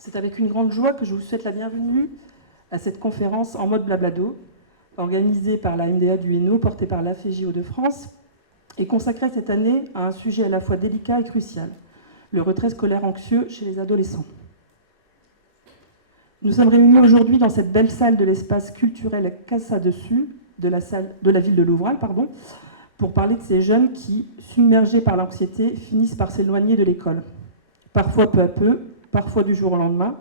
C'est avec une grande joie que je vous souhaite la bienvenue à cette conférence en mode blablado, organisée par la MDA du Hainaut, portée par l'AFJ Hauts-de-France, et consacrée cette année à un sujet à la fois délicat et crucial, le retrait scolaire anxieux chez les adolescents. Nous sommes réunis aujourd'hui dans cette belle salle de l'espace culturel Casa Dessus, de la ville de Louvrales, pour parler de ces jeunes qui, submergés par l'anxiété, finissent par s'éloigner de l'école. Parfois peu à peu, parfois du jour au lendemain.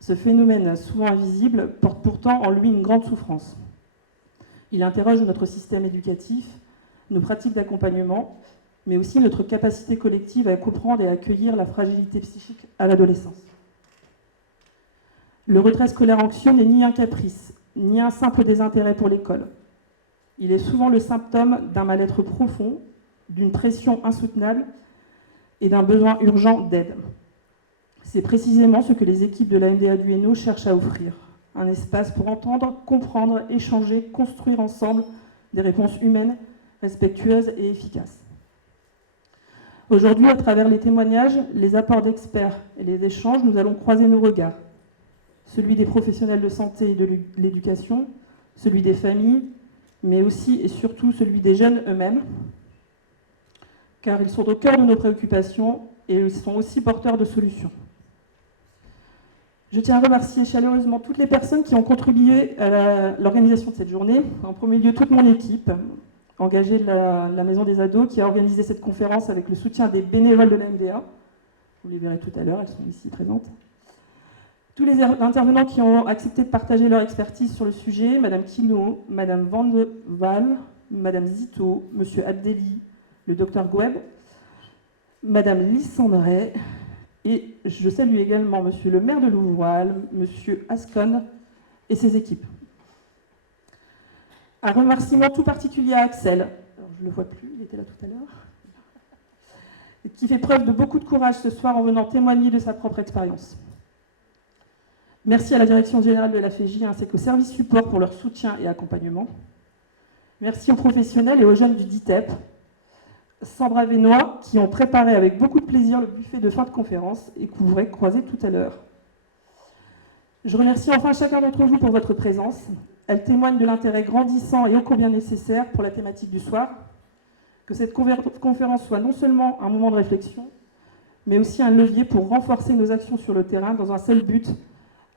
Ce phénomène souvent invisible porte pourtant en lui une grande souffrance. Il interroge notre système éducatif, nos pratiques d'accompagnement, mais aussi notre capacité collective à comprendre et à accueillir la fragilité psychique à l'adolescence. Le retrait scolaire anxieux n'est ni un caprice, ni un simple désintérêt pour l'école. Il est souvent le symptôme d'un mal-être profond, d'une pression insoutenable et d'un besoin urgent d'aide. C'est précisément ce que les équipes de la MDA du Hainaut cherchent à offrir. Un espace pour entendre, comprendre, échanger, construire ensemble des réponses humaines, respectueuses et efficaces. Aujourd'hui, à travers les témoignages, les apports d'experts et les échanges, nous allons croiser nos regards. Celui des professionnels de santé et de l'éducation, celui des familles, mais aussi et surtout celui des jeunes eux-mêmes, car ils sont au cœur de nos préoccupations et ils sont aussi porteurs de solutions. Je tiens à remercier chaleureusement toutes les personnes qui ont contribué à l'organisation de cette journée. En premier lieu, toute mon équipe, engagée de la Maison des Ados, qui a organisé cette conférence avec le soutien des bénévoles de la MDA. Vous les verrez tout à l'heure, elles sont ici présentes. Tous les intervenants qui ont accepté de partager leur expertise sur le sujet, Madame Kino, Madame Van de Waal, Madame Zito, Monsieur Abdelli, le Dr Gweb, Madame Lissandret, et je salue également Monsieur le maire de Louvrales, Monsieur Ascon et ses équipes. Un remerciement tout particulier à Axel, alors je ne le vois plus, il était là tout à l'heure, qui fait preuve de beaucoup de courage ce soir en venant témoigner de sa propre expérience. Merci à la Direction générale de l'AFJ ainsi qu'au service support pour leur soutien et accompagnement. Merci aux professionnels et aux jeunes du DITEP, Sandra Vénois, qui ont préparé avec beaucoup de plaisir le buffet de fin de conférence et que vous pourrez croiser tout à l'heure. Je remercie enfin chacun d'entre vous pour votre présence. Elle témoigne de l'intérêt grandissant et ô combien nécessaire pour la thématique du soir. Que cette conférence soit non seulement un moment de réflexion, mais aussi un levier pour renforcer nos actions sur le terrain dans un seul but,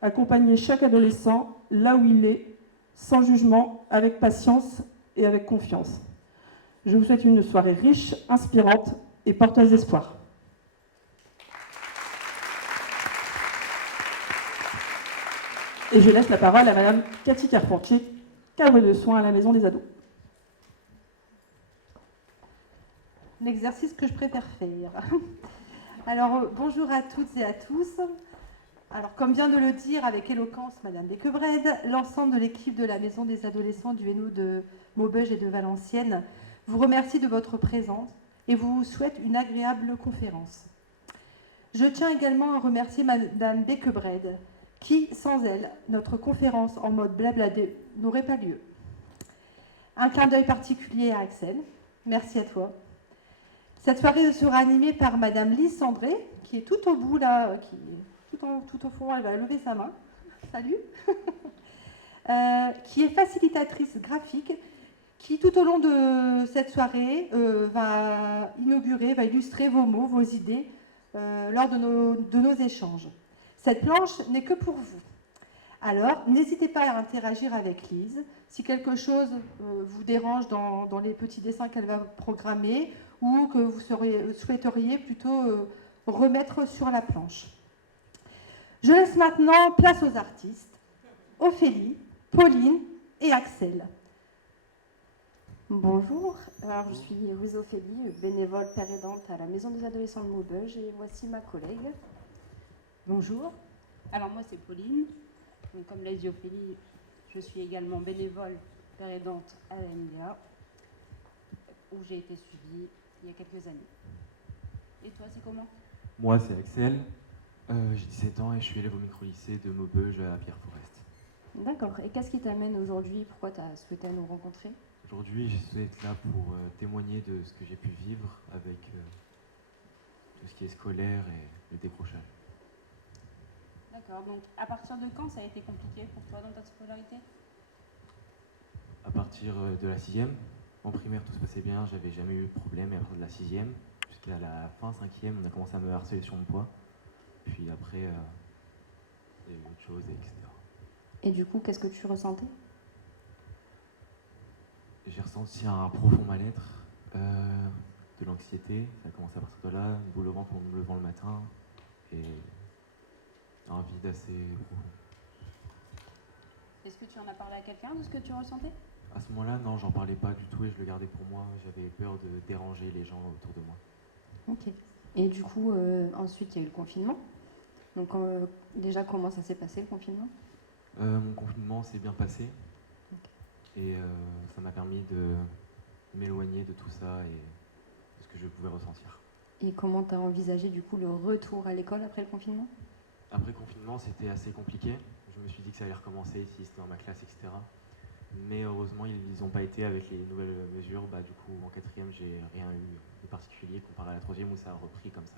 accompagner chaque adolescent là où il est, sans jugement, avec patience et avec confiance. Je vous souhaite une soirée riche, inspirante et porteuse d'espoir. Et je laisse la parole à Madame Cathy Carpentier, cadre de soins à la Maison des Ados. Un exercice que je préfère faire. Alors, bonjour à toutes et à tous. Alors, comme vient de le dire avec éloquence Madame Becquebrède, l'ensemble de l'équipe de la Maison des Adolescents du Hainaut de Maubeuge et de Valenciennes vous remercie de votre présence et vous souhaite une agréable conférence. Je tiens également à remercier Madame Becquebrède, qui, sans elle, notre conférence en mode blabladé n'aurait pas lieu. Un clin d'œil particulier à Axel. Merci à toi. Cette soirée sera animée par Madame Lissandret, qui est tout au bout là, qui est tout au fond, elle va lever sa main. Salut. Qui est facilitatrice graphique, qui tout au long de cette soirée va illustrer vos mots, vos idées lors de nos échanges. Cette planche n'est que pour vous. Alors, n'hésitez pas à interagir avec Lise. Si quelque chose vous dérange dans les petits dessins qu'elle va programmer ou que vous souhaiteriez plutôt remettre sur la planche. Je laisse maintenant place aux artistes, Ophélie, Pauline et Axel. Bonjour, alors je suis Louise Ophélie, bénévole père aidante à la Maison des Adolescents de Maubeuge et voici ma collègue. Bonjour, alors moi c'est Pauline, donc, comme l'a dit Ophélie, je suis également bénévole père aidante à la MDA où j'ai été suivie il y a quelques années. Et toi c'est comment? Moi c'est Axel, j'ai 17 ans et je suis élève au micro-lycée de Maubeuge à Pierre-Forest. D'accord, et qu'est-ce qui t'amène aujourd'hui? Pourquoi tu as souhaité nous rencontrer? Aujourd'hui, je souhaite être là pour témoigner de ce que j'ai pu vivre avec tout ce qui est scolaire et le décrochage. D'accord, donc à partir de quand ça a été compliqué pour toi dans ta scolarité? À partir de la sixième, en primaire tout se passait bien, j'avais jamais eu de problème, et à partir de la sixième, jusqu'à la fin cinquième, on a commencé à me harceler sur mon poids. Puis après, il y a eu autre chose, etc. Et du coup, qu'est-ce que tu ressentais? J'ai ressenti un profond mal-être, de l'anxiété, ça a commencé à partir de là, une boule au ventre en me levant le matin, et un vide assez profond. Est-ce que tu en as parlé à quelqu'un de ce que tu ressentais? À ce moment-là, non, j'en parlais pas du tout et je le gardais pour moi, j'avais peur de déranger les gens autour de moi. Ok. Et du coup, ensuite, il y a eu le confinement. Donc, déjà, comment ça s'est passé le confinement? Mon confinement s'est bien passé, et ça m'a permis de m'éloigner de tout ça et de ce que je pouvais ressentir. Et comment tu as envisagé du coup le retour à l'école après le confinement? Après le confinement, c'était assez compliqué. Je me suis dit que ça allait recommencer ici, c'était dans ma classe, etc. Mais heureusement, ils n'ont pas été avec les nouvelles mesures. Du coup, en quatrième, j'ai rien eu de particulier comparé à la troisième où ça a repris comme ça.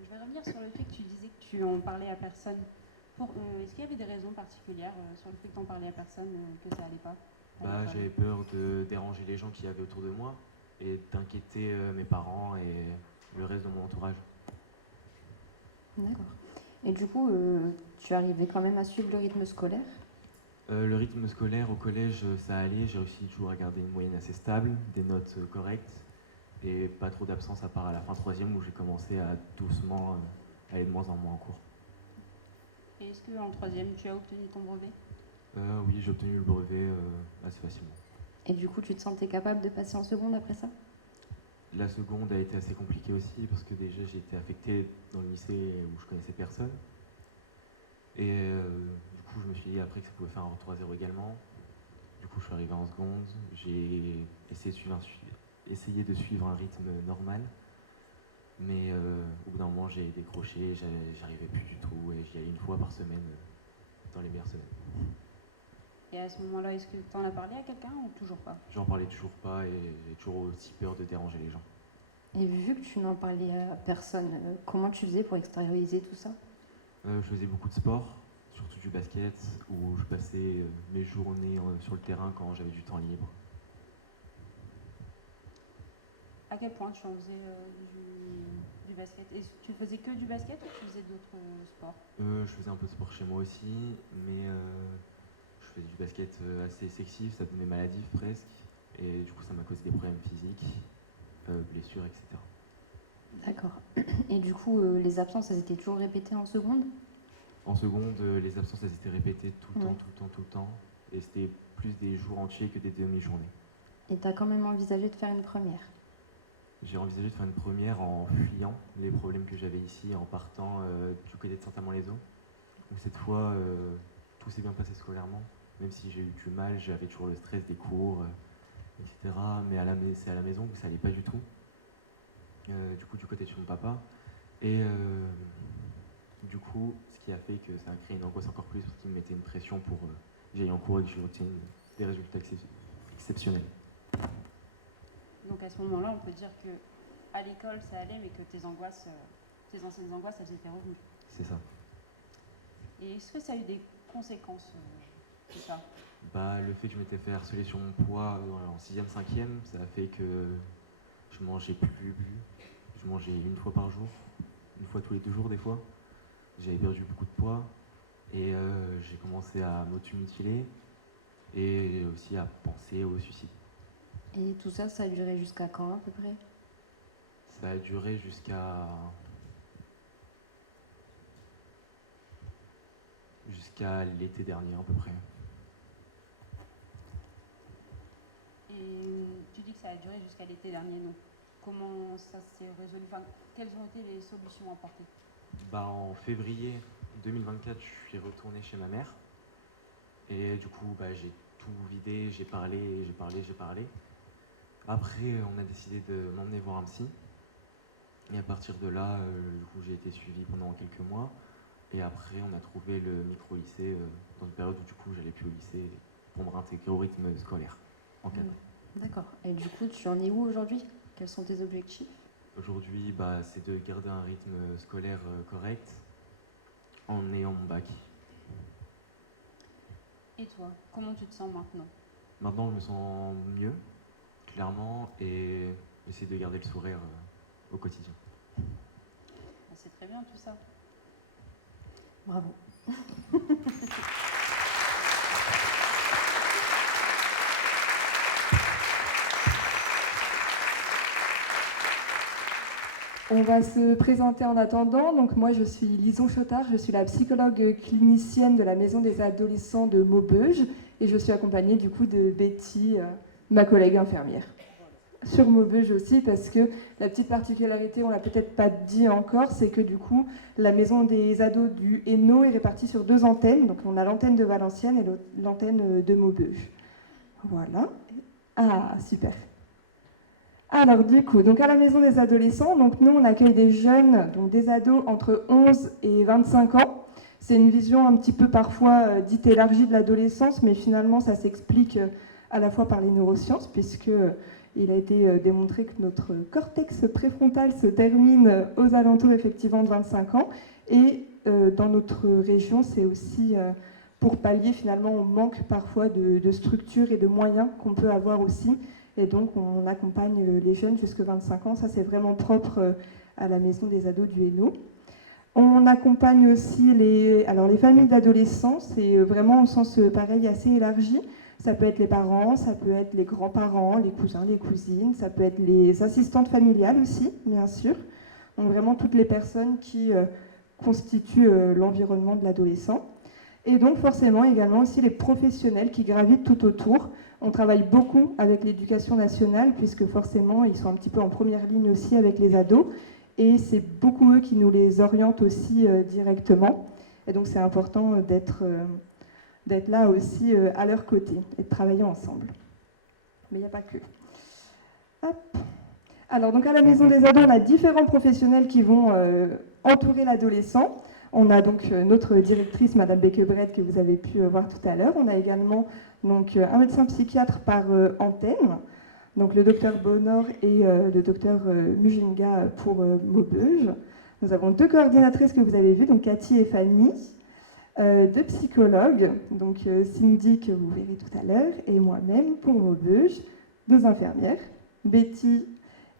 Je vais revenir sur le fait que tu disais que tu en parlais à personne. Est-ce qu'il y avait des raisons particulières sur le fait que tu en parlais à personne, que ça allait pas à l'école? J'avais peur de déranger les gens qu'il y avait autour de moi et d'inquiéter mes parents et le reste de mon entourage. D'accord. Et du coup, tu arrivais quand même à suivre le rythme scolaire? Le rythme scolaire au collège, ça allait. J'ai réussi toujours à garder une moyenne assez stable, des notes correctes et pas trop d'absence à part à la fin troisième où j'ai commencé à doucement aller de moins en moins en cours. Et est-ce qu'en troisième, tu as obtenu ton brevet? Oui, j'ai obtenu le brevet assez facilement. Et du coup, tu te sentais capable de passer en seconde après ça? La seconde a été assez compliquée aussi parce que déjà j'ai été affecté dans le lycée où je connaissais personne. Et du coup je me suis dit après que ça pouvait faire un retour à zéro également. Du coup je suis arrivé en seconde, j'ai essayé de suivre un rythme normal. Mais au bout d'un moment j'ai décroché, j'arrivais plus du tout et j'y allais une fois par semaine dans les meilleures semaines. Et à ce moment-là, est-ce que tu en as parlé à quelqu'un ou toujours pas? J'en parlais toujours pas et j'ai toujours aussi peur de déranger les gens. Et vu que tu n'en parlais à personne, comment tu faisais pour extérioriser tout ça? Je faisais beaucoup de sport, surtout du basket, où je passais mes journées sur le terrain quand j'avais du temps libre. À quel point tu en faisais du basket? Et tu faisais que du basket ou tu faisais d'autres sports? Je faisais un peu de sport chez moi aussi, mais je faisais du basket assez sexy, ça devenait maladif presque, et du coup ça m'a causé des problèmes physiques, blessures, etc. D'accord. Et du coup, les absences, elles étaient toujours répétées en seconde? En seconde, les absences elles étaient répétées tout le temps, Ouais. tout le temps, tout le temps, et c'était plus des jours entiers que des demi-journées. Et tu as quand même envisagé de faire une première? J'ai envisagé de faire une première en fuyant les problèmes que j'avais ici, en partant du côté de Saint-Amand-les-Eaux, où cette fois tout s'est bien passé scolairement, même si j'ai eu du mal, j'avais toujours le stress des cours, etc. Mais c'est à la maison où ça allait pas du tout. Du coup, du côté de chez mon papa. Et du coup, ce qui a fait que ça a créé une angoisse encore plus, parce qu'il me mettait une pression pour que j'aille en cours et que je obtienne des résultats exceptionnels. Donc à ce moment-là, on peut dire que à l'école ça allait, mais que tes angoisses, tes anciennes angoisses, elles étaient revenues. C'est ça. Et est-ce que ça a eu des conséquences, tout ça? Le fait que je m'étais fait harceler sur mon poids en 6e, 5e, ça a fait que je mangeais plus. Je mangeais une fois par jour, une fois tous les 2 jours des fois. J'avais perdu beaucoup de poids et j'ai commencé à m'automutiler et aussi à penser au suicide. Et tout ça, ça a duré jusqu'à quand à peu près? Ça a duré jusqu'à l'été dernier à peu près. Et tu dis que ça a duré jusqu'à l'été dernier, donc comment ça s'est résolu? Enfin, quelles ont été les solutions apportées? En février 2024, je suis retourné chez ma mère et du coup j'ai tout vidé, j'ai parlé. Après, on a décidé de m'emmener voir un psy. Et à partir de là, du coup, j'ai été suivi pendant quelques mois. Et après, on a trouvé le micro-lycée dans une période où du coup, j'allais plus au lycée pour me réintégrer au rythme scolaire en cadre. D'accord. Et du coup, tu en es où aujourd'hui? Quels sont tes objectifs? Aujourd'hui, c'est de garder un rythme scolaire correct en ayant mon bac. Et toi, comment tu te sens maintenant? Maintenant, je me sens mieux, clairement, et j'essaie de garder le sourire au quotidien. C'est très bien tout ça. Bravo. On va se présenter en attendant. Donc moi, je suis Lison Chotard, je suis la psychologue clinicienne de la Maison des adolescents de Maubeuge et je suis accompagnée du coup de Betty, ma collègue infirmière. Sur Maubeuge aussi, parce que la petite particularité, on l'a peut-être pas dit encore, c'est que du coup, la Maison des ados du Hainaut est répartie sur 2 antennes. Donc on a l'antenne de Valenciennes et l'antenne de Maubeuge. Voilà. Ah, super. Alors du coup, donc à la Maison des adolescents, donc nous on accueille des jeunes, donc des ados entre 11 et 25 ans. C'est une vision un petit peu parfois dite élargie de l'adolescence, mais finalement ça s'explique à la fois par les neurosciences, puisque il a été démontré que notre cortex préfrontal se termine aux alentours effectivement de 25 ans. Et dans notre région, c'est aussi pour pallier finalement au manque parfois de structures et de moyens qu'on peut avoir aussi. Et donc, on accompagne les jeunes jusqu'à 25 ans. Ça, c'est vraiment propre à la Maison des ados du Hainaut. On accompagne aussi les familles d'adolescents. C'est vraiment au sens pareil assez élargi. Ça peut être les parents, ça peut être les grands-parents, les cousins, les cousines. Ça peut être les assistantes familiales aussi, bien sûr. Donc, vraiment toutes les personnes qui constituent l'environnement de l'adolescent. Et donc, forcément, également aussi les professionnels qui gravitent tout autour. On travaille beaucoup avec l'éducation nationale, puisque forcément, ils sont un petit peu en première ligne aussi avec les ados. Et c'est beaucoup eux qui nous les orientent aussi directement. Et donc, c'est important d'être là aussi à leur côté et de travailler ensemble. Mais il n'y a pas que. Hop. Alors, donc à la Maison des ados, on a différents professionnels qui vont entourer l'adolescent. On a donc notre directrice, Madame Becquebret, que vous avez pu voir tout à l'heure. On a également donc, un médecin psychiatre par antenne, donc le docteur Bonor et le docteur Mujinga pour Maubeuge. Nous avons 2 coordinatrices que vous avez vues, donc Cathy et Fanny, 2 psychologues, donc Cindy que vous verrez tout à l'heure, et moi-même pour Maubeuge, 2 infirmières, Betty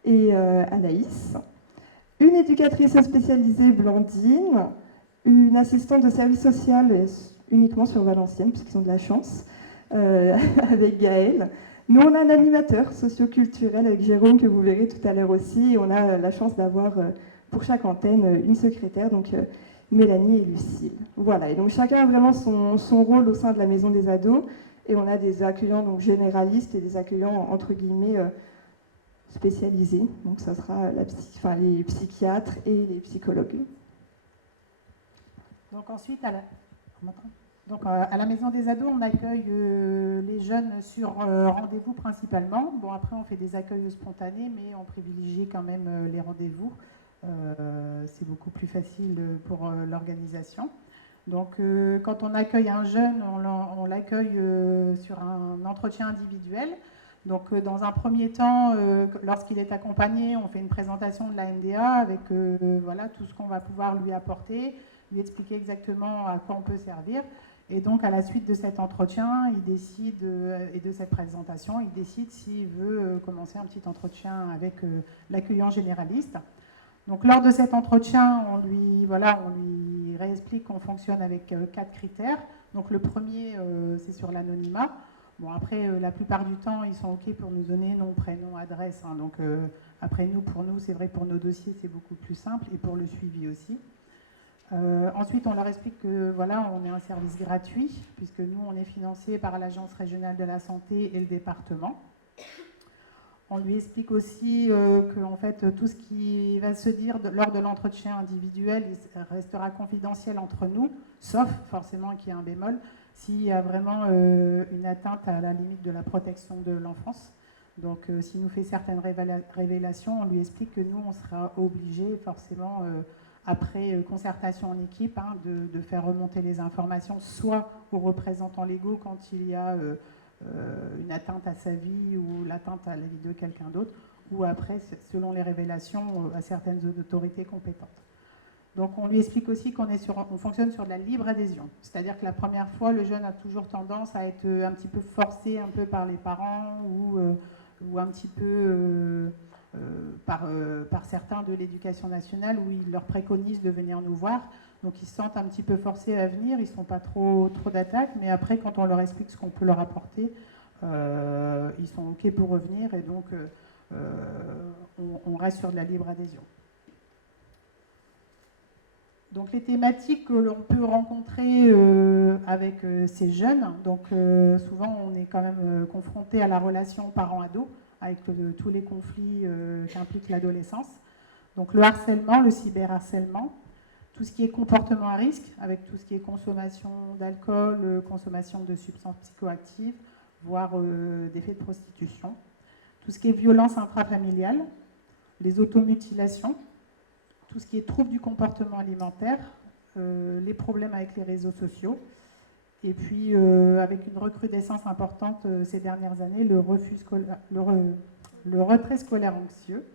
et Anaïs, une éducatrice spécialisée, Blandine, une assistante de service social uniquement sur Valenciennes, puisqu'ils ont de la chance, avec Gaëlle. Nous, on a un animateur socio-culturel avec Jérôme, que vous verrez tout à l'heure aussi, et on a la chance d'avoir pour chaque antenne une secrétaire, donc Mélanie et Lucille. Voilà, et donc chacun a vraiment son rôle au sein de la Maison des ados, et on a des accueillants donc, généralistes et des accueillants, entre guillemets, spécialisés. Donc ça sera les psychiatres et les psychologues. Donc ensuite, à la Maison des ados, on accueille les jeunes sur rendez-vous principalement. Bon, après, on fait des accueils spontanés, mais on privilégie quand même les rendez-vous. C'est beaucoup plus facile pour l'organisation. Donc, quand on accueille un jeune, on l'accueille sur un entretien individuel. Donc, dans un premier temps, lorsqu'il est accompagné, on fait une présentation de la MDA avec voilà, tout ce qu'on va pouvoir lui apporter, lui expliquer exactement à quoi on peut servir. Et donc, à la suite de cet entretien, il décide, et de cette présentation, il décide s'il veut commencer un petit entretien avec l'accueillant généraliste. Donc, lors de cet entretien, on lui réexplique qu'on fonctionne avec 4 critères. Donc, le premier, c'est sur l'anonymat. Bon, après, la plupart du temps, ils sont OK pour nous donner nom, prénom, adresse. Hein. Donc, après, pour nous, c'est vrai, pour nos dossiers, c'est beaucoup plus simple, et pour le suivi aussi. Ensuite, on leur explique que voilà, on est un service gratuit, puisque nous, on est financé par l'Agence régionale de la santé et le département. On lui explique aussi que en fait, tout ce qui va se dire lors de l'entretien individuel restera confidentiel entre nous, sauf forcément qu'il y a un bémol, s'il y a vraiment une atteinte à la limite de la protection de l'enfance. Donc, s'il nous fait certaines révélations, on lui explique que nous, on sera obligé forcément après concertation en équipe, hein, de faire remonter les informations, soit aux représentants légaux quand il y a une atteinte à sa vie ou l'atteinte à la vie de quelqu'un d'autre, ou après, selon les révélations, à certaines autorités compétentes. Donc on lui explique aussi on fonctionne sur de la libre adhésion. C'est-à-dire que la première fois, le jeune a toujours tendance à être un petit peu forcé un peu par les parents ou un petit peu par certains de l'éducation nationale où ils leur préconisent de venir nous voir. Donc ils se sentent un petit peu forcés à venir, ils ne sont pas trop d'attaques, mais après quand on leur explique ce qu'on peut leur apporter, ils sont OK pour revenir et donc on reste sur de la libre adhésion. Donc les thématiques que l'on peut rencontrer avec ces jeunes, donc souvent on est quand même confronté à la relation parent-ado avec tous les conflits qu'implique l'adolescence. Donc le harcèlement, le cyberharcèlement, tout ce qui est comportement à risque, avec tout ce qui est consommation d'alcool, consommation de substances psychoactives, voire des faits de prostitution, tout ce qui est violence intrafamiliale, les automutilations, tout ce qui est troubles du comportement alimentaire, les problèmes avec les réseaux sociaux, et puis avec une recrudescence importante ces dernières années, le retrait scolaire anxieux.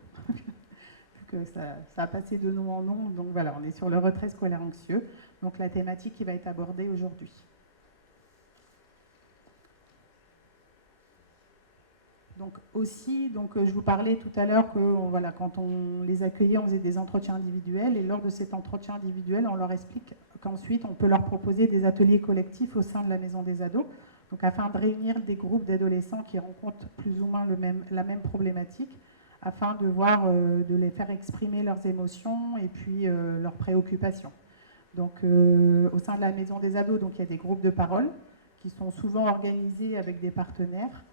Que ça a passé de nom en nom, donc voilà, on est sur le retrait scolaire anxieux, donc la thématique qui va être abordée aujourd'hui. Donc aussi, je vous parlais tout à l'heure que voilà, quand on les accueillait, on faisait des entretiens individuels, et lors de cet entretien individuel, on leur explique qu'ensuite on peut leur proposer des ateliers collectifs au sein de la maison des ados, donc afin de réunir des groupes d'adolescents qui rencontrent plus ou moins la même problématique, afin de de les faire exprimer leurs émotions et puis leurs préoccupations. Donc au sein de la maison des ados, donc, il y a des groupes de parole qui sont souvent organisés avec des partenaires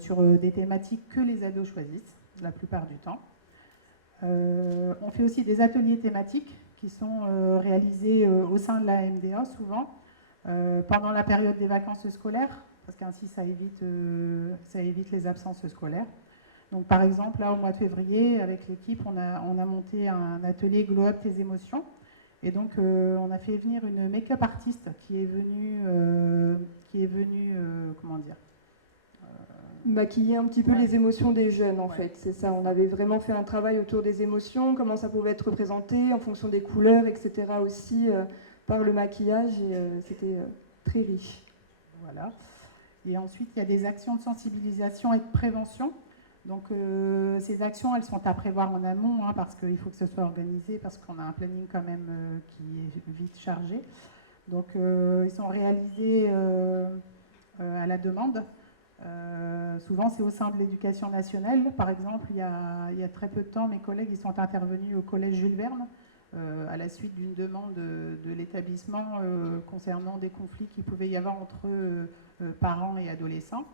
sur des thématiques que les ados choisissent, la plupart du temps. On fait aussi des ateliers thématiques qui sont réalisés au sein de la MDA souvent, pendant la période des vacances scolaires, parce qu'ainsi ça évite les absences scolaires. Donc par exemple, là au mois de février, avec l'équipe, on a monté un atelier Glow Up tes émotions. Et donc on a fait venir une make-up artiste qui est venue comment dire, maquiller un petit peu les émotions des jeunes, en fait, c'est ça. On avait vraiment fait un travail autour des émotions, comment ça pouvait être représenté en fonction des couleurs, etc. aussi par le maquillage, et c'était très riche. Voilà. Et ensuite, il y a des actions de sensibilisation et de prévention. Donc ces actions, elles sont à prévoir en amont, hein, parce qu'il faut que ce soit organisé, parce qu'on a un planning quand même qui est vite chargé. Donc ils sont réalisés à la demande. Souvent, c'est au sein de l'éducation nationale. Par exemple, il y a très peu de temps, mes collègues ils sont intervenus au collège Jules Verne à la suite d'une demande de l'établissement concernant des conflits qu'il pouvait y avoir entre parents et adolescents.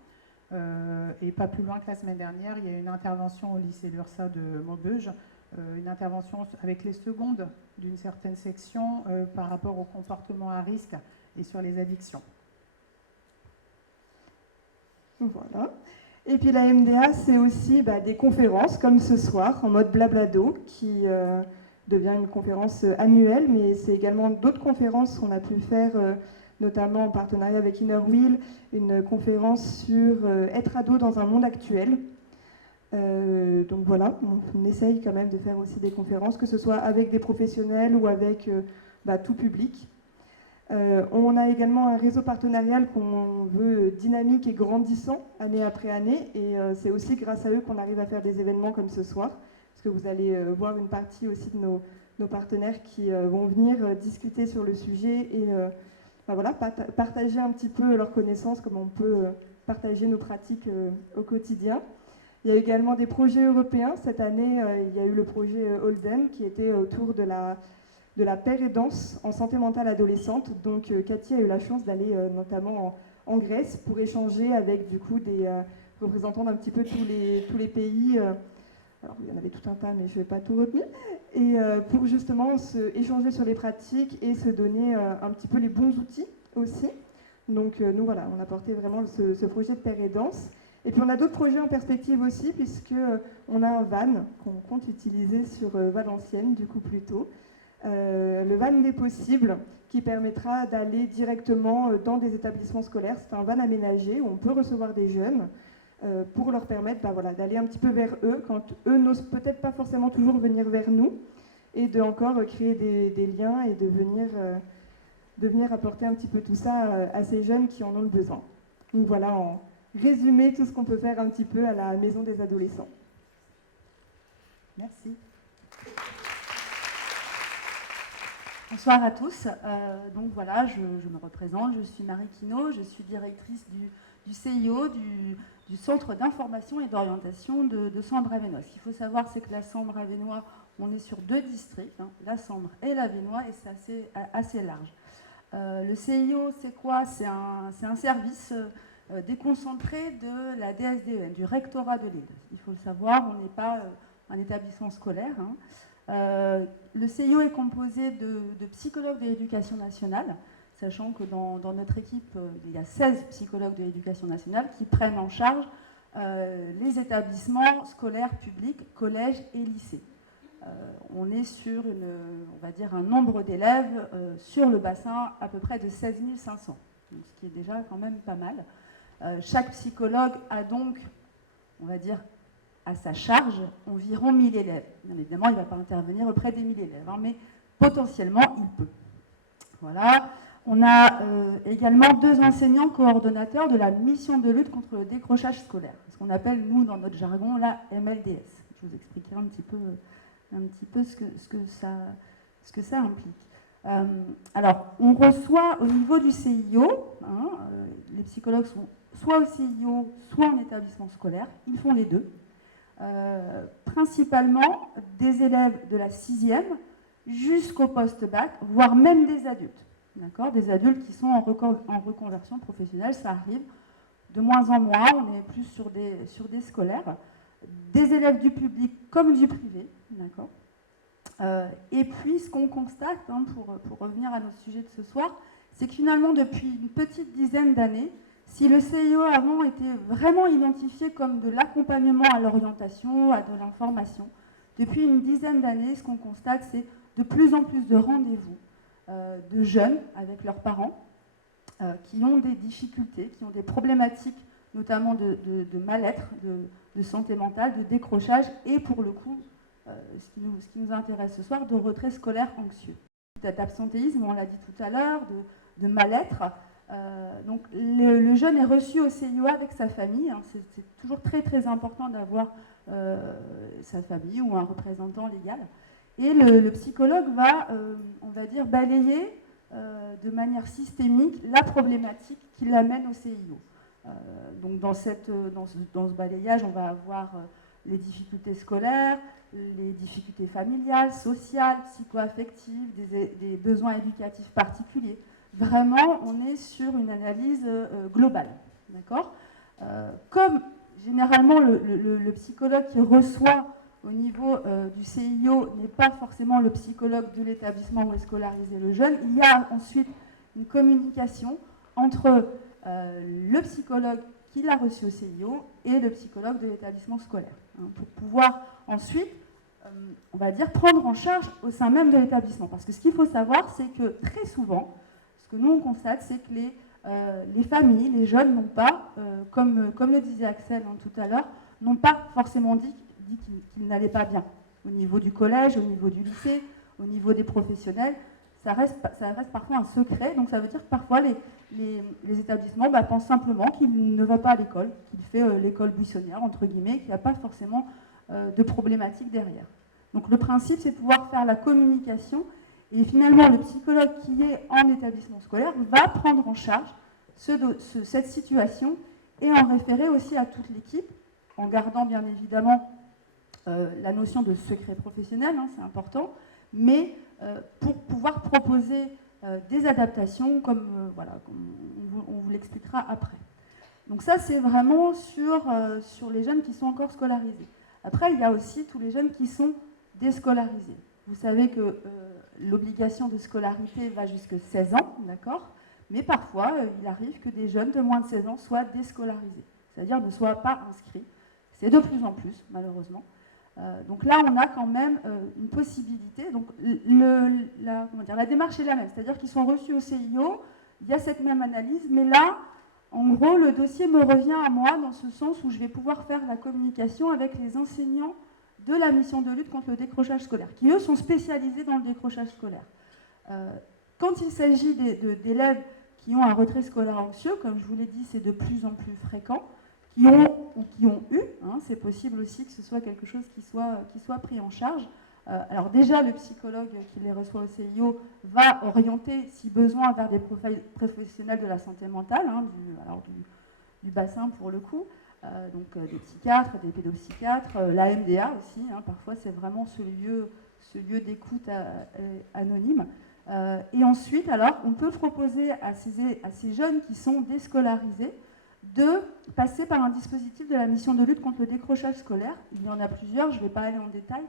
Et pas plus loin que la semaine dernière, il y a une intervention au lycée Lursa de Maubeuge, une intervention avec les secondes d'une certaine section par rapport au comportement à risque et sur les addictions. Voilà. Et puis la MDA, c'est aussi des conférences comme ce soir en mode blablado qui devient une conférence annuelle, mais c'est également d'autres conférences qu'on a pu faire, notamment en partenariat avec Inner Wheel, une conférence sur être ado dans un monde actuel. Donc voilà, on essaye quand même de faire aussi des conférences, que ce soit avec des professionnels ou avec tout public. On a également un réseau partenarial qu'on veut dynamique et grandissant année après année, et c'est aussi grâce à eux qu'on arrive à faire des événements comme ce soir, parce que vous allez voir une partie aussi de nos partenaires qui vont venir discuter sur le sujet et voilà, partager un petit peu leurs connaissances, comment on peut partager nos pratiques au quotidien. Il y a également des projets européens. Cette année, il y a eu le projet Holden qui était autour de la pérédance en santé mentale adolescente. Donc Cathy a eu la chance d'aller notamment en Grèce pour échanger avec du coup des représentants d'un petit peu tous les pays. Alors il y en avait tout un tas, mais je ne vais pas tout retenir. Et pour justement échanger sur les pratiques et se donner un petit peu les bons outils aussi. Donc nous voilà, on a porté vraiment ce projet de pérédance. Et puis on a d'autres projets en perspective aussi, puisqu'on a un van qu'on compte utiliser sur Valenciennes, du coup plutôt. Le van des possibles, qui permettra d'aller directement dans des établissements scolaires. C'est un van aménagé où on peut recevoir des jeunes pour leur permettre d'aller un petit peu vers eux, quand eux n'osent peut-être pas forcément toujours venir vers nous. et de encore créer des liens et de venir apporter un petit peu tout ça à ces jeunes qui en ont le besoin. Donc voilà, en résumé, tout ce qu'on peut faire un petit peu à la Maison des Adolescents. Merci. Bonsoir à tous. Donc voilà, je me représente, je suis Marie Quinault, je suis directrice du CIO, du Centre d'information et d'orientation de Sambre-Avesnois. Ce qu'il faut savoir, c'est que la Sambre-Avesnois, on est sur 2 districts, hein, la Sambre et l'Avesnois, et c'est assez large. Le CIO, c'est quoi? C'est un service déconcentré de la DSDEN, du rectorat de l'île. Il faut le savoir, on n'est pas un établissement scolaire, hein. Le CIO est composé de psychologues de l'éducation nationale, sachant que dans notre équipe, il y a 16 psychologues de l'éducation nationale qui prennent en charge les établissements scolaires publics, collèges et lycées. On est sur on va dire un nombre d'élèves sur le bassin à peu près de 16 500, donc ce qui est déjà quand même pas mal. Chaque psychologue a donc, on va dire, à sa charge environ 1000 élèves. Bien évidemment, il ne va pas intervenir auprès des 1000 élèves, hein, mais potentiellement, il peut. Voilà. On a également 2 enseignants coordonnateurs de la mission de lutte contre le décrochage scolaire, ce qu'on appelle, nous, dans notre jargon, la MLDS. Je vous expliquerai un petit peu ce que ça implique. Alors, on reçoit au niveau du CIO, hein, les psychologues sont soit au CIO, soit en établissement scolaire, ils font les deux. Principalement des élèves de la 6e jusqu'au post-bac, voire même des adultes. D'accord ? Des adultes qui sont en reconversion professionnelle, ça arrive de moins en moins, on est plus sur des scolaires, des élèves du public comme du privé. D'accord ? Et puis ce qu'on constate, hein, pour revenir à notre sujet de ce soir, c'est que finalement depuis une petite dizaine d'années, si le CIO avant était vraiment identifié comme de l'accompagnement à l'orientation, à de l'information, depuis une dizaine d'années, ce qu'on constate, c'est de plus en plus de rendez-vous de jeunes avec leurs parents qui ont des difficultés, qui ont des problématiques, notamment de mal-être, de santé mentale, de décrochage et pour le coup, ce qui nous intéresse ce soir, de retrait scolaire anxieux. D'absentéisme, on l'a dit tout à l'heure, de mal-être. Donc le jeune est reçu au CIO avec sa famille, hein, c'est toujours très très important d'avoir sa famille ou un représentant légal. Et le psychologue va, on va dire, balayer de manière systémique la problématique qui l'amène au CIO. Donc dans ce balayage, on va avoir les difficultés scolaires, les difficultés familiales, sociales, psycho-affectives, des besoins éducatifs particuliers. Vraiment, on est sur une analyse globale. D'accord ? Comme généralement le psychologue qui reçoit au niveau du CIO n'est pas forcément le psychologue de l'établissement où est scolarisé le jeune, il y a ensuite une communication entre le psychologue qui l'a reçu au CIO et le psychologue de l'établissement scolaire, hein, pour pouvoir ensuite, on va dire, prendre en charge au sein même de l'établissement. Parce que ce qu'il faut savoir, c'est que très souvent, ce que nous on constate, c'est que les familles, les jeunes n'ont pas, comme le disait Axel tout à l'heure, n'ont pas forcément dit qu'ils n'allaient pas bien. Au niveau du collège, au niveau du lycée, au niveau des professionnels, ça reste parfois un secret. Donc ça veut dire que parfois les établissements pensent simplement qu'il ne va pas à l'école, qu'il fait l'école buissonnière, entre guillemets, qu'il n'y a pas forcément de problématique derrière. Donc le principe, c'est de pouvoir faire la communication. Et finalement, le psychologue qui est en établissement scolaire va prendre en charge cette situation et en référer aussi à toute l'équipe, en gardant bien évidemment la notion de secret professionnel, hein, c'est important, mais pour pouvoir proposer des adaptations comme on vous l'expliquera après. Donc ça, c'est vraiment sur les jeunes qui sont encore scolarisés. Après, il y a aussi tous les jeunes qui sont déscolarisés. Vous savez que l'obligation de scolarité va jusqu'à 16 ans, d'accord ? Mais parfois, il arrive que des jeunes de moins de 16 ans soient déscolarisés, c'est-à-dire ne soient pas inscrits. C'est de plus en plus, malheureusement. Donc là, on a quand même une possibilité. Donc la démarche est la même, c'est-à-dire qu'ils sont reçus au CIO, il y a cette même analyse, mais là, en gros, le dossier me revient à moi dans ce sens où je vais pouvoir faire la communication avec les enseignants de la mission de lutte contre le décrochage scolaire, qui eux sont spécialisés dans le décrochage scolaire. Quand il s'agit d'élèves qui ont un retrait scolaire anxieux, comme je vous l'ai dit, c'est de plus en plus fréquent, qui ont ou qui ont eu, hein, c'est possible aussi que ce soit quelque chose qui soit pris en charge. Alors déjà, le psychologue qui les reçoit au CIO va orienter, si besoin, vers des professionnels de la santé mentale, hein, du bassin pour le coup, donc des psychiatres, des pédopsychiatres, la MDA aussi, hein, parfois c'est vraiment ce lieu d'écoute anonyme. Et ensuite, alors, on peut proposer à ces jeunes qui sont déscolarisés de passer par un dispositif de la mission de lutte contre le décrochage scolaire. Il y en a plusieurs, je ne vais pas aller en détail,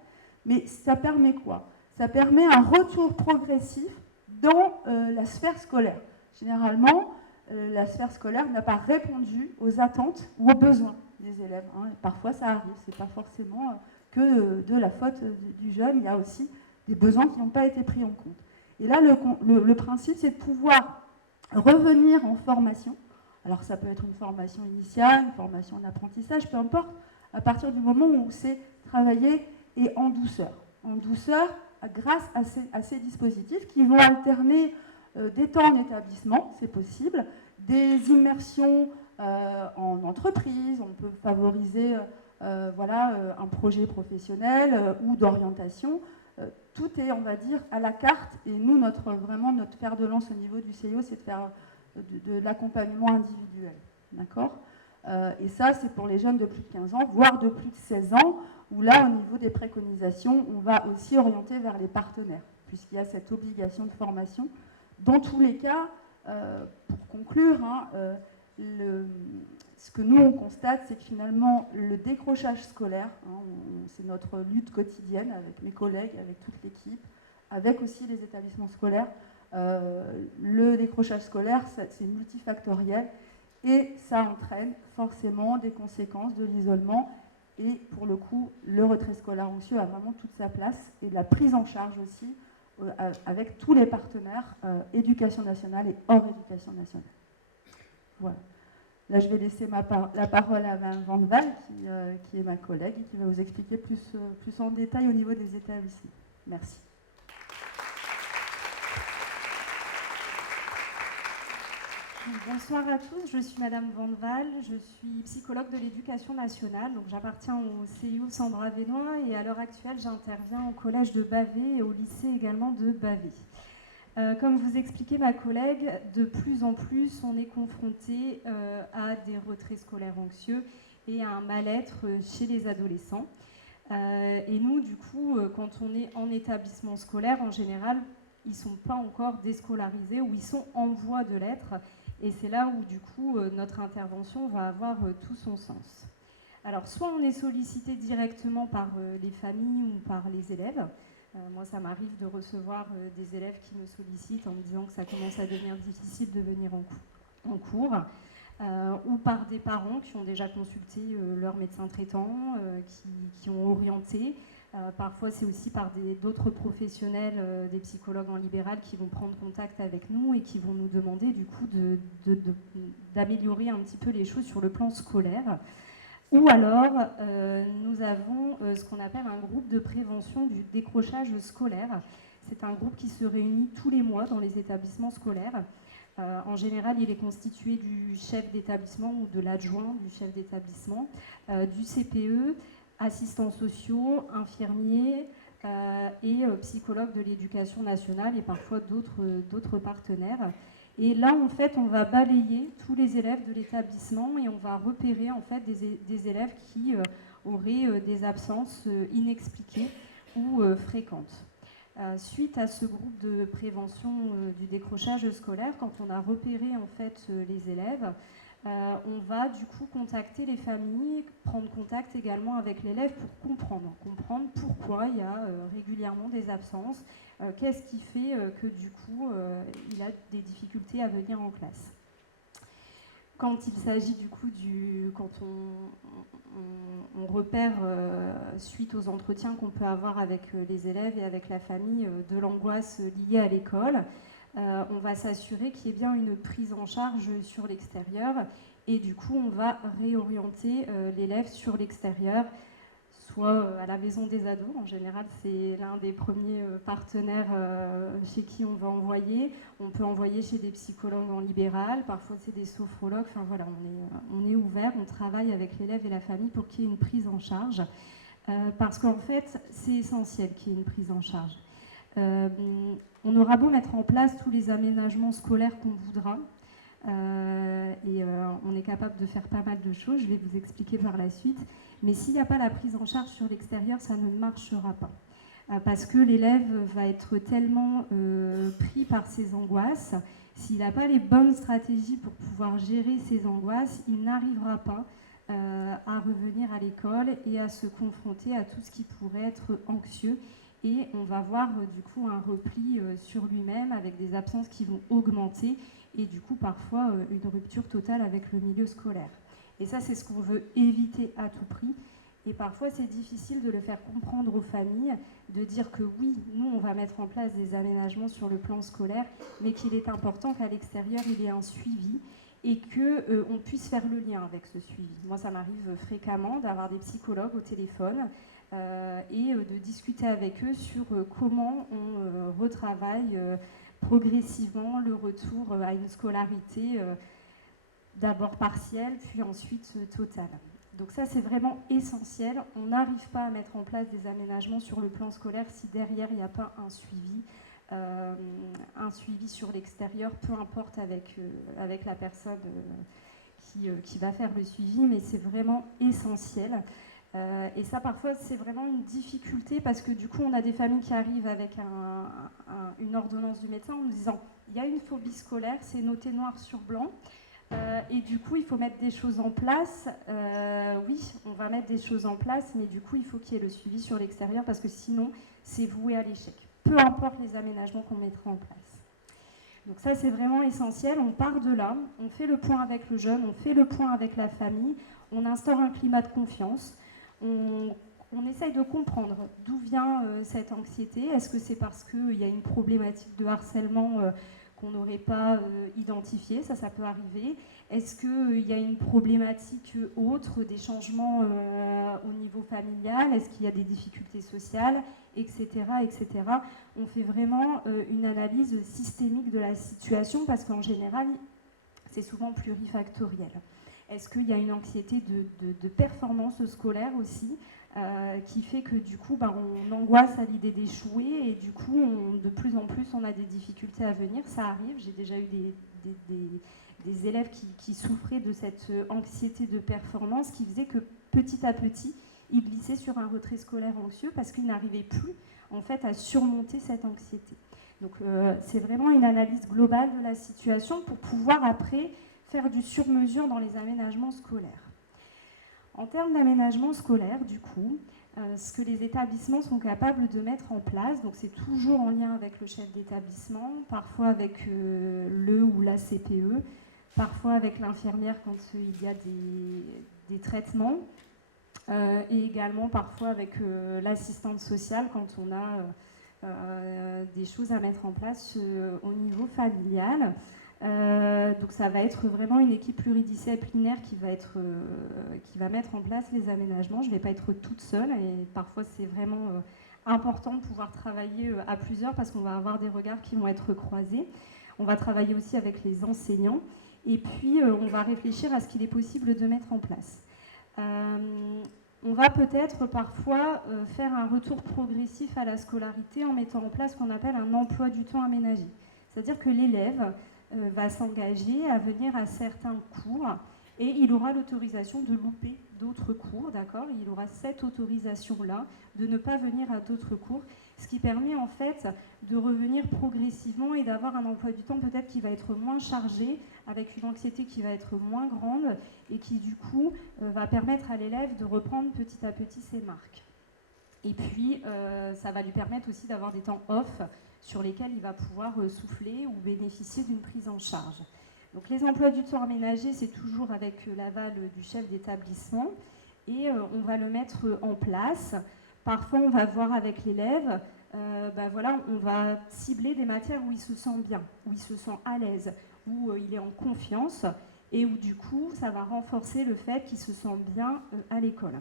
mais ça permet quoi? Ça permet un retour progressif dans la sphère scolaire. Généralement, la sphère scolaire n'a pas répondu aux attentes ou aux besoins des élèves, hein. Parfois, ça arrive, ce n'est pas forcément que de la faute du jeune, il y a aussi des besoins qui n'ont pas été pris en compte. Et là, le principe, c'est de pouvoir revenir en formation. Alors, ça peut être une formation initiale, une formation en apprentissage, peu importe, à partir du moment où c'est travaillé et en douceur. En douceur, grâce à ces dispositifs qui vont alterner des temps en établissement, c'est possible, des immersions en entreprise, on peut favoriser un projet professionnel ou d'orientation. Tout est, on va dire, à la carte. Et nous, notre fer de lance au niveau du CIO, c'est de faire de l'accompagnement individuel. D'accord ? Et ça, c'est pour les jeunes de plus de 15 ans, voire de plus de 16 ans, où là, au niveau des préconisations, on va aussi orienter vers les partenaires, puisqu'il y a cette obligation de formation. Dans tous les cas, pour conclure, hein, ce que nous, on constate, c'est que finalement, le décrochage scolaire, hein, c'est notre lutte quotidienne avec mes collègues, avec toute l'équipe, avec aussi les établissements scolaires. Le décrochage scolaire, c'est multifactoriel et ça entraîne forcément des conséquences de l'isolement. Et pour le coup, le retrait scolaire anxieux a vraiment toute sa place et de la prise en charge aussi avec tous les partenaires, éducation nationale et hors éducation nationale. Voilà. Là, je vais laisser la parole à Mme Van Val, qui est ma collègue et qui va vous expliquer plus en détail au niveau des établissements. Merci. Bonsoir à tous, je suis Madame Van Val, je suis psychologue de l'éducation nationale, donc j'appartiens au CIO Sambre-Avesnois et à l'heure actuelle j'interviens au collège de Bavay et au lycée également de Bavay. Comme vous expliquait ma collègue, de plus en plus on est confronté à des retraits scolaires anxieux et à un mal-être chez les adolescents. Et nous, du coup, quand on est en établissement scolaire, en général, ils ne sont pas encore déscolarisés ou ils sont en voie de l'être. Et c'est là où, du coup, notre intervention va avoir tout son sens. Alors, soit on est sollicité directement par les familles ou par les élèves. Moi, ça m'arrive de recevoir des élèves qui me sollicitent en me disant que ça commence à devenir difficile de venir en cours. Ou par des parents qui ont déjà consulté leur médecin traitant, qui ont orienté. Parfois, c'est aussi par d'autres professionnels, des psychologues en libéral qui vont prendre contact avec nous et qui vont nous demander du coup d'améliorer un petit peu les choses sur le plan scolaire. Ou alors, nous avons ce qu'on appelle un groupe de prévention du décrochage scolaire. C'est un groupe qui se réunit tous les mois dans les établissements scolaires. En général, il est constitué du chef d'établissement ou de l'adjoint du chef d'établissement, du CPE, assistants sociaux, infirmiers et psychologues de l'éducation nationale et parfois d'autres partenaires. Et là, en fait, on va balayer tous les élèves de l'établissement et on va repérer en fait des élèves qui auraient des absences inexpliquées ou fréquentes. Suite à ce groupe de prévention du décrochage scolaire, quand on a repéré en fait les élèves, on va du coup contacter les familles, prendre contact également avec l'élève pour comprendre pourquoi il y a régulièrement des absences, qu'est-ce qui fait que du coup il a des difficultés à venir en classe. Quand il s'agit du coup quand on repère suite aux entretiens qu'on peut avoir avec les élèves et avec la famille de l'angoisse liée à l'école, on va s'assurer qu'il y ait bien une prise en charge sur l'extérieur et du coup on va réorienter l'élève sur l'extérieur, soit à la maison des ados. En général, c'est l'un des premiers partenaires chez qui on va envoyer. On peut envoyer chez des psychologues en libéral, parfois c'est des sophrologues. Enfin voilà, on est ouvert, on travaille avec l'élève et la famille pour qu'il y ait une prise en charge. Parce qu'en fait, c'est essentiel qu'il y ait une prise en charge. On aura beau mettre en place tous les aménagements scolaires qu'on voudra, on est capable de faire pas mal de choses, je vais vous expliquer par la suite, mais s'il n'y a pas la prise en charge sur l'extérieur, ça ne marchera pas. Parce que l'élève va être tellement pris par ses angoisses, s'il n'a pas les bonnes stratégies pour pouvoir gérer ses angoisses, il n'arrivera pas à revenir à l'école et à se confronter à tout ce qui pourrait être anxieux. Et on va voir du coup un repli sur lui-même avec des absences qui vont augmenter et du coup parfois une rupture totale avec le milieu scolaire. Et ça, c'est ce qu'on veut éviter à tout prix. Et parfois, c'est difficile de le faire comprendre aux familles, de dire que oui, nous, on va mettre en place des aménagements sur le plan scolaire, mais qu'il est important qu'à l'extérieur, il y ait un suivi et qu'on puisse faire le lien avec ce suivi. Moi, ça m'arrive fréquemment d'avoir des psychologues au téléphone et de discuter avec eux sur comment on retravaille progressivement le retour à une scolarité d'abord partielle, puis ensuite totale. Donc ça, c'est vraiment essentiel. On n'arrive pas à mettre en place des aménagements sur le plan scolaire si derrière, il n'y a pas un suivi sur l'extérieur, peu importe avec la personne qui va faire le suivi, mais c'est vraiment essentiel. Et ça, parfois, c'est vraiment une difficulté parce que du coup, on a des familles qui arrivent avec une ordonnance du médecin en nous disant « il y a une phobie scolaire, c'est noté noir sur blanc ». Et du coup, il faut mettre des choses en place. Oui, on va mettre des choses en place, mais du coup, il faut qu'il y ait le suivi sur l'extérieur parce que sinon, c'est voué à l'échec. Peu importe les aménagements qu'on mettra en place. Donc ça, c'est vraiment essentiel. On part de là, on fait le point avec le jeune, on fait le point avec la famille, on instaure un climat de confiance, on essaye de comprendre d'où vient cette anxiété. Est-ce que c'est parce qu'il y a une problématique de harcèlement qu'on n'aurait pas identifié, ça peut arriver. Est-ce qu'il y a une problématique autre, des changements au niveau familial? Est-ce qu'il y a des difficultés sociales, etc., etc. On fait vraiment une analyse systémique de la situation parce qu'en général, c'est souvent plurifactoriel. Est-ce qu'il y a une anxiété de performance scolaire aussi qui fait que du coup on angoisse à l'idée d'échouer et du coup de plus en plus on a des difficultés à venir, ça arrive, j'ai déjà eu des élèves qui souffraient de cette anxiété de performance qui faisait que petit à petit ils glissaient sur un retrait scolaire anxieux parce qu'ils n'arrivaient plus en fait à surmonter cette anxiété. Donc c'est vraiment une analyse globale de la situation pour pouvoir après faire du sur-mesure dans les aménagements scolaires. En termes d'aménagement scolaire, du coup, ce que les établissements sont capables de mettre en place, donc c'est toujours en lien avec le chef d'établissement, parfois avec le ou la CPE, parfois avec l'infirmière quand il y a des traitements, et également parfois avec l'assistante sociale quand on a des choses à mettre en place au niveau familial. Donc ça va être vraiment une équipe pluridisciplinaire qui va mettre en place les aménagements. Je ne vais pas être toute seule et parfois c'est vraiment important de pouvoir travailler à plusieurs parce qu'on va avoir des regards qui vont être croisés. On va travailler aussi avec les enseignants et puis on va réfléchir à ce qu'il est possible de mettre en place. On va peut-être parfois faire un retour progressif à la scolarité en mettant en place ce qu'on appelle un emploi du temps aménagé. C'est-à-dire que l'élève va s'engager à venir à certains cours et il aura l'autorisation de louper d'autres cours, d'accord? Il aura cette autorisation-là de ne pas venir à d'autres cours, ce qui permet en fait de revenir progressivement et d'avoir un emploi du temps peut-être qui va être moins chargé, avec une anxiété qui va être moins grande et qui du coup va permettre à l'élève de reprendre petit à petit ses marques. Et puis ça va lui permettre aussi d'avoir des temps off sur lesquels il va pouvoir souffler ou bénéficier d'une prise en charge. Donc les emplois du temps aménagés, c'est toujours avec l'aval du chef d'établissement et on va le mettre en place. Parfois, on va voir avec l'élève, voilà, on va cibler des matières où il se sent bien, où il se sent à l'aise, où il est en confiance et où du coup, ça va renforcer le fait qu'il se sent bien à l'école.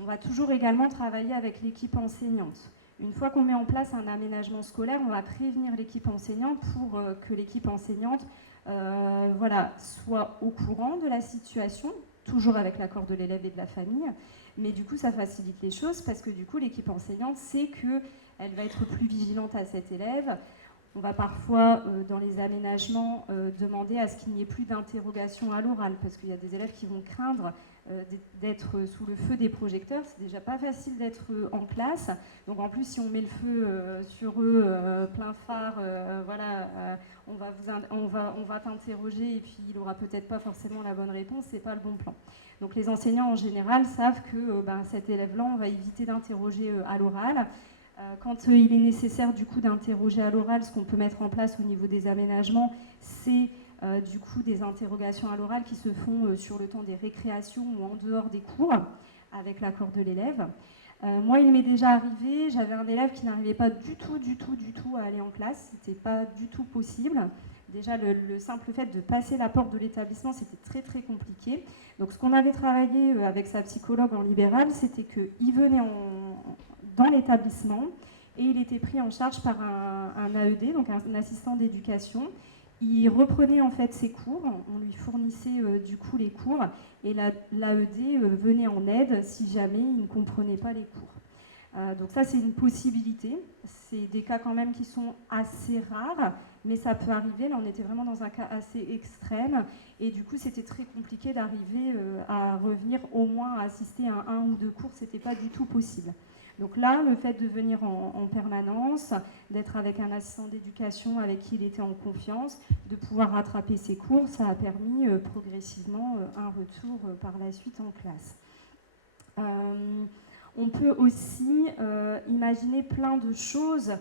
On va toujours également travailler avec l'équipe enseignante. Une fois qu'on met en place un aménagement scolaire, on va prévenir l'équipe enseignante pour que l'équipe enseignante soit au courant de la situation, toujours avec l'accord de l'élève et de la famille. Mais du coup, ça facilite les choses parce que du coup, l'équipe enseignante sait qu'elle va être plus vigilante à cet élève. On va parfois, dans les aménagements, demander à ce qu'il n'y ait plus d'interrogation à l'oral parce qu'il y a des élèves qui vont craindre d'être sous le feu des projecteurs. C'est déjà pas facile d'être en classe. Donc en plus, si on met le feu sur eux, plein phare, on va t'interroger et puis il n'aura peut-être pas forcément la bonne réponse, c'est pas le bon plan. Donc les enseignants en général savent que cet élève-là, on va éviter d'interroger à l'oral. Quand il est nécessaire du coup d'interroger à l'oral, ce qu'on peut mettre en place au niveau des aménagements, c'est du coup des interrogations à l'oral qui se font sur le temps des récréations ou en dehors des cours, avec l'accord de l'élève. Moi, il m'est déjà arrivé, j'avais un élève qui n'arrivait pas du tout à aller en classe, c'était pas du tout possible. Déjà, le simple fait de passer la porte de l'établissement, c'était très très compliqué. Donc ce qu'on avait travaillé avec sa psychologue en libéral, c'était qu'il venait dans l'établissement et il était pris en charge par un AED, donc un assistant d'éducation. Il reprenait en fait ses cours, on lui fournissait du coup les cours et l'AED venait en aide si jamais il ne comprenait pas les cours. Donc ça c'est une possibilité, c'est des cas quand même qui sont assez rares, mais ça peut arriver. Là on était vraiment dans un cas assez extrême et du coup c'était très compliqué d'arriver à revenir au moins à assister à un ou deux cours, c'était pas du tout possible. Donc là, le fait de venir en permanence, d'être avec un assistant d'éducation avec qui il était en confiance, de pouvoir rattraper ses cours, ça a permis progressivement un retour par la suite en classe. On peut aussi imaginer plein de choses.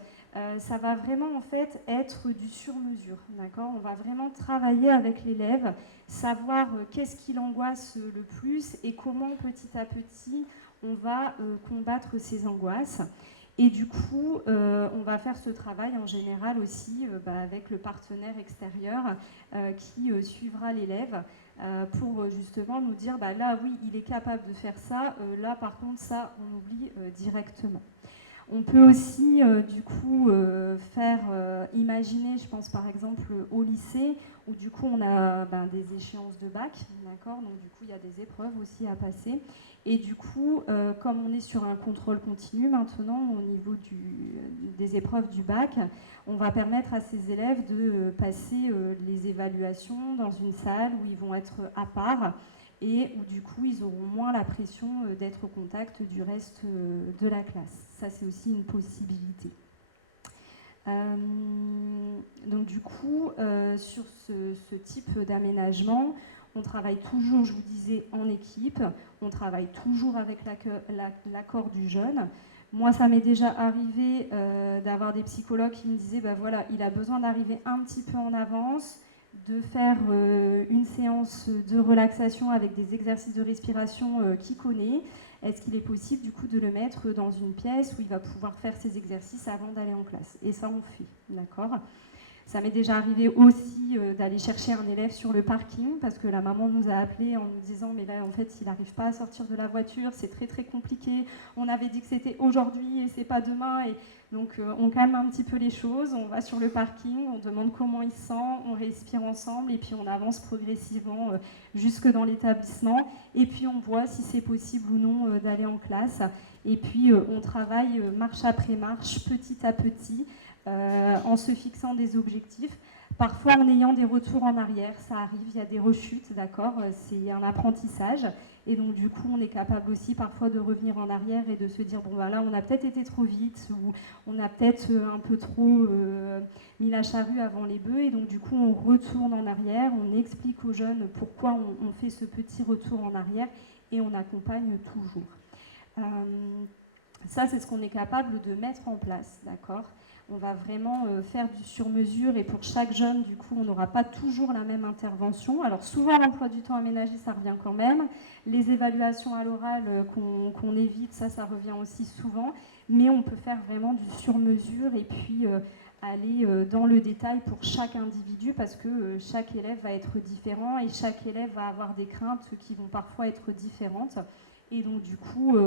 Ça va vraiment en fait être du sur-mesure, d'accord ? On va vraiment travailler avec l'élève, savoir qu'est-ce qui l'angoisse le plus et comment petit à petit on va combattre ces angoisses. Et du coup, on va faire ce travail en général aussi avec le partenaire extérieur qui suivra l'élève pour justement nous dire là oui, il est capable de faire ça, là par contre ça, on oublie directement. On peut aussi du coup faire imaginer, je pense par exemple au lycée, où du coup on a des échéances de bac, d'accord ? Donc du coup il y a des épreuves aussi à passer. Et du coup, comme on est sur un contrôle continu maintenant au niveau des épreuves du bac, on va permettre à ces élèves de passer les évaluations dans une salle où ils vont être à part et où du coup ils auront moins la pression d'être au contact du reste de la classe. Ça c'est aussi une possibilité. Donc du coup, sur ce type d'aménagement, on travaille toujours, je vous disais, en équipe, on travaille toujours avec l'accord du jeune. Moi, ça m'est déjà arrivé d'avoir des psychologues qui me disaient, voilà, il a besoin d'arriver un petit peu en avance, de faire une séance de relaxation avec des exercices de respiration qu'il connaît. Est-ce qu'il est possible du coup de le mettre dans une pièce où il va pouvoir faire ses exercices avant d'aller en classe ? Et ça on fait, d'accord ? Ça m'est déjà arrivé aussi d'aller chercher un élève sur le parking parce que la maman nous a appelé en nous disant mais là en fait il n'arrive pas à sortir de la voiture, c'est très très compliqué, on avait dit que c'était aujourd'hui et c'est pas demain et donc on calme un petit peu les choses, on va sur le parking, on demande comment il se sent, on respire ensemble et puis on avance progressivement jusque dans l'établissement et puis on voit si c'est possible ou non d'aller en classe et puis on travaille marche après marche, petit à petit. En se fixant des objectifs, parfois en ayant des retours en arrière, ça arrive, il y a des rechutes, d'accord, c'est un apprentissage, et donc du coup on est capable aussi parfois de revenir en arrière et de se dire bon là on a peut-être été trop vite, ou on a peut-être un peu trop mis la charrue avant les bœufs, et donc du coup on retourne en arrière, on explique aux jeunes pourquoi on fait ce petit retour en arrière, et on accompagne toujours. Ça c'est ce qu'on est capable de mettre en place, d'accord ? On va vraiment faire du sur-mesure et pour chaque jeune, du coup, on n'aura pas toujours la même intervention. Alors souvent, l'emploi du temps aménagé, ça revient quand même. Les évaluations à l'oral qu'on évite, ça revient aussi souvent. Mais on peut faire vraiment du sur-mesure et puis aller dans le détail pour chaque individu parce que chaque élève va être différent et chaque élève va avoir des craintes qui vont parfois être différentes. Et donc du coup,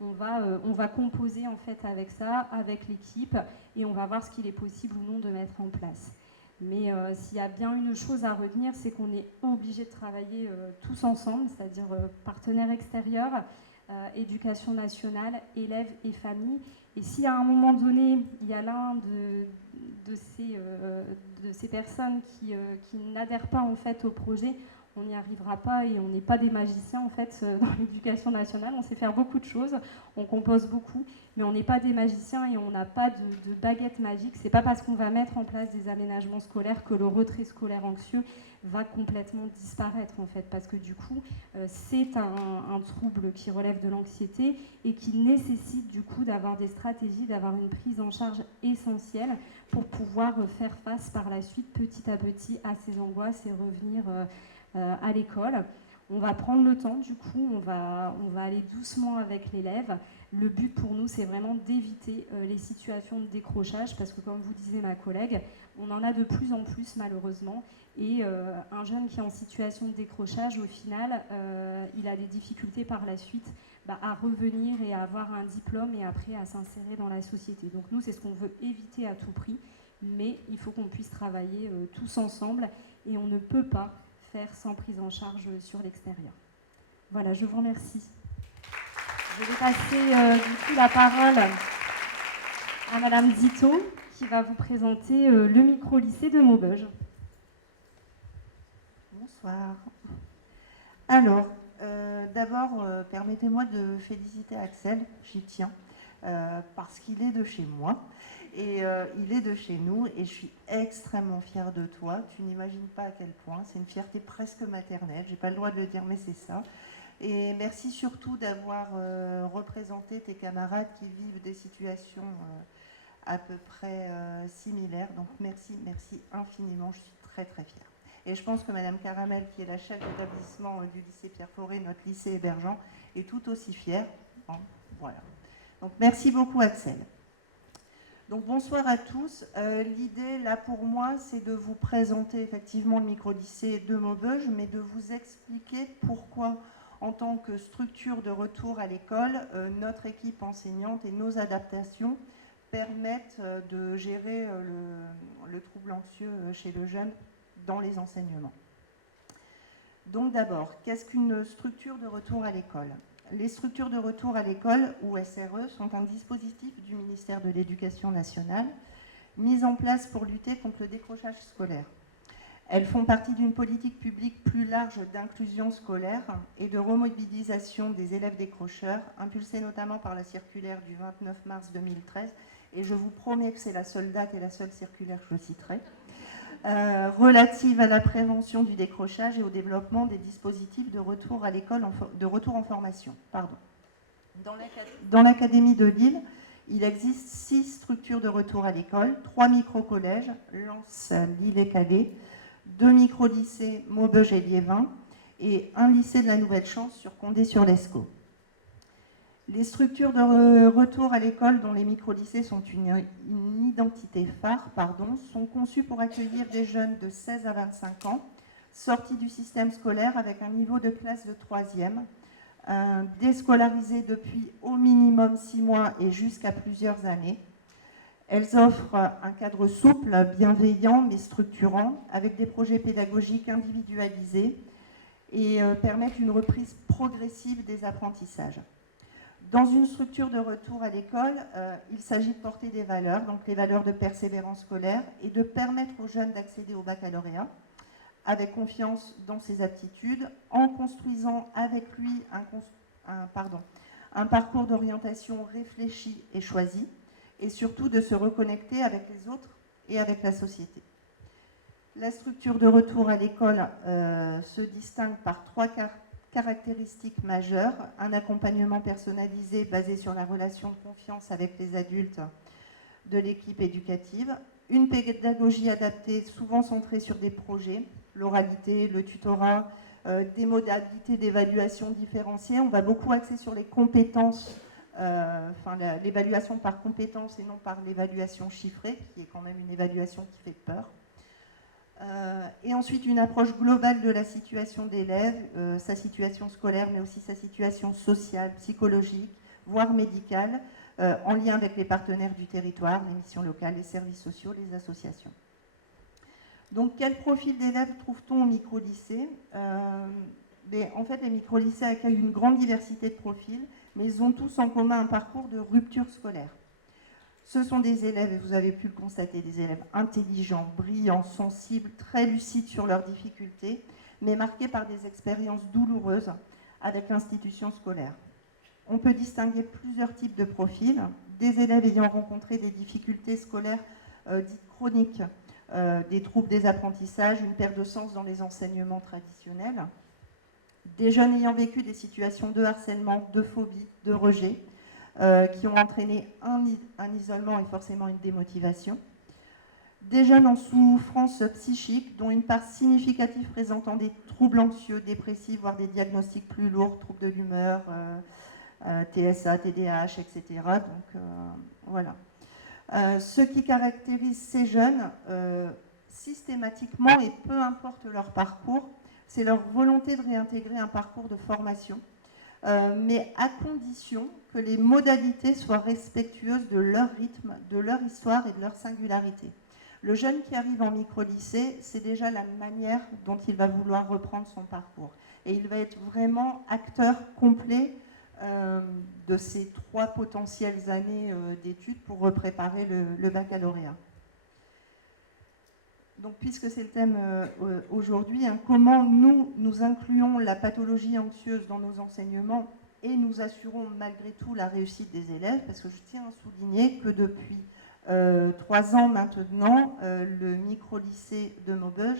on va composer en fait avec ça, avec l'équipe, et on va voir ce qu'il est possible ou non de mettre en place. Mais s'il y a bien une chose à retenir, c'est qu'on est obligé de travailler tous ensemble, c'est-à-dire partenaires extérieurs, éducation nationale, élèves et familles. Et si à un moment donné, il y a l'un de ces personnes qui n'adhèrent pas en fait au projet, on n'y arrivera pas et on n'est pas des magiciens en fait dans l'éducation nationale. On sait faire beaucoup de choses, on compose beaucoup, mais on n'est pas des magiciens et on n'a pas de baguette magique. C'est pas parce qu'on va mettre en place des aménagements scolaires que le retrait scolaire anxieux va complètement disparaître en fait, parce que du coup c'est un trouble qui relève de l'anxiété et qui nécessite du coup d'avoir des stratégies, d'avoir une prise en charge essentielle pour pouvoir faire face par la suite petit à petit à ces angoisses et revenir à l'école. On va prendre le temps, du coup, on va aller doucement avec l'élève. Le but pour nous, c'est vraiment d'éviter les situations de décrochage, parce que comme vous disait ma collègue, on en a de plus en plus malheureusement. Et un jeune qui est en situation de décrochage, au final, il a des difficultés par la suite à revenir et à avoir un diplôme et après à s'insérer dans la société. Donc nous, c'est ce qu'on veut éviter à tout prix, mais il faut qu'on puisse travailler tous ensemble et on ne peut pas faire sans prise en charge sur l'extérieur. Voilà, je vous remercie. Je vais passer du coup la parole à Madame Zito qui va vous présenter le micro-lycée de Maubeuge. Bonsoir. Alors, d'abord, permettez-moi de féliciter Axel, j'y tiens, parce qu'il est de chez moi. Et il est de chez nous et je suis extrêmement fière de toi. Tu n'imagines pas à quel point. C'est une fierté presque maternelle. J'ai pas le droit de le dire, mais c'est ça. Et merci surtout d'avoir représenté tes camarades qui vivent des situations à peu près similaires. Donc merci infiniment. Je suis très très fière. Et je pense que Madame Caramel, qui est la chef d'établissement du lycée Pierre Fauré, notre lycée hébergeant, est tout aussi fière. Bon, voilà. Donc merci beaucoup Axel. Donc bonsoir à tous. L'idée là pour moi c'est de vous présenter effectivement le micro-lycée de Maubeuge, mais de vous expliquer pourquoi en tant que structure de retour à l'école, notre équipe enseignante et nos adaptations permettent de gérer le trouble anxieux chez le jeune dans les enseignements. Donc d'abord, qu'est-ce qu'une structure de retour à l'école ? Les structures de retour à l'école, ou SRE, sont un dispositif du ministère de l'Éducation nationale mis en place pour lutter contre le décrochage scolaire. Elles font partie d'une politique publique plus large d'inclusion scolaire et de remobilisation des élèves décrocheurs, impulsée notamment par la circulaire du 29 mars 2013, et je vous promets que c'est la seule date et la seule circulaire que je citerai, relative à la prévention du décrochage et au développement des dispositifs de retour à l'école, de retour en formation. Pardon. Dans l'Académie de Lille, il existe 6 structures de retour à l'école, 3 micro-collèges, Lens, Lille et Calais, 2 micro-lycées, Maubeuge et Liévin, et un lycée de la Nouvelle-Chance sur Condé-sur-Lescaut. Les structures de retour à l'école, dont les micro-lycées sont une identité phare, sont conçues pour accueillir des jeunes de 16 à 25 ans, sortis du système scolaire avec un niveau de classe de 3e, déscolarisés depuis au minimum 6 mois et jusqu'à plusieurs années. Elles offrent un cadre souple, bienveillant mais structurant, avec des projets pédagogiques individualisés et permettent une reprise progressive des apprentissages. Dans une structure de retour à l'école, il s'agit de porter des valeurs, donc les valeurs de persévérance scolaire, et de permettre aux jeunes d'accéder au baccalauréat avec confiance dans ses aptitudes, en construisant avec lui un parcours d'orientation réfléchi et choisi, et surtout de se reconnecter avec les autres et avec la société. La structure de retour à l'école se distingue par 3 caractéristiques majeures: un accompagnement personnalisé basé sur la relation de confiance avec les adultes de l'équipe éducative, une pédagogie adaptée souvent centrée sur des projets, l'oralité, le tutorat, des modalités d'évaluation différenciées. On va beaucoup axer sur les compétences, l'évaluation par compétences et non par l'évaluation chiffrée, qui est quand même une évaluation qui fait peur. Et ensuite, une approche globale de la situation d'élève, sa situation scolaire, mais aussi sa situation sociale, psychologique, voire médicale, en lien avec les partenaires du territoire, les missions locales, les services sociaux, les associations. Donc, quel profil d'élèves trouve-t-on au micro-lycée? En fait, les micro-lycées accueillent une grande diversité de profils, mais ils ont tous en commun un parcours de rupture scolaire. Ce sont des élèves, et vous avez pu le constater, des élèves intelligents, brillants, sensibles, très lucides sur leurs difficultés, mais marqués par des expériences douloureuses avec l'institution scolaire. On peut distinguer plusieurs types de profils, des élèves ayant rencontré des difficultés scolaires dites chroniques, des troubles des apprentissages, une perte de sens dans les enseignements traditionnels, des jeunes ayant vécu des situations de harcèlement, de phobie, de rejet, qui ont entraîné un isolement et forcément une démotivation. Des jeunes en souffrance psychique, dont une part significative présentant des troubles anxieux, dépressifs, voire des diagnostics plus lourds, troubles de l'humeur, TSA, TDAH, etc. Donc voilà. Ce qui caractérise ces jeunes, systématiquement, et peu importe leur parcours, c'est leur volonté de réintégrer un parcours de formation, mais à condition que les modalités soient respectueuses de leur rythme, de leur histoire et de leur singularité. Le jeune qui arrive en micro-lycée, c'est déjà la manière dont il va vouloir reprendre son parcours. Et il va être vraiment acteur complet de ces 3 potentielles années d'études pour repréparer le baccalauréat. Donc, puisque c'est le thème aujourd'hui, comment nous incluons la pathologie anxieuse dans nos enseignements et nous assurons malgré tout la réussite des élèves, parce que je tiens à souligner que depuis 3 ans maintenant, le micro-lycée de Maubeuge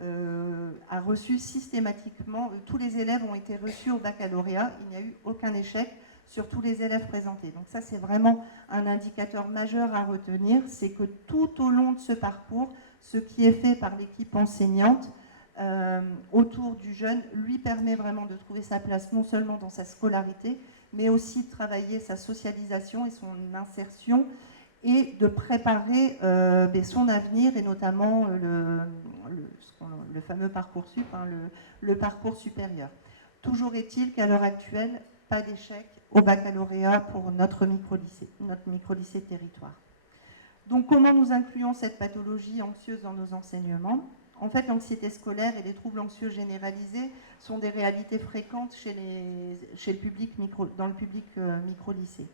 a reçu systématiquement, tous les élèves ont été reçus au baccalauréat, il n'y a eu aucun échec sur tous les élèves présentés. Donc ça, c'est vraiment un indicateur majeur à retenir, c'est que tout au long de ce parcours, ce qui est fait par l'équipe enseignante autour du jeune lui permet vraiment de trouver sa place non seulement dans sa scolarité, mais aussi de travailler sa socialisation et son insertion et de préparer son avenir et notamment le fameux Parcoursup, le parcours supérieur. Toujours est-il qu'à l'heure actuelle, pas d'échec au baccalauréat pour notre micro-lycée territoire. Donc, comment nous incluons cette pathologie anxieuse dans nos enseignements? En fait, l'anxiété scolaire et les troubles anxieux généralisés sont des réalités fréquentes dans le public micro-lycée.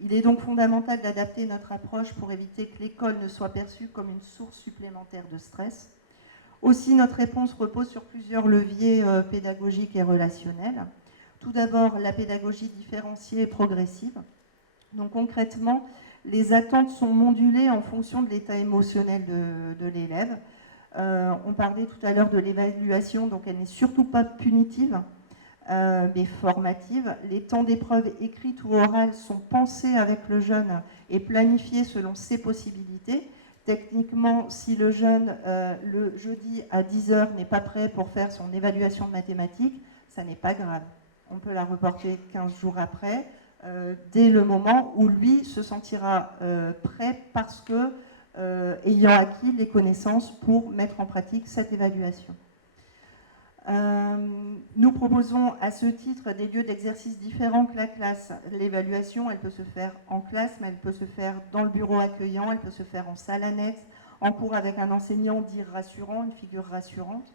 Il est donc fondamental d'adapter notre approche pour éviter que l'école ne soit perçue comme une source supplémentaire de stress. Aussi, notre réponse repose sur plusieurs leviers pédagogiques et relationnels. Tout d'abord, la pédagogie différenciée et progressive. Donc concrètement, les attentes sont modulées en fonction de l'état émotionnel de l'élève. On parlait tout à l'heure de l'évaluation, donc elle n'est surtout pas punitive, mais formative. Les temps d'épreuve écrite ou orale sont pensés avec le jeune et planifiés selon ses possibilités. Techniquement, si le jeune, le jeudi à 10h, n'est pas prêt pour faire son évaluation de mathématiques, ça n'est pas grave. On peut la reporter 15 jours après, dès le moment où lui se sentira prêt parce que ayant acquis les connaissances pour mettre en pratique cette évaluation. Nous proposons à ce titre des lieux d'exercice différents que la classe. L'évaluation, elle peut se faire en classe, mais elle peut se faire dans le bureau accueillant, elle peut se faire en salle annexe, en cours avec un enseignant dit rassurant, une figure rassurante.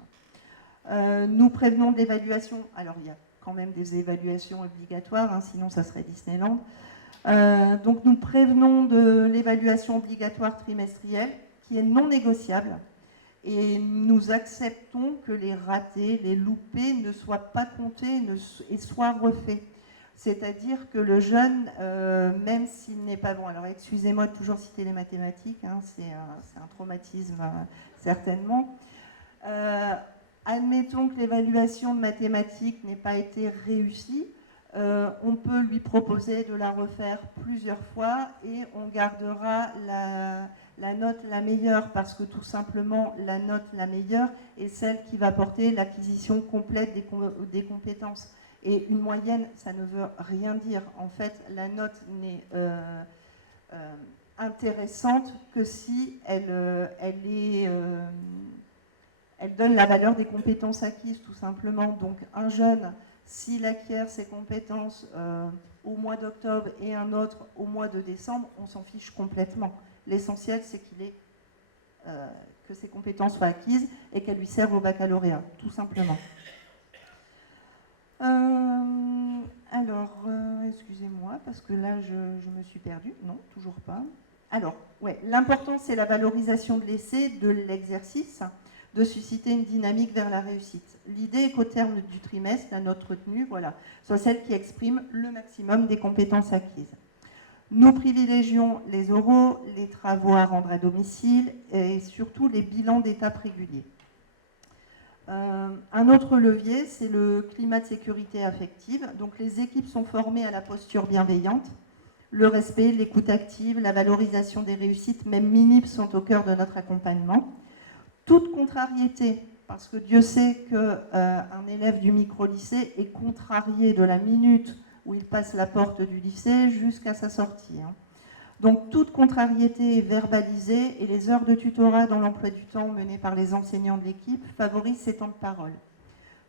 Nous prévenons de l'évaluation, alors il y a quand même des évaluations obligatoires, hein, sinon ça serait Disneyland. Donc nous prévenons de l'évaluation obligatoire trimestrielle qui est non négociable et nous acceptons que les ratés, les loupés ne soient pas comptés et soient refaits. C'est-à-dire que le jeune, même s'il n'est pas bon, alors excusez-moi de toujours citer les mathématiques, hein, c'est un traumatisme certainement. Admettons que l'évaluation de mathématiques n'ait pas été réussie, on peut lui proposer de la refaire plusieurs fois et on gardera la note la meilleure parce que tout simplement la note la meilleure est celle qui va porter l'acquisition complète des compétences. Et une moyenne, ça ne veut rien dire. En fait, la note n'est intéressante que si elle est Elle donne la valeur des compétences acquises, tout simplement. Donc, un jeune, s'il acquiert ses compétences au mois d'octobre et un autre au mois de décembre, on s'en fiche complètement. L'essentiel, c'est que ses compétences soient acquises et qu'elles lui servent au baccalauréat, tout simplement. Excusez-moi, parce que là, je me suis perdue. Non, toujours pas. Alors, ouais, l'important, c'est la valorisation de l'essai, de l'exercice, de susciter une dynamique vers la réussite. L'idée est qu'au terme du trimestre, la note retenue, voilà, soit celle qui exprime le maximum des compétences acquises. Nous privilégions les oraux, les travaux à rendre à domicile et surtout les bilans d'étapes réguliers. Un autre levier, c'est le climat de sécurité affective. Donc les équipes sont formées à la posture bienveillante. Le respect, l'écoute active, la valorisation des réussites, même minimes, sont au cœur de notre accompagnement. Toute contrariété, parce que Dieu sait qu'un élève du micro-lycée est contrarié de la minute où il passe la porte du lycée jusqu'à sa sortie. Donc toute contrariété est verbalisée et les heures de tutorat dans l'emploi du temps menées par les enseignants de l'équipe favorisent ces temps de parole.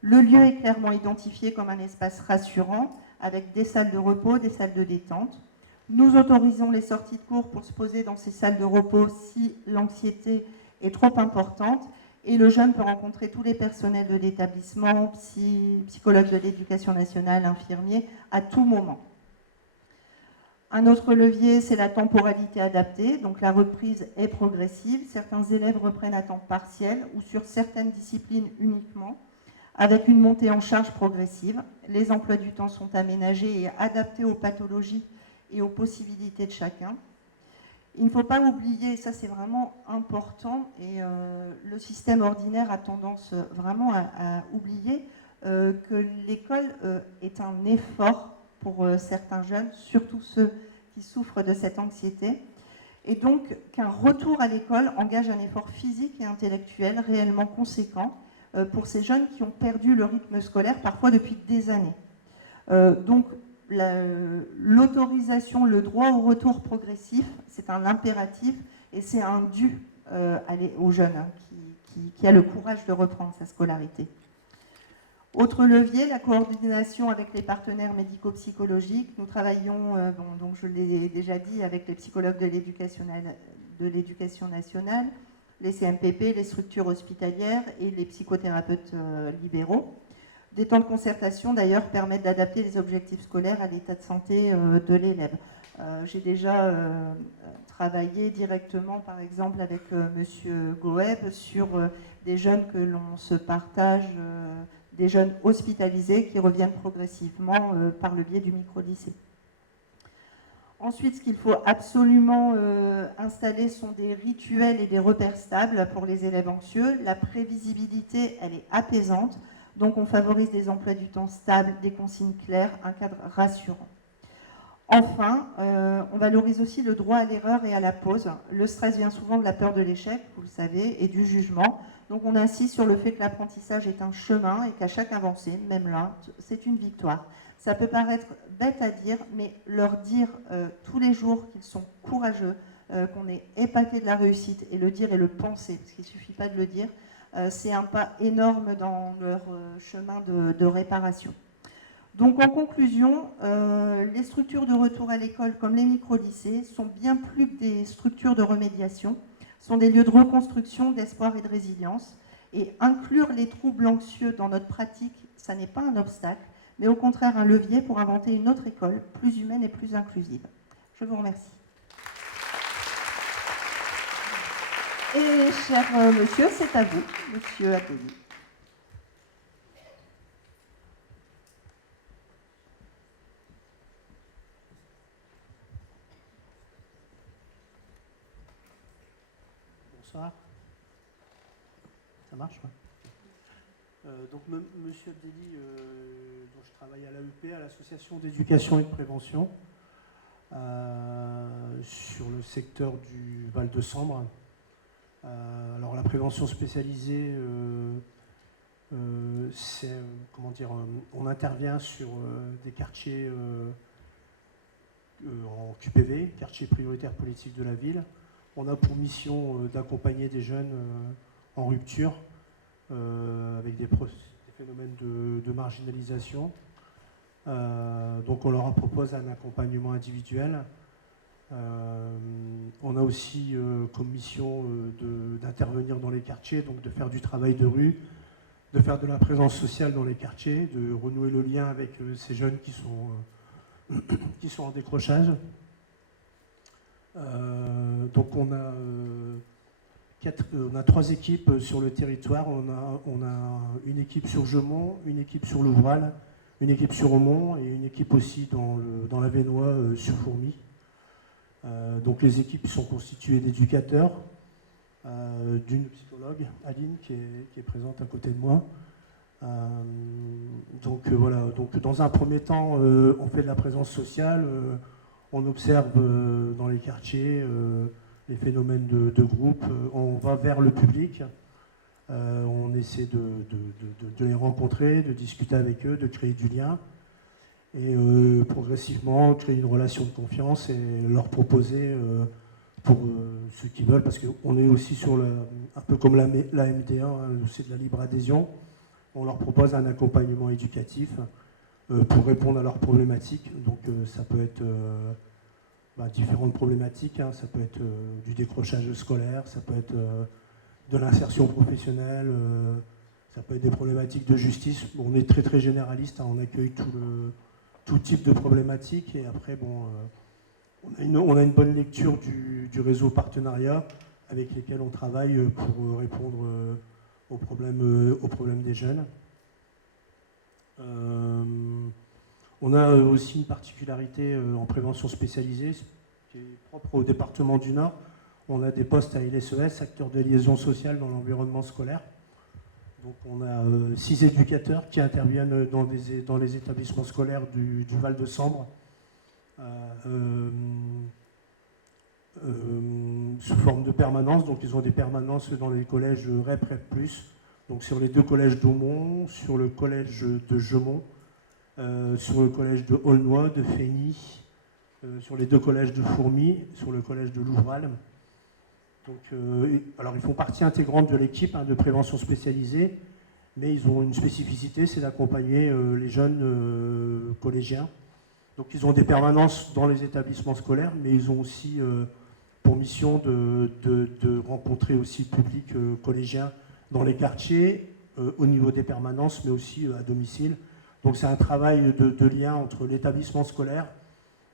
Le lieu est clairement identifié comme un espace rassurant avec des salles de repos, des salles de détente. Nous autorisons les sorties de cours pour se poser dans ces salles de repos si l'anxiété est trop importante et le jeune peut rencontrer tous les personnels de l'établissement, psychologues de l'éducation nationale, infirmiers, à tout moment. Un autre levier, c'est la temporalité adaptée. Donc la reprise est progressive. Certains élèves reprennent à temps partiel ou sur certaines disciplines uniquement, avec une montée en charge progressive. Les emplois du temps sont aménagés et adaptés aux pathologies et aux possibilités de chacun. Il ne faut pas oublier, ça c'est vraiment important, et le système ordinaire a tendance vraiment à oublier que l'école est un effort pour certains jeunes, surtout ceux qui souffrent de cette anxiété, et donc qu'un retour à l'école engage un effort physique et intellectuel réellement conséquent pour ces jeunes qui ont perdu le rythme scolaire parfois depuis des années. Donc l'autorisation, le droit au retour progressif, c'est un impératif et c'est un dû aux jeunes qui a le courage de reprendre sa scolarité. Autre levier, la coordination avec les partenaires médico-psychologiques. Nous travaillons, donc je l'ai déjà dit, avec les psychologues de l'éducation nationale, les CMPP, les structures hospitalières et les psychothérapeutes libéraux. Des temps de concertation, d'ailleurs, permettent d'adapter les objectifs scolaires à l'état de santé de l'élève. J'ai déjà travaillé directement, par exemple, avec M. Goeb sur des jeunes que l'on se partage, des jeunes hospitalisés qui reviennent progressivement par le biais du micro-lycée. Ensuite, ce qu'il faut absolument installer sont des rituels et des repères stables pour les élèves anxieux. La prévisibilité, elle est apaisante, donc on favorise des emplois du temps stables, des consignes claires, un cadre rassurant. Enfin, on valorise aussi le droit à l'erreur et à la pause. Le stress vient souvent de la peur de l'échec, vous le savez, et du jugement. Donc on insiste sur le fait que l'apprentissage est un chemin et qu'à chaque avancée, même là, c'est une victoire. Ça peut paraître bête à dire, mais leur dire tous les jours qu'ils sont courageux, qu'on est épaté de la réussite, et le dire et le penser, parce qu'il ne suffit pas de le dire, c'est un pas énorme dans leur chemin de réparation. Donc en conclusion, les structures de retour à l'école comme les micro-lycées sont bien plus que des structures de remédiation, sont des lieux de reconstruction, d'espoir et de résilience. Et inclure les troubles anxieux dans notre pratique, ça n'est pas un obstacle, mais au contraire un levier pour inventer une autre école plus humaine et plus inclusive. Je vous remercie. Et cher monsieur, c'est à vous, monsieur Attali. Bonsoir. Ça marche, ouais. Donc, monsieur Abdelli, dont je travaille à l'AEP, à l'Association d'éducation et de prévention, sur le secteur du Val-de-Sambre. Alors, la prévention spécialisée, c'est, comment dire, on intervient sur des quartiers en QPV, quartier prioritaire politique de la ville. On a pour mission d'accompagner des jeunes en rupture avec des phénomènes de marginalisation. Donc on leur propose un accompagnement individuel. On a aussi comme mission d'intervenir dans les quartiers, donc de faire du travail de rue, de faire de la présence sociale dans les quartiers, de renouer le lien avec ces jeunes qui sont en décrochage. Donc on a 3 équipes sur le territoire. On a une équipe sur Gemont, une équipe sur Louvral, une équipe sur Aumont et une équipe aussi dans la Vénois sur Fourmies. Donc les équipes sont constituées d'éducateurs, d'une psychologue, Aline, qui est présente à côté de moi. Donc voilà, donc dans un premier temps, on fait de la présence sociale, on observe dans les quartiers les phénomènes de groupe, on va vers le public, on essaie de les rencontrer, de discuter avec eux, de créer du lien et progressivement créer une relation de confiance et leur proposer pour ceux qui veulent, parce qu'on est aussi sur un peu comme la MD1, hein, c'est de la libre adhésion, on leur propose un accompagnement éducatif pour répondre à leurs problématiques. Donc ça peut être différentes problématiques, hein. Ça peut être du décrochage scolaire, ça peut être de l'insertion professionnelle, ça peut être des problématiques de justice. Bon, on est très très généraliste, hein, on accueille tout type de problématiques et après bon, on a une bonne lecture du réseau partenariat avec lesquels on travaille pour répondre aux problèmes des jeunes. On a aussi une particularité en prévention spécialisée qui est propre au département du Nord. On a des postes à LSES, acteurs de liaison sociale dans l'environnement scolaire. Donc on a 6 éducateurs qui interviennent dans les établissements scolaires du Val de Sambre sous forme de permanence. Donc ils ont des permanences dans les collèges REP, REP+, donc sur les 2 collèges d'Aumont, sur le collège de Gemont, sur le collège de Aulnois, de Fény, sur les 2 collèges de Fourmies, sur le collège de Louvral. Donc, alors ils font partie intégrante de l'équipe de prévention spécialisée, mais ils ont une spécificité, c'est d'accompagner les jeunes collégiens. Donc ils ont des permanences dans les établissements scolaires, mais ils ont aussi pour mission de rencontrer aussi le public collégien dans les quartiers, au niveau des permanences, mais aussi à domicile. Donc c'est un travail de lien entre l'établissement scolaire,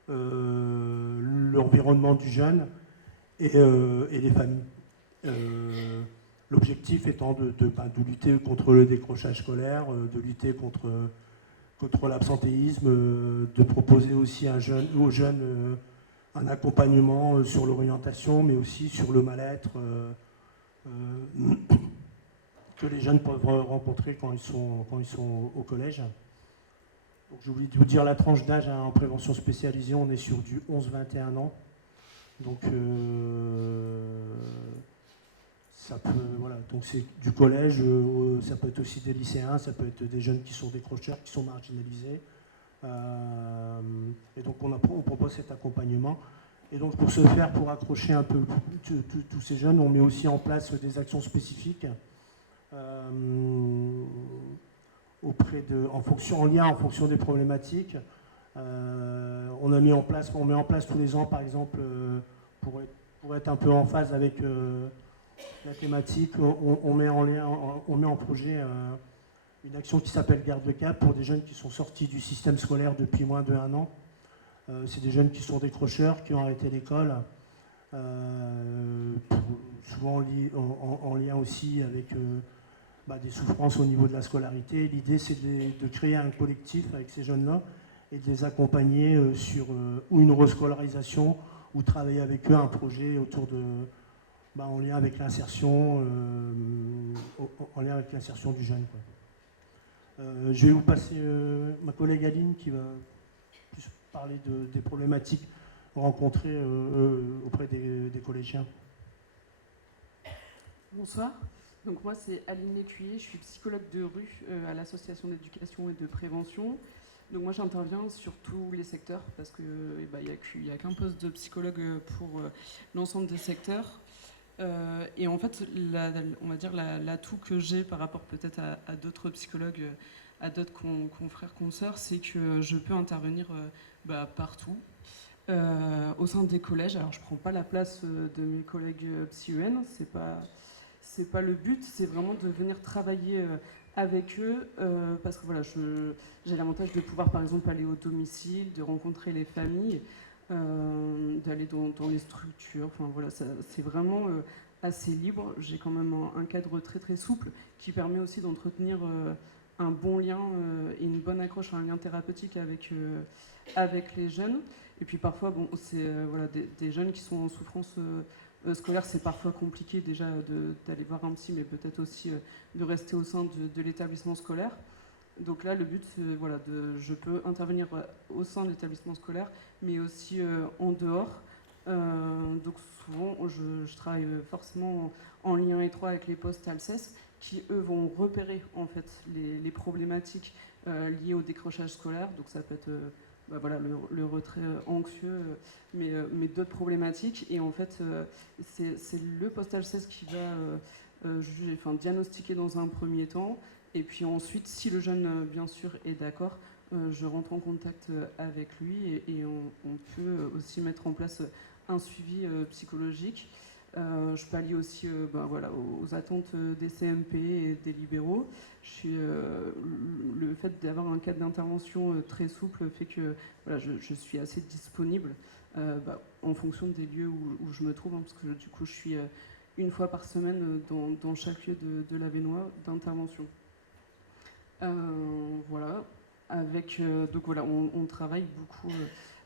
l'environnement du jeune et les familles. L'objectif étant de lutter contre le décrochage scolaire, de lutter contre l'absentéisme, de proposer aussi aux jeunes un accompagnement sur l'orientation, mais aussi sur le mal-être que les jeunes peuvent rencontrer quand ils sont au collège. Donc, j'ai oublié de vous dire la tranche d'âge en prévention spécialisée, on est sur du 11-21 ans. Donc ça peut, voilà, donc c'est du collège, ça peut être aussi des lycéens, ça peut être des jeunes qui sont décrocheurs, qui sont marginalisés. Et donc on propose cet accompagnement. Et donc pour ce faire, pour accrocher un peu tous ces jeunes, on met aussi en place des actions spécifiques en lien en fonction des problématiques. On met en place tous les ans, par exemple, pour être un peu en phase avec la thématique, on met en projet une action qui s'appelle Garde de Cap pour des jeunes qui sont sortis du système scolaire depuis moins de 1 an. C'est des jeunes qui sont décrocheurs, qui ont arrêté l'école, souvent en lien aussi avec des souffrances au niveau de la scolarité. L'idée, c'est de créer un collectif avec ces jeunes-là et de les accompagner sur ou une rescolarisation ou travailler avec eux un projet autour de, en lien avec l'insertion, du jeune, quoi. Je vais vous passer ma collègue Aline qui va plus parler des problématiques rencontrées auprès des collégiens. Bonsoir. Donc moi c'est Aline Lécuyer, je suis psychologue de rue à l'association d'éducation et de prévention. Donc moi j'interviens sur tous les secteurs parce qu'il n'y a qu'un poste de psychologue pour l'ensemble des secteurs. Et en fait, on va dire l'atout que j'ai par rapport peut-être à d'autres psychologues, à d'autres confrères, consoeurs, c'est que je peux intervenir partout. Au sein des collèges, alors je ne prends pas la place de mes collègues psy-UN, c'est pas le but, c'est vraiment de venir travailler avec eux, parce que voilà, j'ai l'avantage de pouvoir par exemple aller au domicile, de rencontrer les familles, d'aller dans les structures, enfin voilà, c'est vraiment assez libre. J'ai quand même un cadre très très souple qui permet aussi d'entretenir un bon lien et une bonne accroche, un lien thérapeutique avec les jeunes. Et puis parfois, bon, c'est voilà, des jeunes qui sont en souffrance scolaire, c'est parfois compliqué déjà d'aller voir un psy, mais peut-être aussi de rester au sein de l'établissement scolaire. Donc là, le but, voilà, je peux intervenir au sein de l'établissement scolaire, mais aussi en dehors. Donc souvent, je travaille forcément en lien étroit avec les postes ALCES, qui eux vont repérer en fait les problématiques liées au décrochage scolaire. Donc ça peut être voilà, le retrait anxieux, mais d'autres problématiques. Et en fait, c'est le poste ALCES qui va diagnostiquer dans un premier temps. Et puis ensuite, si le jeune, bien sûr, est d'accord, je rentre en contact avec lui et on peut aussi mettre en place un suivi psychologique. Je pallie aussi voilà, aux attentes des CMP et des libéraux. Le fait d'avoir un cadre d'intervention très souple fait que voilà, je suis assez disponible en fonction des lieux où je me trouve, hein, parce que du coup je suis une fois par semaine dans chaque lieu de l'Avesnois d'intervention. Voilà. Donc voilà, on travaille beaucoup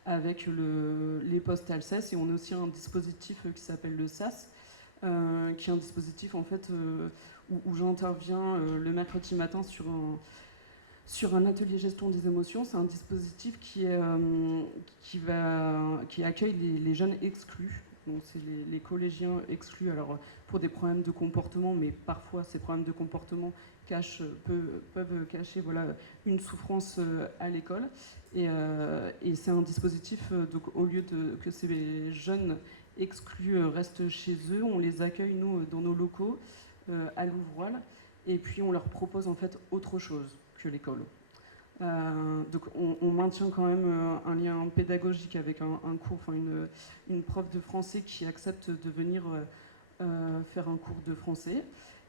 avec les postes ALCES et on a aussi un dispositif qui s'appelle le SAS, qui est un dispositif en fait où j'interviens le mercredi matin sur un atelier gestion des émotions. C'est un dispositif qui accueille les jeunes exclus. Donc c'est les collégiens exclus, alors pour des problèmes de comportement, mais parfois ces problèmes de comportement peuvent cacher voilà, une souffrance à l'école. Et c'est un dispositif, donc au lieu que ces jeunes exclus restent chez eux, on les accueille nous dans nos locaux à Louvroil, et puis on leur propose en fait autre chose que l'école. Donc on maintient quand même un lien pédagogique avec un cours, enfin une prof de français qui accepte de venir faire un cours de français.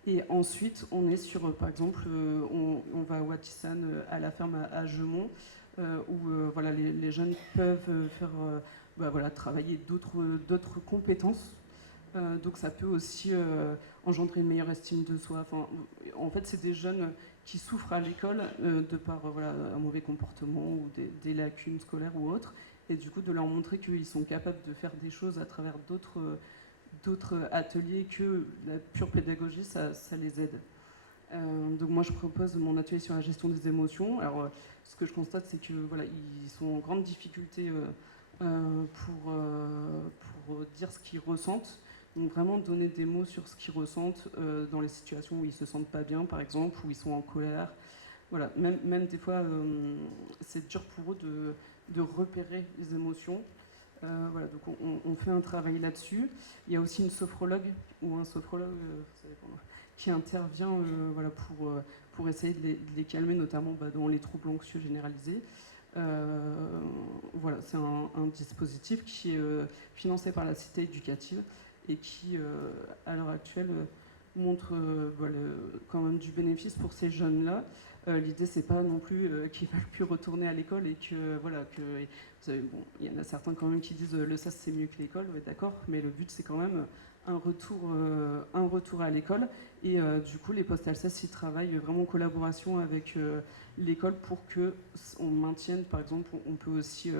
Et ensuite, on est sur, par exemple, on va à Watissane, à la ferme à Gemont, où voilà, les jeunes peuvent faire, voilà, travailler d'autres compétences. Donc ça peut aussi engendrer une meilleure estime de soi. Enfin, en fait, c'est des jeunes qui souffrent à l'école de par voilà, un mauvais comportement ou des lacunes scolaires ou autres. Et du coup, de leur montrer qu'ils sont capables de faire des choses à travers d'autres ateliers que la pure pédagogie, ça les aide. Donc moi, je propose mon atelier sur la gestion des émotions. Alors, ce que je constate, c'est que voilà, ils sont en grande difficulté pour dire ce qu'ils ressentent. Donc vraiment donner des mots sur ce qu'ils ressentent dans les situations où ils se sentent pas bien, par exemple, où ils sont en colère. Voilà, même des fois, c'est dur pour eux de repérer les émotions. Voilà, donc on fait un travail là-dessus. Il y a aussi une sophrologue ou un sophrologue qui intervient voilà, pour essayer de les calmer, notamment dans les troubles anxieux généralisés. Voilà, c'est un dispositif qui est financé par la Cité éducative et qui, à l'heure actuelle, montre voilà, quand même du bénéfice pour ces jeunes-là. L'idée, c'est pas non plus qu'ils ne veulent plus retourner à l'école et que voilà, bon, il y en a certains quand même qui disent le SAS c'est mieux que l'école, ouais, d'accord, mais le but c'est quand même un retour à l'école. Et du coup, les postes ALCES, ils travaillent vraiment en collaboration avec l'école pour qu'on maintienne, par exemple, on peut aussi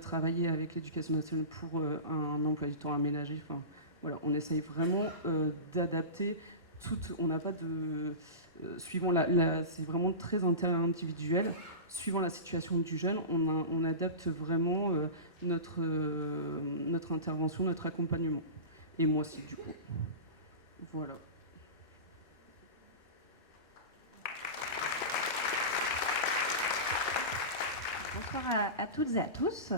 travailler avec l'éducation nationale pour un emploi du temps aménagé. Enfin, voilà, on essaye vraiment d'adapter on n'a pas de... suivant c'est vraiment très inter-individuel. Suivant la situation du jeune, on adapte vraiment notre intervention, notre accompagnement. Et moi aussi, du coup. Voilà. Bonsoir à toutes et à tous.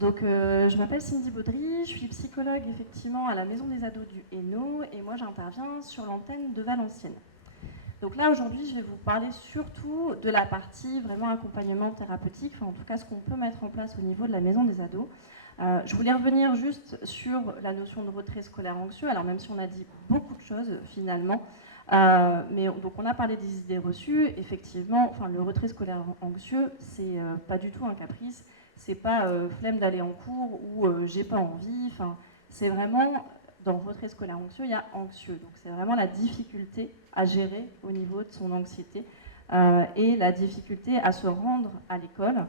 Donc, je m'appelle Cindy Baudry, je suis psychologue effectivement à la Maison des Ados du Hainaut et moi j'interviens sur l'antenne de Valenciennes. Donc là aujourd'hui je vais vous parler surtout de la partie vraiment accompagnement thérapeutique, enfin en tout cas ce qu'on peut mettre en place au niveau de la Maison des Ados. Je voulais revenir juste sur la notion de retrait scolaire anxieux, alors même si on a dit beaucoup de choses finalement, mais donc on a parlé des idées reçues, effectivement, enfin, le retrait scolaire anxieux c'est pas du tout un caprice. C'est pas flemme d'aller en cours ou j'ai pas envie. Enfin, c'est vraiment, dans le retrait scolaire anxieux, il y a anxieux. Donc c'est vraiment la difficulté à gérer au niveau de son anxiété et la difficulté à se rendre à l'école.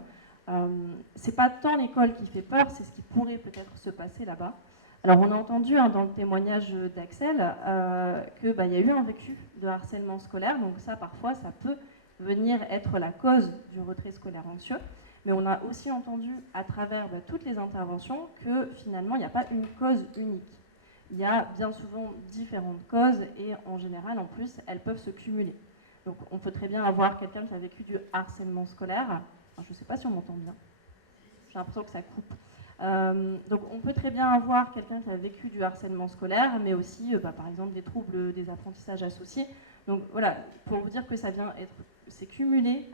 C'est pas tant l'école qui fait peur, c'est ce qui pourrait peut-être se passer là-bas. Alors on a entendu dans le témoignage d'Axel qu'il y a eu un vécu de harcèlement scolaire. Donc ça, parfois, ça peut venir être la cause du retrait scolaire anxieux. Mais on a aussi entendu à travers toutes les interventions que finalement, il n'y a pas une cause unique. Il y a bien souvent différentes causes et en général, en plus, elles peuvent se cumuler. Donc on peut très bien avoir quelqu'un qui a vécu du harcèlement scolaire. Enfin, je ne sais pas si on m'entend bien. J'ai l'impression que ça coupe. Donc on peut très bien avoir quelqu'un qui a vécu du harcèlement scolaire, mais aussi par exemple des troubles des apprentissages associés. Donc voilà, pour vous dire que ça vient c'est cumuler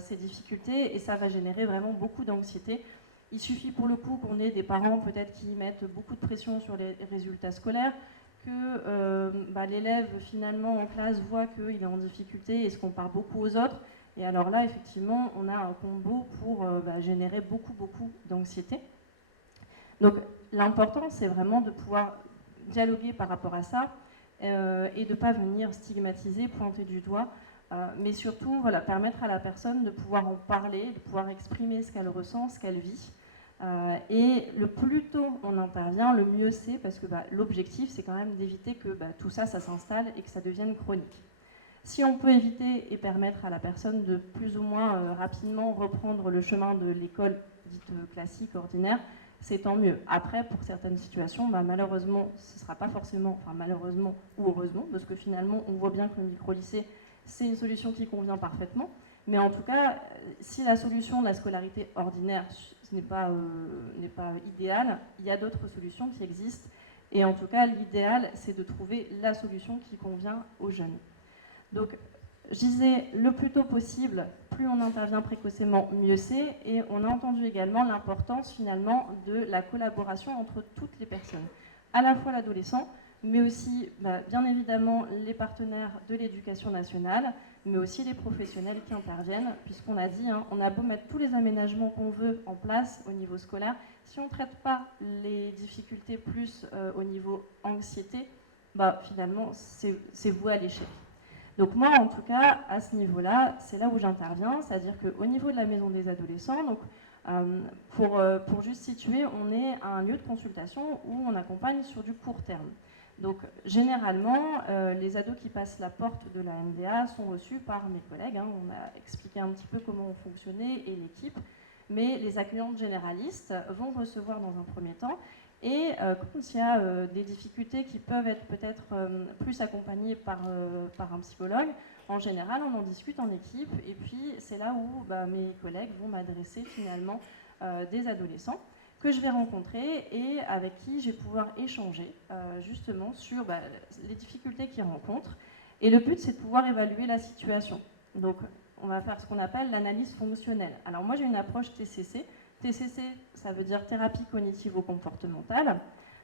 ces difficultés et ça va générer vraiment beaucoup d'anxiété. Il suffit pour le coup qu'on ait des parents peut-être qui mettent beaucoup de pression sur les résultats scolaires, que l'élève finalement en classe voit qu'il est en difficulté et se compare beaucoup aux autres. Et alors là, effectivement, on a un combo pour générer beaucoup d'anxiété. Donc l'important, c'est vraiment de pouvoir dialoguer par rapport à ça et de ne pas venir stigmatiser, pointer du doigt, mais surtout permettre à la personne de pouvoir en parler, de pouvoir exprimer ce qu'elle ressent, ce qu'elle vit. Et le plus tôt on intervient, le mieux c'est, parce que l'objectif, c'est quand même d'éviter que tout ça, ça s'installe et que ça devienne chronique. Si on peut éviter et permettre à la personne de plus ou moins rapidement reprendre le chemin de l'école dite classique, ordinaire, c'est tant mieux. Après, pour certaines situations, malheureusement, ce ne sera pas forcément, enfin malheureusement ou heureusement, parce que finalement, on voit bien que le micro-lycée, c'est une solution qui convient parfaitement. Mais en tout cas, si la solution de la scolarité ordinaire n'est pas idéale, il y a d'autres solutions qui existent. Et en tout cas, l'idéal, c'est de trouver la solution qui convient aux jeunes. Donc, je disais, le plus tôt possible, plus on intervient précocement, mieux c'est. Et on a entendu également l'importance finalement de la collaboration entre toutes les personnes, à la fois l'adolescent, mais aussi bien évidemment les partenaires de l'éducation nationale, mais aussi les professionnels qui interviennent, puisqu'on a dit, on a beau mettre tous les aménagements qu'on veut en place au niveau scolaire, si on ne traite pas les difficultés plus au niveau anxiété, finalement c'est voué à l'échec. Donc moi, en tout cas, à ce niveau-là, c'est là où j'interviens, c'est-à-dire qu'au niveau de la maison des adolescents, donc, pour juste situer, on est à un lieu de consultation où on accompagne sur du court terme. Donc généralement, les ados qui passent la porte de la MDA sont reçus par mes collègues. On a expliqué un petit peu comment on fonctionnait et l'équipe, mais les accueillantes généralistes vont recevoir dans un premier temps. Et quand il y a des difficultés qui peuvent être peut-être plus accompagnées par un psychologue, en général, on en discute en équipe. Et puis, c'est là où mes collègues vont m'adresser finalement des adolescents que je vais rencontrer et avec qui je vais pouvoir échanger justement sur les difficultés qu'ils rencontrent. Et le but, c'est de pouvoir évaluer la situation. Donc, on va faire ce qu'on appelle l'analyse fonctionnelle. Alors moi, j'ai une approche TCC. TCC, ça veut dire thérapie cognitivo-comportementale.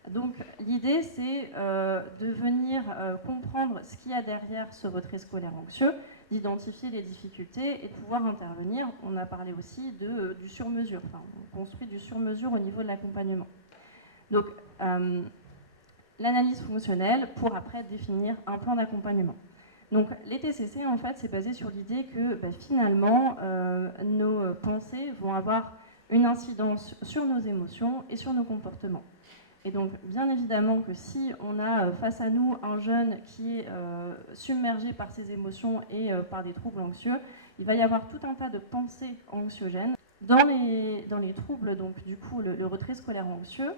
Donc l'idée, c'est de venir comprendre ce qu'il y a derrière ce retrait scolaire anxieux, d'identifier les difficultés et de pouvoir intervenir. On a parlé aussi du sur-mesure. Enfin, on construit du sur-mesure au niveau de l'accompagnement. Donc l'analyse fonctionnelle pour après définir un plan d'accompagnement. Donc les TCC, en fait, c'est basé sur l'idée que finalement, nos pensées vont avoir une incidence sur nos émotions et sur nos comportements. Et donc, bien évidemment que si on a face à nous un jeune qui est submergé par ses émotions et par des troubles anxieux, il va y avoir tout un tas de pensées anxiogènes. Dans les troubles, donc du coup, le retrait scolaire anxieux,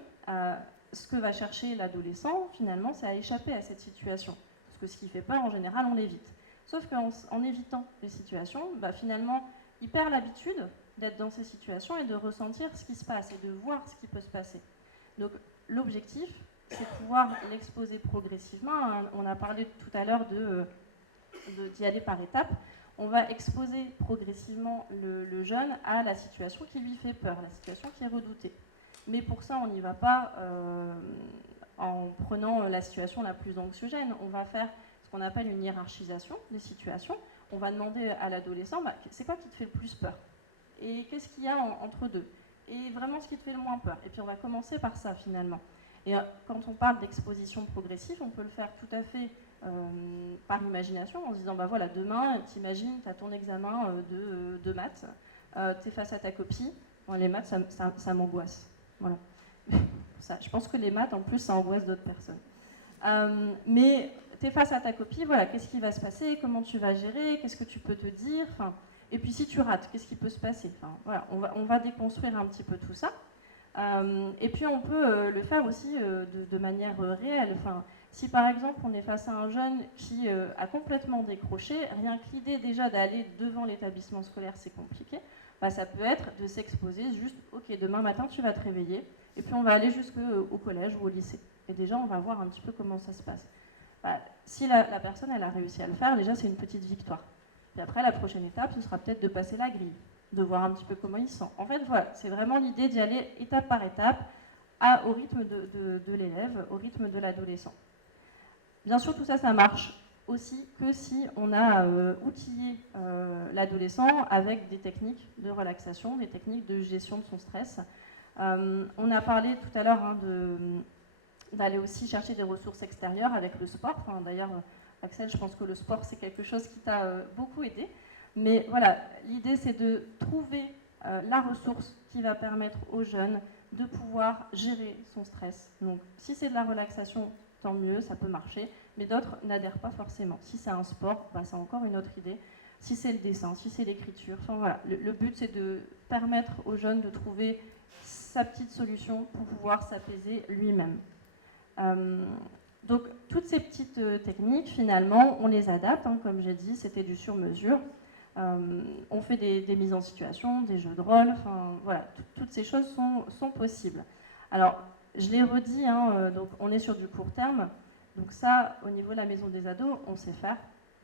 ce que va chercher l'adolescent, finalement, c'est à échapper à cette situation. Parce que ce qui fait peur, en général, on l'évite. Sauf qu'en évitant les situations, finalement, il perd l'habitude d'être dans ces situations et de ressentir ce qui se passe et de voir ce qui peut se passer. Donc l'objectif, c'est pouvoir l'exposer progressivement. On a parlé tout à l'heure d'y aller par étapes. On va exposer progressivement le jeune à la situation qui lui fait peur, la situation qui est redoutée. Mais pour ça, on n'y va pas en prenant la situation la plus anxiogène. On va faire ce qu'on appelle une hiérarchisation des situations. On va demander à l'adolescent, c'est quoi qui te fait le plus peur? Et qu'est-ce qu'il y a entre deux? Et vraiment ce qui te fait le moins peur? Et puis on va commencer par ça finalement. Et quand on parle d'exposition progressive, on peut le faire tout à fait par imagination, en se disant, voilà, demain, t'imagines, tu as ton examen de maths, tu es face à ta copie. Bon, les maths, ça m'angoisse. Voilà. Ça, je pense que les maths, en plus, ça angoisse d'autres personnes. Mais tu es face à ta copie, voilà, qu'est-ce qui va se passer, comment tu vas gérer, qu'est-ce que tu peux te dire, et puis si tu rates, qu'est-ce qui peut se passer? Voilà, on va déconstruire un petit peu tout ça. Et puis on peut le faire aussi de manière réelle. Si par exemple on est face à un jeune qui a complètement décroché, rien que l'idée déjà d'aller devant l'établissement scolaire, c'est compliqué, ça peut être de s'exposer juste, ok, demain matin tu vas te réveiller, et puis on va aller jusqu'au collège ou au lycée. Et déjà on va voir un petit peu comment ça se passe. Si la personne elle a réussi à le faire, déjà c'est une petite victoire. Puis après la prochaine étape, ce sera peut-être de passer la grille, de voir un petit peu comment il sent. En fait, voilà, c'est vraiment l'idée d'y aller étape par étape, au rythme de l'élève, au rythme de l'adolescent. Bien sûr, tout ça, ça marche aussi que si on a outillé l'adolescent avec des techniques de relaxation, des techniques de gestion de son stress. On a parlé tout à l'heure d'aller aussi chercher des ressources extérieures avec le sport. D'ailleurs, Axel, je pense que le sport, c'est quelque chose qui t'a beaucoup aidé. Mais voilà, l'idée, c'est de trouver la ressource qui va permettre aux jeunes de pouvoir gérer son stress. Donc, si c'est de la relaxation, tant mieux, ça peut marcher. Mais d'autres n'adhèrent pas forcément. Si c'est un sport, c'est encore une autre idée. Si c'est le dessin, si c'est l'écriture, voilà. Le but, c'est de permettre aux jeunes de trouver sa petite solution pour pouvoir s'apaiser lui-même. Donc, toutes ces petites techniques, finalement, on les adapte. Comme j'ai dit, c'était du sur-mesure. On fait des mises en situation, des jeux de rôle, voilà, toutes ces choses sont possibles. Alors, je l'ai redit, donc on est sur du court terme, donc ça, au niveau de la maison des ados, on sait faire.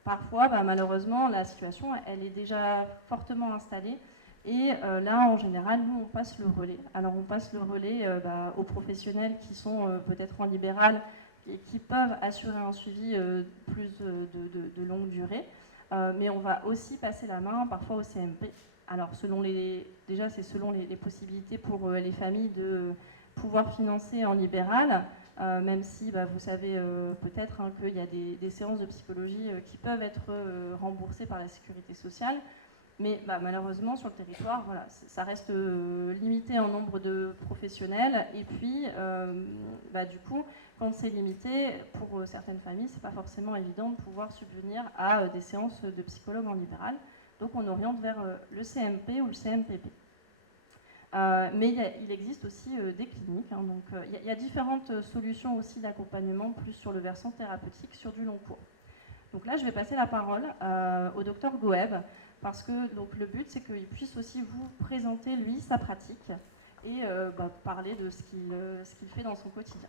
Parfois, malheureusement, la situation, elle est déjà fortement installée, et là, en général, nous, on passe le relais. Alors, on passe le relais aux professionnels qui sont peut-être en libéral et qui peuvent assurer un suivi plus de longue durée. Mais on va aussi passer la main parfois au CMP. Alors déjà c'est selon les possibilités pour les familles de pouvoir financer en libéral, même si vous savez peut-être qu'il y a des séances de psychologie qui peuvent être remboursées par la sécurité sociale. Mais malheureusement sur le territoire, voilà, ça reste limité en nombre de professionnels. Et puis du coup, quand c'est limité, pour certaines familles, c'est pas forcément évident de pouvoir subvenir à des séances de psychologue en libéral. Donc on oriente vers le CMP ou le CMPP. Mais il existe aussi des cliniques. Donc il y a différentes solutions aussi d'accompagnement, plus sur le versant thérapeutique, sur du long cours. Donc là, je vais passer la parole au docteur Goeb, parce que donc, le but, c'est qu'il puisse aussi vous présenter, lui, sa pratique et parler de ce qu'il fait dans son quotidien.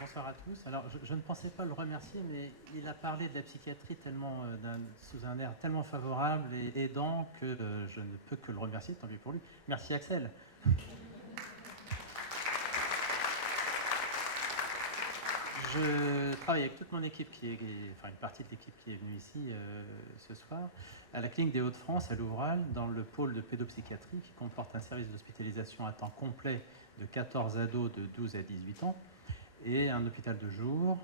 Bonsoir à tous. Alors, je ne pensais pas le remercier, mais il a parlé de la psychiatrie tellement, sous un air tellement favorable et aidant que je ne peux que le remercier, tant pis pour lui. Merci Axel. Je travaille avec toute mon équipe, une partie de l'équipe qui est venue ici ce soir, à la clinique des Hauts-de-France, à Louvral, dans le pôle de pédopsychiatrie qui comporte un service d'hospitalisation à temps complet de 14 ados de 12 à 18 ans et un hôpital de jour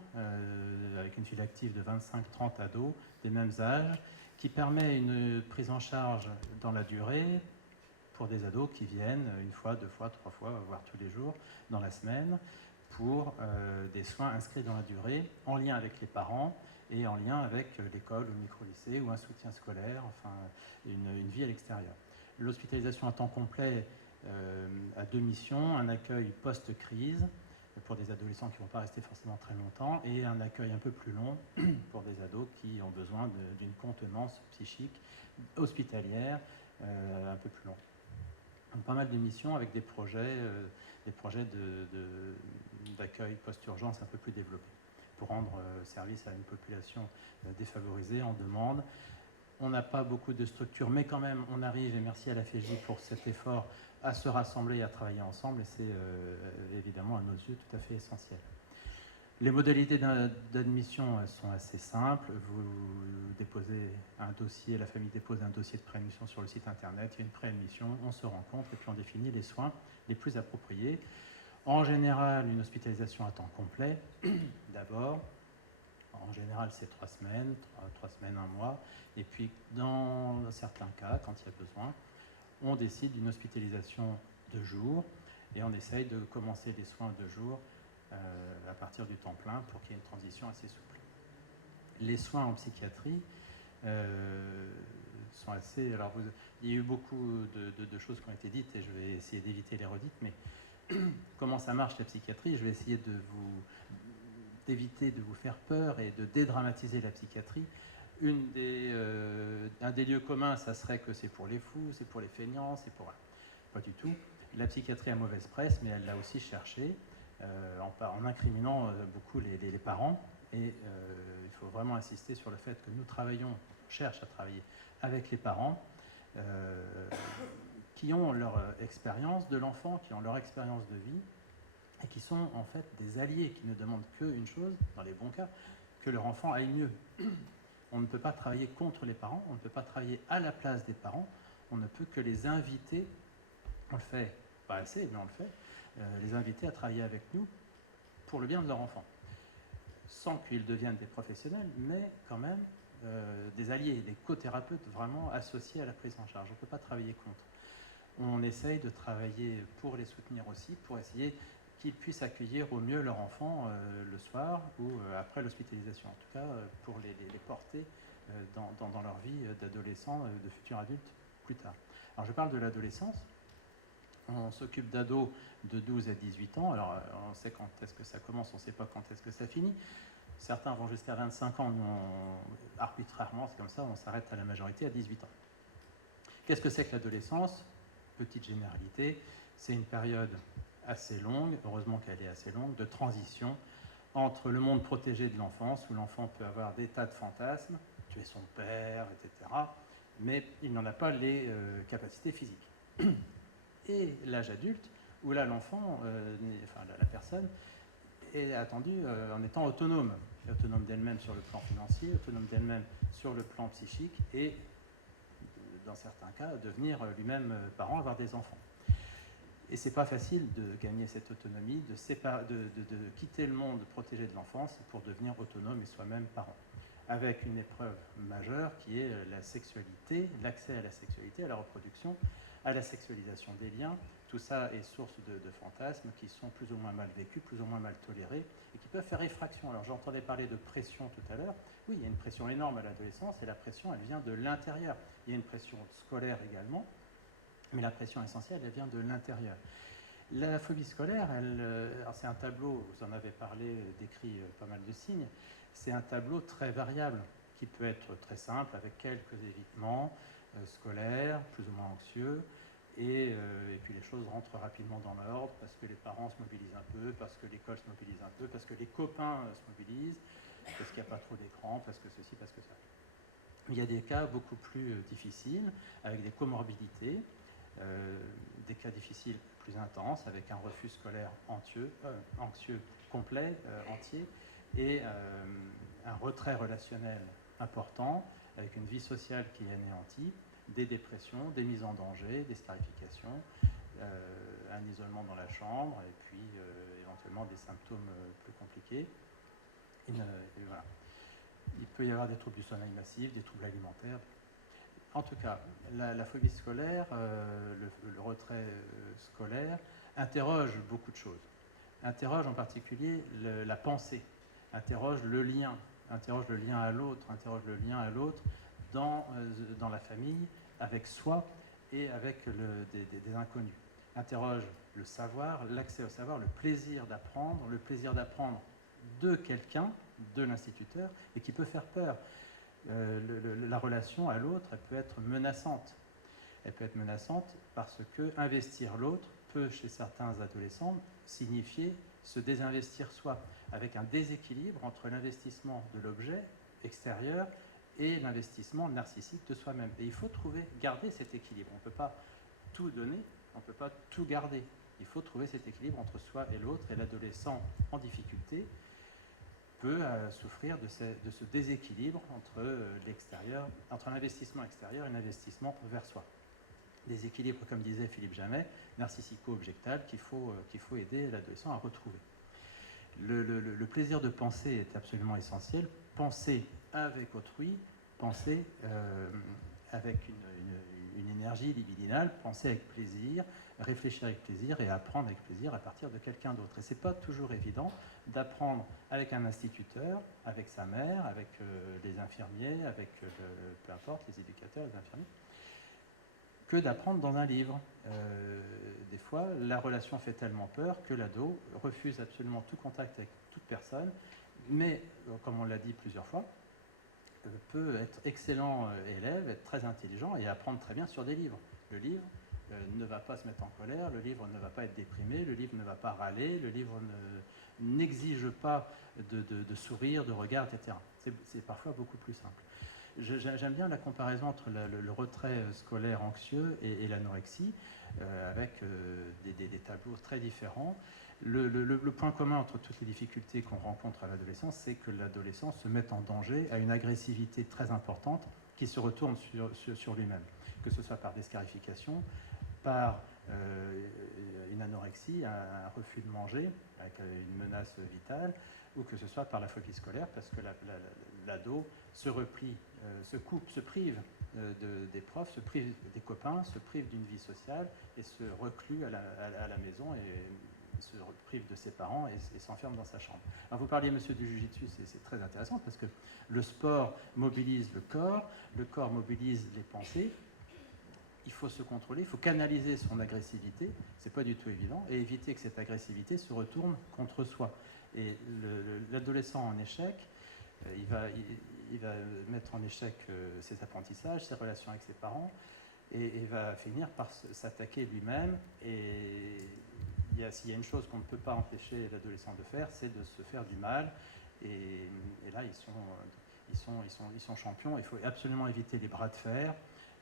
avec une file active de 25-30 ados des mêmes âges qui permet une prise en charge dans la durée pour des ados qui viennent une fois, deux fois, trois fois, voire tous les jours dans la semaine, pour des soins inscrits dans la durée, en lien avec les parents et en lien avec l'école ou le micro-lycée ou un soutien scolaire, enfin une vie à l'extérieur. L'hospitalisation à temps complet a deux missions, un accueil post-crise pour des adolescents qui ne vont pas rester forcément très longtemps, et un accueil un peu plus long pour des ados qui ont besoin d'une contenance psychique hospitalière un peu plus long. Donc, pas mal de missions avec des projets d'accueil post-urgence un peu plus développés pour rendre service à une population défavorisée en demande. On n'a pas beaucoup de structures, mais quand même, on arrive, et merci à la FEJ pour cet effort, à se rassembler et à travailler ensemble, et c'est évidemment à nos yeux tout à fait essentiel. Les modalités d'admission sont assez simples. Vous déposez un dossier, la famille dépose un dossier de préadmission sur le site internet, il y a une préadmission, on se rencontre et puis on définit les soins les plus appropriés. En général, une hospitalisation à temps complet, d'abord. En général, c'est 3 semaines, 3 semaines, 1 mois. Et puis, dans certains cas, quand il y a besoin, on décide d'une hospitalisation de jour et on essaye de commencer les soins de jour à partir du temps plein pour qu'il y ait une transition assez souple. Les soins en psychiatrie sont assez... Alors, il y a eu beaucoup de choses qui ont été dites et je vais essayer d'éviter les redites, mais comment ça marche la psychiatrie? Je vais essayer d'éviter de vous faire peur et de dédramatiser la psychiatrie. Un des lieux communs, ça serait que c'est pour les fous, c'est pour les feignants, c'est pour... Pas du tout. La psychiatrie a mauvaise presse, mais elle l'a aussi cherché en incriminant beaucoup les parents. Et il faut vraiment insister sur le fait que nous cherchons à travailler avec les parents qui ont leur expérience de l'enfant, qui ont leur expérience de vie, et qui sont en fait des alliés, qui ne demandent qu'une chose, dans les bons cas, que leur enfant aille mieux. On ne peut pas travailler contre les parents, on ne peut pas travailler à la place des parents, on ne peut que les inviter, on le fait pas assez, mais on le fait, les inviter à travailler avec nous pour le bien de leur enfant, sans qu'ils deviennent des professionnels, mais quand même des alliés, des co-thérapeutes vraiment associés à la prise en charge. On ne peut pas travailler contre. On essaye de travailler pour les soutenir aussi, pour essayer qu'ils puissent accueillir au mieux leur enfant le soir ou après l'hospitalisation, en tout cas pour les porter dans leur vie d'adolescents, de futurs adultes plus tard. Alors je parle de l'adolescence. On s'occupe d'ados de 12 à 18 ans. Alors on sait quand est-ce que ça commence, on ne sait pas quand est-ce que ça finit. Certains vont jusqu'à 25 ans, nous arbitrairement, c'est comme ça, on s'arrête à la majorité à 18 ans. Qu'est-ce que c'est que l'adolescence? Petite généralité, c'est une période assez longue, heureusement qu'elle est assez longue, de transition entre le monde protégé de l'enfance, où l'enfant peut avoir des tas de fantasmes, tuer son père, etc., mais il n'en a pas les capacités physiques. Et l'âge adulte, où là l'enfant, la personne, est attendue en étant autonome d'elle-même sur le plan financier, autonome d'elle-même sur le plan psychique, et dans certains cas, devenir lui-même parent, avoir des enfants. Et c'est pas facile de gagner cette autonomie, de quitter le monde protégé de l'enfance pour devenir autonome et soi-même parent. Avec une épreuve majeure qui est la sexualité, l'accès à la sexualité, à la reproduction, à la sexualisation des liens. Tout ça est source de fantasmes qui sont plus ou moins mal vécus, plus ou moins mal tolérés et qui peuvent faire effraction. Alors j'entendais parler de pression tout à l'heure. Oui, il y a une pression énorme à l'adolescence et la pression, elle vient de l'intérieur. Il y a une pression scolaire également, mais la pression essentielle, elle vient de l'intérieur. La phobie scolaire, c'est un tableau, vous en avez parlé, décrit pas mal de signes, c'est un tableau très variable qui peut être très simple avec quelques évitements scolaires, plus ou moins anxieux, et puis les choses rentrent rapidement dans l'ordre parce que les parents se mobilisent un peu, parce que l'école se mobilise un peu, parce que les copains se mobilisent, parce qu'il n'y a pas trop d'écran, parce que ceci, parce que ça. Il y a des cas beaucoup plus difficiles, avec des comorbidités, des cas difficiles plus intenses, avec un refus scolaire anxieux complet, entier, et un retrait relationnel important, avec une vie sociale qui est anéantie, des dépressions, des mises en danger, des scarifications, un isolement dans la chambre, et puis éventuellement des symptômes plus compliqués. Et voilà. Il peut y avoir des troubles du sommeil massif, des troubles alimentaires. En tout cas, la phobie scolaire, le retrait scolaire, interroge beaucoup de choses. Interroge en particulier la pensée, interroge le lien à l'autre, dans la famille, avec soi et avec des inconnus. interroge le savoir, l'accès au savoir, le plaisir d'apprendre de quelqu'un, de l'instituteur, et qui peut faire peur. La relation à l'autre, elle peut être menaçante. Elle peut être menaçante parce que investir l'autre peut, chez certains adolescents, signifier se désinvestir soi, avec un déséquilibre entre l'investissement de l'objet extérieur et l'investissement narcissique de soi-même. Et il faut garder cet équilibre. On ne peut pas tout donner, on ne peut pas tout garder. Il faut trouver cet équilibre entre soi et l'autre, et l'adolescent en difficulté peut souffrir de ce déséquilibre entre l'extérieur, entre l'investissement extérieur et l'investissement vers soi. Déséquilibre, comme disait Philippe Jamet, narcissico-objectal, qu'il faut aider l'adolescent à retrouver. Le plaisir de penser est absolument essentiel. Penser avec autrui, penser avec une énergie libidinale, penser avec plaisir, réfléchir avec plaisir et apprendre avec plaisir à partir de quelqu'un d'autre. Et ce n'est pas toujours évident d'apprendre avec un instituteur, avec sa mère, avec les infirmiers, avec peu importe, les éducateurs, les infirmiers, que d'apprendre dans un livre. Des fois, la relation fait tellement peur que l'ado refuse absolument tout contact avec toute personne, mais, comme on l'a dit plusieurs fois, peut être excellent élève, être très intelligent et apprendre très bien sur des livres. Le livre ne va pas se mettre en colère, le livre ne va pas être déprimé, le livre ne va pas râler, le livre n'exige pas de sourire, de regard, etc. C'est parfois beaucoup plus simple. J'aime bien la comparaison entre le retrait scolaire anxieux et l'anorexie, avec des tableaux très différents. Le point commun entre toutes les difficultés qu'on rencontre à l'adolescence, c'est que l'adolescent se met en danger à une agressivité très importante qui se retourne sur lui-même, que ce soit par descarification, par une anorexie, un refus de manger, avec une menace vitale, ou que ce soit par la phobie scolaire, parce que l'ado se replie, se coupe, se prive des profs, se prive des copains, se prive d'une vie sociale et se reclue à la maison et se prive de ses parents et s'enferme dans sa chambre. Alors vous parliez, monsieur, du jiu-jitsu, c'est très intéressant parce que le sport mobilise le corps mobilise les pensées. Il faut se contrôler, il faut canaliser son agressivité, c'est pas du tout évident, et éviter que cette agressivité se retourne contre soi. Et l'adolescent en échec, il va mettre en échec ses apprentissages, ses relations avec ses parents, et va finir par s'attaquer lui-même. Et s'il y a une chose qu'on ne peut pas empêcher l'adolescent de faire, c'est de se faire du mal. Et là, ils sont champions. Il faut absolument éviter les bras de fer,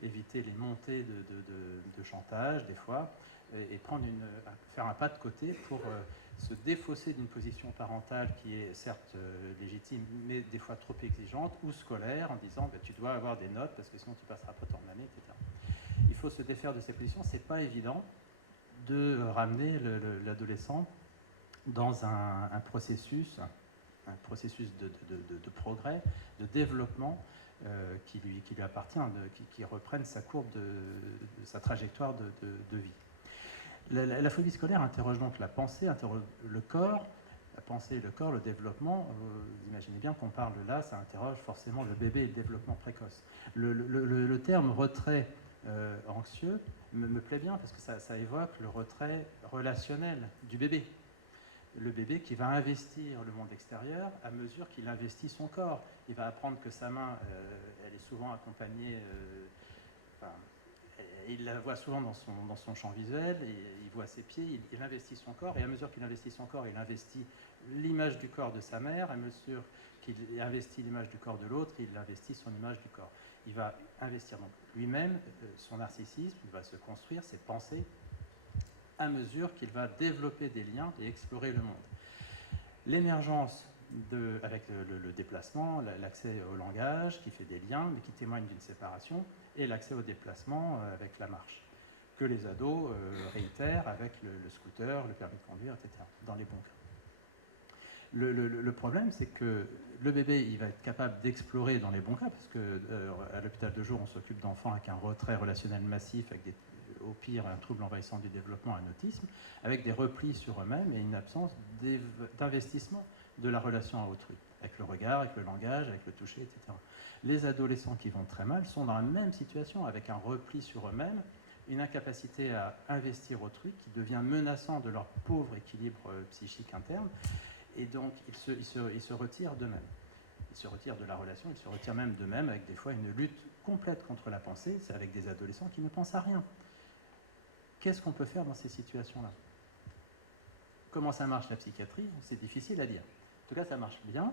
éviter les montées de chantage, des fois, et faire un pas de côté pour se défausser d'une position parentale qui est certes légitime, mais des fois trop exigeante, ou scolaire, en disant tu dois avoir des notes parce que sinon tu passeras pas ton année, etc. Il faut se défaire de ces positions. C'est pas évident de ramener l'adolescent dans un processus de progrès, de développement qui lui appartient, qui reprenne sa courbe sa trajectoire de vie. La phobie scolaire interroge donc la pensée, interroge le corps, la pensée et le corps, le développement. Vous imaginez bien qu'on parle là, ça interroge forcément le bébé et le développement précoce. Le terme retrait anxieux me plaît bien parce que ça évoque le retrait relationnel du bébé. Le bébé qui va investir le monde extérieur à mesure qu'il investit son corps. Il va apprendre que sa main, elle est souvent accompagnée, il la voit souvent dans son champ visuel, et il voit ses pieds, il investit son corps, et à mesure qu'il investit son corps, il investit l'image du corps de sa mère, à mesure qu'il investit l'image du corps de l'autre, il investit son image du corps. Il va investir donc lui-même, son narcissisme, il va se construire, ses pensées, à mesure qu'il va développer des liens et explorer le monde. L'émergence avec le déplacement, l'accès au langage qui fait des liens mais qui témoigne d'une séparation, et l'accès au déplacement avec la marche, que les ados réitèrent avec le scooter, le permis de conduire, etc., dans les bons cas. Le problème, c'est que le bébé, il va être capable d'explorer dans les bons cas, parce qu'à l'hôpital de jour, on s'occupe d'enfants avec un retrait relationnel massif, avec au pire un trouble envahissant du développement, un autisme, avec des replis sur eux-mêmes et une absence d'investissement de la relation à autrui, avec le regard, avec le langage, avec le toucher, etc. Les adolescents qui vont très mal sont dans la même situation, avec un repli sur eux-mêmes, une incapacité à investir autrui qui devient menaçant de leur pauvre équilibre psychique interne, et donc ils se retirent d'eux-mêmes. Ils se retirent de la relation, ils se retirent même d'eux-mêmes, avec des fois une lutte complète contre la pensée. C'est avec des adolescents qui ne pensent à rien. Qu'est-ce qu'on peut faire dans ces situations-là? Comment ça marche la psychiatrie? C'est difficile à dire. En tout cas, ça marche bien.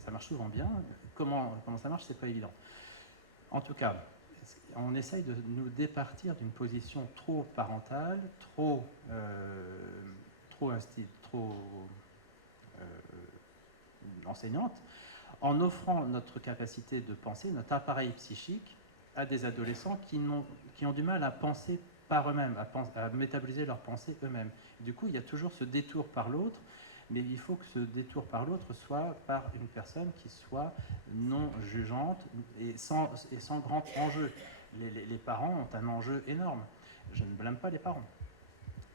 Ça marche souvent bien. Comment ça marche, c'est pas évident. En tout cas, on essaye de nous départir d'une position trop parentale, trop enseignante, en offrant notre capacité de penser, notre appareil psychique, à des adolescents qui ont du mal à penser par eux-mêmes, à métaboliser leurs pensées eux-mêmes. Du coup, il y a toujours ce détour par l'autre, mais il faut que ce détour par l'autre soit par une personne qui soit non jugeante et sans grand enjeu. Les parents ont un enjeu énorme. Je ne blâme pas les parents.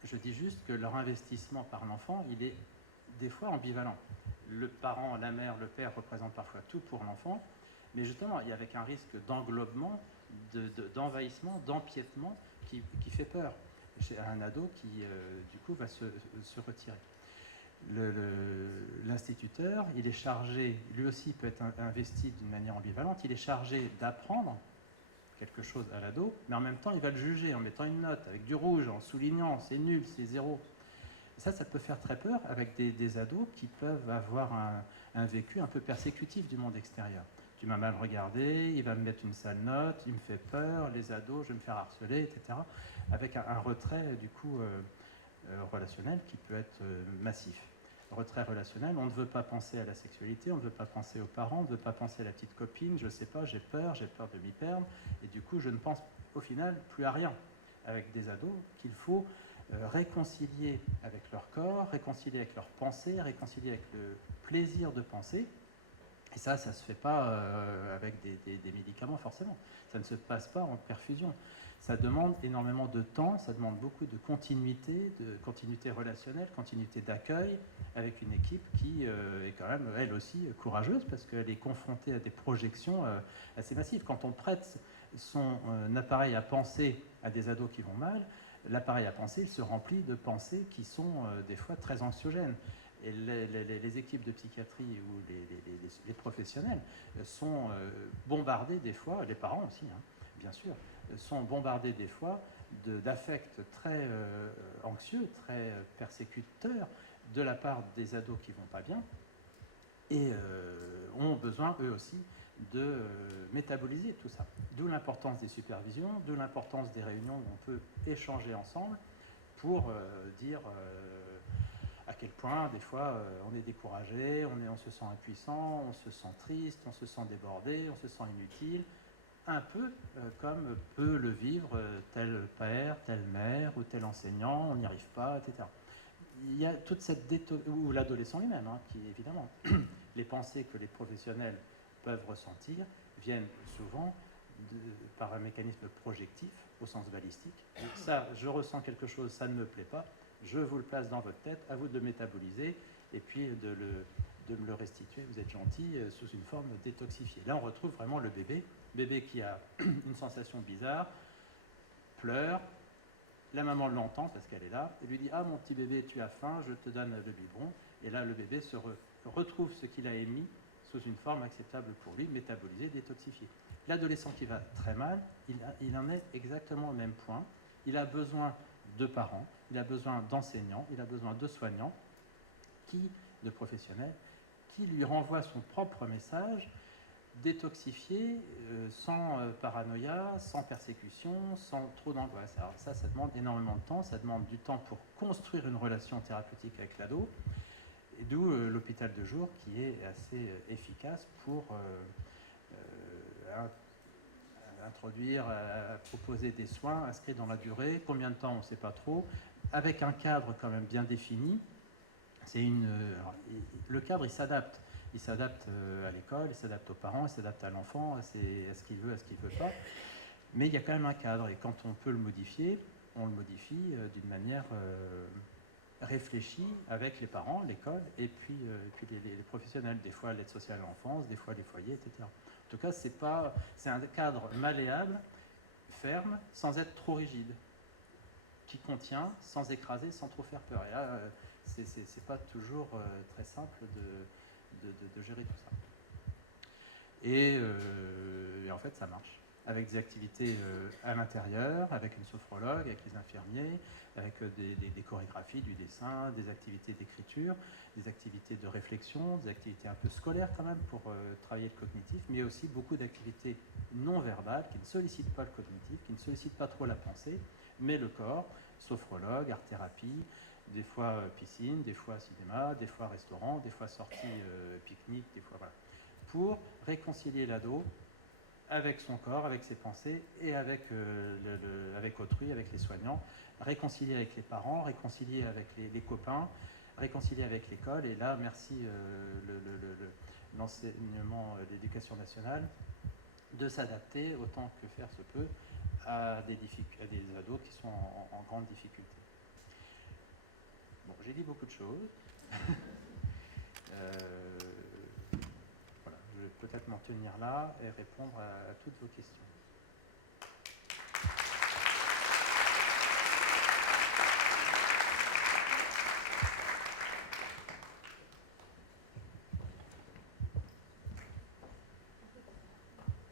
Je dis juste que leur investissement par l'enfant, il est des fois ambivalent. Le parent, la mère, le père représentent parfois tout pour l'enfant, mais justement, il y a avec un risque d'englobement, d'envahissement, d'empiètement qui fait peur chez un ado qui, du coup, va se retirer. L'instituteur, il est chargé, lui aussi peut être investi d'une manière ambivalente, il est chargé d'apprendre quelque chose à l'ado, mais en même temps, il va le juger en mettant une note avec du rouge, en soulignant c'est nul, c'est zéro. Ça peut faire très peur avec des ados qui peuvent avoir un vécu un peu persécutif du monde extérieur. Tu m'as mal regardé, il va me mettre une sale note, il me fait peur, les ados, je vais me faire harceler, etc. Avec un retrait, du coup, relationnel qui peut être massif. Retrait relationnel, on ne veut pas penser à la sexualité, on ne veut pas penser aux parents, on ne veut pas penser à la petite copine, je ne sais pas, j'ai peur de m'y perdre, et du coup, je ne pense au final plus à rien. Avec des ados qu'il faut réconcilier avec leur corps, réconcilier avec leurs pensées, réconcilier avec le plaisir de penser. Et ça ne se fait pas avec des médicaments forcément. Ça ne se passe pas en perfusion. Ça demande énormément de temps, ça demande beaucoup de continuité relationnelle, continuité d'accueil, avec une équipe qui est quand même, elle aussi, courageuse, parce qu'elle est confrontée à des projections assez massives. Quand on prête son appareil à penser à des ados qui vont mal, l'appareil à penser, il se remplit de pensées qui sont des fois très anxiogènes. Et les équipes de psychiatrie ou les professionnels sont bombardés des fois, les parents aussi, hein, bien sûr, sont bombardés des fois d'affects très anxieux, très persécuteurs de la part des ados qui ne vont pas bien et ont besoin eux aussi de métaboliser tout ça. D'où l'importance des supervisions, d'où l'importance des réunions où on peut échanger ensemble pour dire à quel point des fois on est découragé, on se sent impuissant, on se sent triste, on se sent débordé, on se sent inutile, un peu comme peut le vivre tel père, telle mère ou tel enseignant, on n'y arrive pas, etc. Il y a toute cette ou l'adolescent lui-même, hein, qui évidemment, les pensées que les professionnels peuvent ressentir viennent souvent par un mécanisme projectif au sens balistique. Donc ça, je ressens quelque chose, ça ne me plaît pas, je vous le place dans votre tête, à vous de le métaboliser et puis de me le restituer, vous êtes gentil, sous une forme détoxifiée. Là, on retrouve vraiment le bébé qui a une sensation bizarre, pleure, la maman l'entend parce qu'elle est là, et lui dit « Ah, mon petit bébé, tu as faim, je te donne le biberon ». Et là, le bébé se retrouve ce qu'il a émis sous une forme acceptable pour lui, métabolisé, détoxifié. L'adolescent qui va très mal, il en est exactement au même point. Il a besoin de parents, il a besoin d'enseignants, il a besoin de soignants, de professionnels, qui lui renvoient son propre message, détoxifié, sans paranoïa, sans persécution, sans trop d'angoisse. Alors ça demande énormément de temps, ça demande du temps pour construire une relation thérapeutique avec l'ado, et d'où l'hôpital de jour qui est assez efficace pour introduire, proposer des soins inscrits dans la durée, combien de temps on ne sait pas trop, avec un cadre quand même bien défini. Le cadre, il s'adapte. Il s'adapte à l'école, il s'adapte aux parents, il s'adapte à l'enfant, à ce qu'il veut, à ce qu'il ne veut pas. Mais il y a quand même un cadre, et quand on peut le modifier, on le modifie d'une manière réfléchie avec les parents, l'école, et puis les professionnels. Des fois l'aide sociale à l'enfance, des fois les foyers, etc. En tout cas, c'est un cadre malléable, ferme sans être trop rigide, qui contient sans écraser, sans trop faire peur. Et là, c'est pas toujours très simple de gérer tout ça. Et en fait, ça marche. Avec des activités à l'intérieur, avec une sophrologue, avec les infirmiers, avec des chorégraphies, du dessin, des activités d'écriture, des activités de réflexion, des activités un peu scolaires quand même pour travailler le cognitif, mais aussi beaucoup d'activités non verbales qui ne sollicitent pas le cognitif, qui ne sollicitent pas trop la pensée, mais le corps, sophrologue, art-thérapie, des fois piscine, des fois cinéma, des fois restaurant, des fois sortie pique-nique, des fois voilà, pour réconcilier l'ado avec son corps, avec ses pensées et avec, avec autrui, avec les soignants, réconcilier avec les parents, réconcilier avec les copains, réconcilier avec l'école. Et là, merci l'enseignement de l'éducation nationale de s'adapter autant que faire se peut à des ados qui sont en grande difficulté. Bon, j'ai dit beaucoup de choses. Voilà, je vais peut-être m'en tenir là et répondre à toutes vos questions.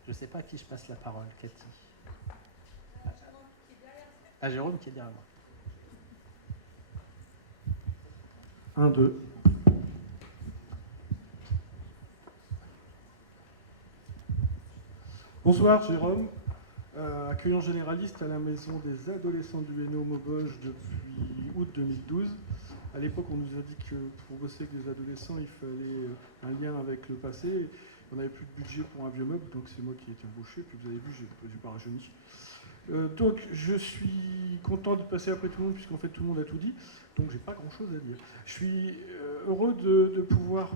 Je ne sais pas à qui je passe la parole, Cathy. À Jérôme qui est derrière moi. 1, 2. Bonsoir, Jérôme, accueillant généraliste à la maison des adolescents du Hainaut Maubeuge depuis août 2012. À l'époque, on nous a dit que pour bosser avec les adolescents, il fallait un lien avec le passé. On n'avait plus de budget pour un vieux meuble, donc c'est moi qui ai été embauché. Puis vous avez vu, j'ai pas rajeuni. Donc je suis content de passer après tout le monde, puisqu'en fait tout le monde a tout dit. Donc j'ai pas grand-chose à dire. Je suis heureux de pouvoir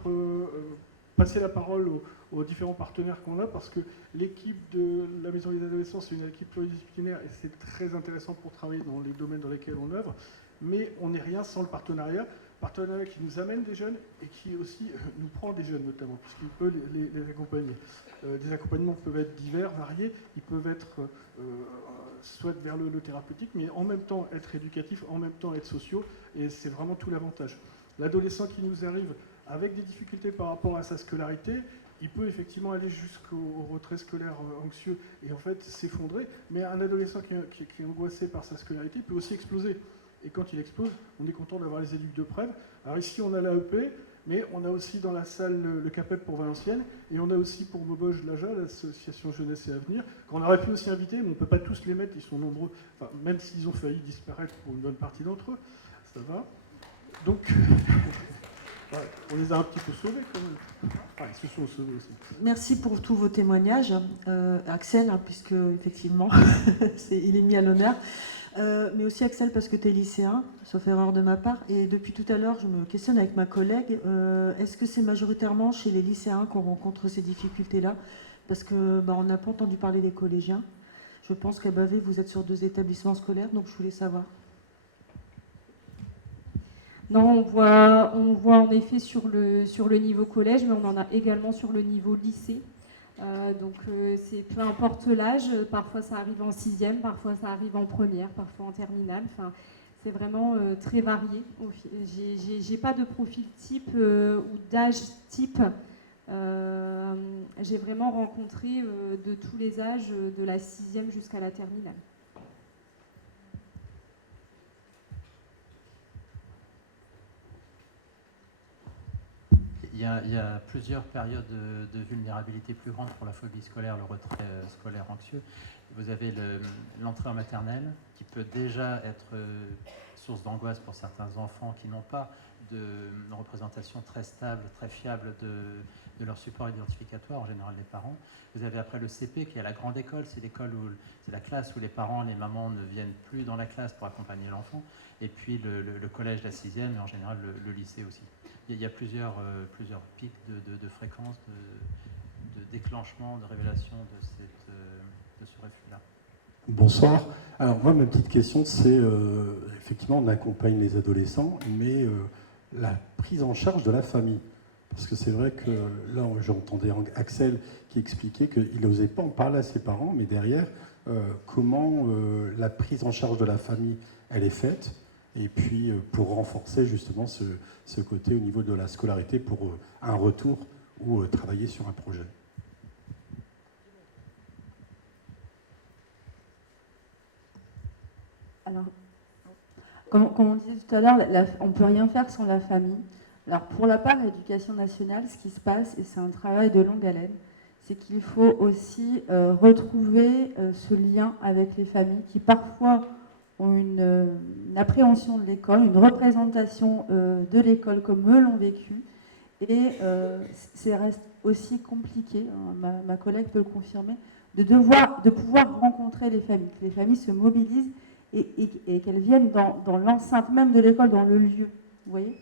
passer la parole aux différents partenaires qu'on a, parce que l'équipe de la Maison des Adolescents, c'est une équipe pluridisciplinaire et c'est très intéressant pour travailler dans les domaines dans lesquels on œuvre. Mais on n'est rien sans le partenariat qui nous amène des jeunes et qui aussi nous prend des jeunes notamment, puisqu'il peut les accompagner. Des accompagnements peuvent être divers, variés, ils peuvent être soit vers le thérapeutique, mais en même temps être éducatifs, en même temps être sociaux, et c'est vraiment tout l'avantage. L'adolescent qui nous arrive avec des difficultés par rapport à sa scolarité, il peut effectivement aller jusqu'au retrait scolaire anxieux et en fait s'effondrer, mais un adolescent qui est angoissé par sa scolarité peut aussi exploser. Et quand il explose, on est content d'avoir les éducs de Prèves. Alors ici, on a l'AEP, mais on a aussi dans la salle le CAPEP pour Valenciennes, et on a aussi pour Maubeuge l'AJA, l'association Jeunesse et Avenir, qu'on aurait pu aussi inviter, mais on ne peut pas tous les mettre, ils sont nombreux, enfin, même s'ils ont failli disparaître pour une bonne partie d'entre eux, ça va. Donc, ouais, on les a un petit peu sauvés quand même. Ah, ils se sont sauvés aussi. Merci pour tous vos témoignages, Axel, hein, puisque effectivement, il est mis à l'honneur. Mais aussi Axel parce que tu es lycéen, sauf erreur de ma part, et depuis tout à l'heure je me questionne avec ma collègue, est-ce que c'est majoritairement chez les lycéens qu'on rencontre ces difficultés-là? Parce que on n'a pas entendu parler des collégiens. Je pense qu'à Bavé vous êtes sur 2 établissements scolaires, donc je voulais savoir. Non, on voit en effet sur le niveau collège, mais on en a également sur le niveau lycée. Donc c'est peu importe l'âge, parfois ça arrive en 6e, parfois ça arrive en première, parfois en terminale. Enfin, c'est vraiment très varié. J'ai pas de profil type ou d'âge type. J'ai vraiment rencontré de tous les âges, de la 6e jusqu'à la terminale. Il y a plusieurs périodes de vulnérabilité plus grande pour la phobie scolaire, le retrait scolaire anxieux. Vous avez l'entrée en maternelle, qui peut déjà être source d'angoisse pour certains enfants qui n'ont pas de représentation très stable, très fiable de leur support identificatoire, en général les parents. Vous avez après le CP, qui est la grande école, c'est la classe où les parents, les mamans ne viennent plus dans la classe pour accompagner l'enfant. Et puis le collège, la 6e, et en général le lycée aussi. Il y a plusieurs pics de fréquence, de déclenchement, de révélation de ce refus-là. Bonsoir. Alors moi, ma petite question, c'est effectivement, on accompagne les adolescents, mais la prise en charge de la famille. Parce que c'est vrai que là, j'entendais Axel qui expliquait qu'il n'osait pas en parler à ses parents, mais derrière, comment la prise en charge de la famille, elle est faite, et puis pour renforcer justement ce côté au niveau de la scolarité pour un retour ou travailler sur un projet. Alors, comme on disait tout à l'heure, on ne peut rien faire sans la famille. Alors, pour la part éducation nationale, ce qui se passe, et c'est un travail de longue haleine, c'est qu'il faut aussi retrouver ce lien avec les familles qui parfois ont une appréhension de l'école, une représentation de l'école comme eux l'ont vécu. Et ça reste aussi compliqué, hein, ma collègue peut le confirmer, de pouvoir rencontrer les familles, que les familles se mobilisent et qu'elles viennent dans l'enceinte même de l'école, dans le lieu. Vous voyez,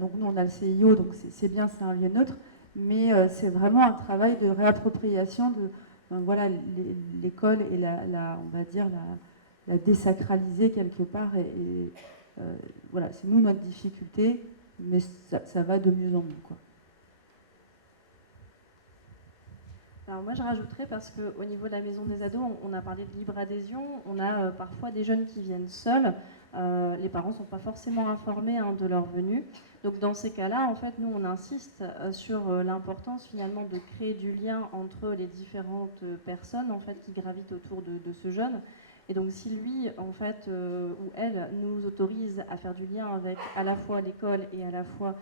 donc nous on a le CIO, donc c'est bien, c'est un lieu neutre, mais c'est vraiment un travail de réappropriation de voilà, l'école et on va dire la désacraliser quelque part. Voilà, c'est nous notre difficulté, mais ça va de mieux en mieux, quoi. Alors moi je rajouterais, parce qu'au niveau de la maison des ados, on a parlé de libre adhésion, on a parfois des jeunes qui viennent seuls, les parents ne sont pas forcément informés de leur venue. Donc dans ces cas-là, en fait, nous on insiste sur l'importance finalement de créer du lien entre les différentes personnes en fait, qui gravitent autour de ce jeune. Et donc si lui, en fait, ou elle, nous autorise à faire du lien avec à la fois l'école et à la fois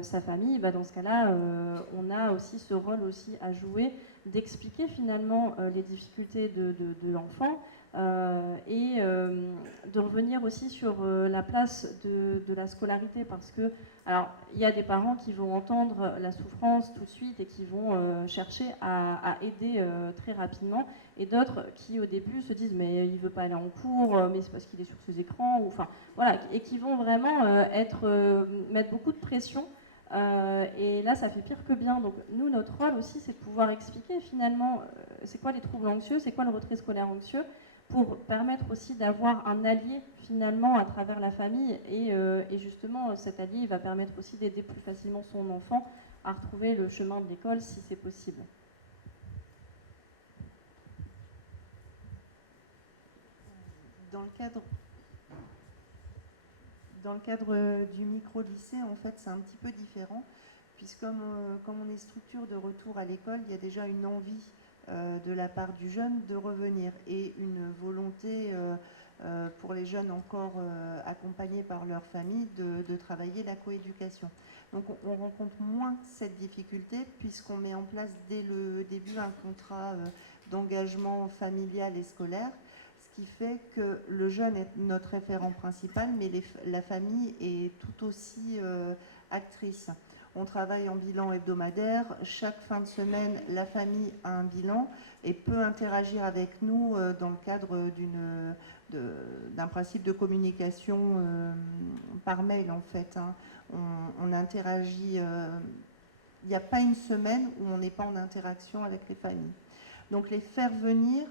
sa famille, dans ce cas-là, on a aussi ce rôle aussi à jouer d'expliquer finalement les difficultés de l'enfant et de revenir aussi sur la place de la scolarité, parce que alors il y a des parents qui vont entendre la souffrance tout de suite et qui vont chercher à aider très rapidement, et d'autres qui au début se disent mais il veut pas aller en cours, mais c'est parce qu'il est sur ses écrans, ou enfin voilà, et qui vont vraiment mettre beaucoup de pression. Et là, ça fait pire que bien. Donc, nous, notre rôle aussi, c'est de pouvoir expliquer finalement c'est quoi les troubles anxieux, c'est quoi le retrait scolaire anxieux, pour permettre aussi d'avoir un allié finalement à travers la famille. Et justement, cet allié il va permettre aussi d'aider plus facilement son enfant à retrouver le chemin de l'école si c'est possible. Dans le cadre du micro-lycée, en fait, c'est un petit peu différent, puisque comme on est structure de retour à l'école, il y a déjà une envie de la part du jeune de revenir et une volonté pour les jeunes encore accompagnés par leur famille de travailler la coéducation. Donc on rencontre moins cette difficulté puisqu'on met en place dès le début un contrat d'engagement familial et scolaire, qui fait que le jeune est notre référent principal, mais la famille est tout aussi actrice. On travaille en bilan hebdomadaire. Chaque fin de semaine, la famille a un bilan et peut interagir avec nous dans le cadre d'un principe de communication par mail, en fait. Hein. On interagit. Il n'y a pas une semaine où on n'est pas en interaction avec les familles. Donc les faire venir,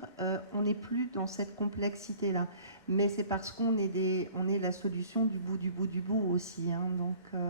on n'est plus dans cette complexité-là. Mais c'est parce qu'on est la solution du bout aussi. Hein. Donc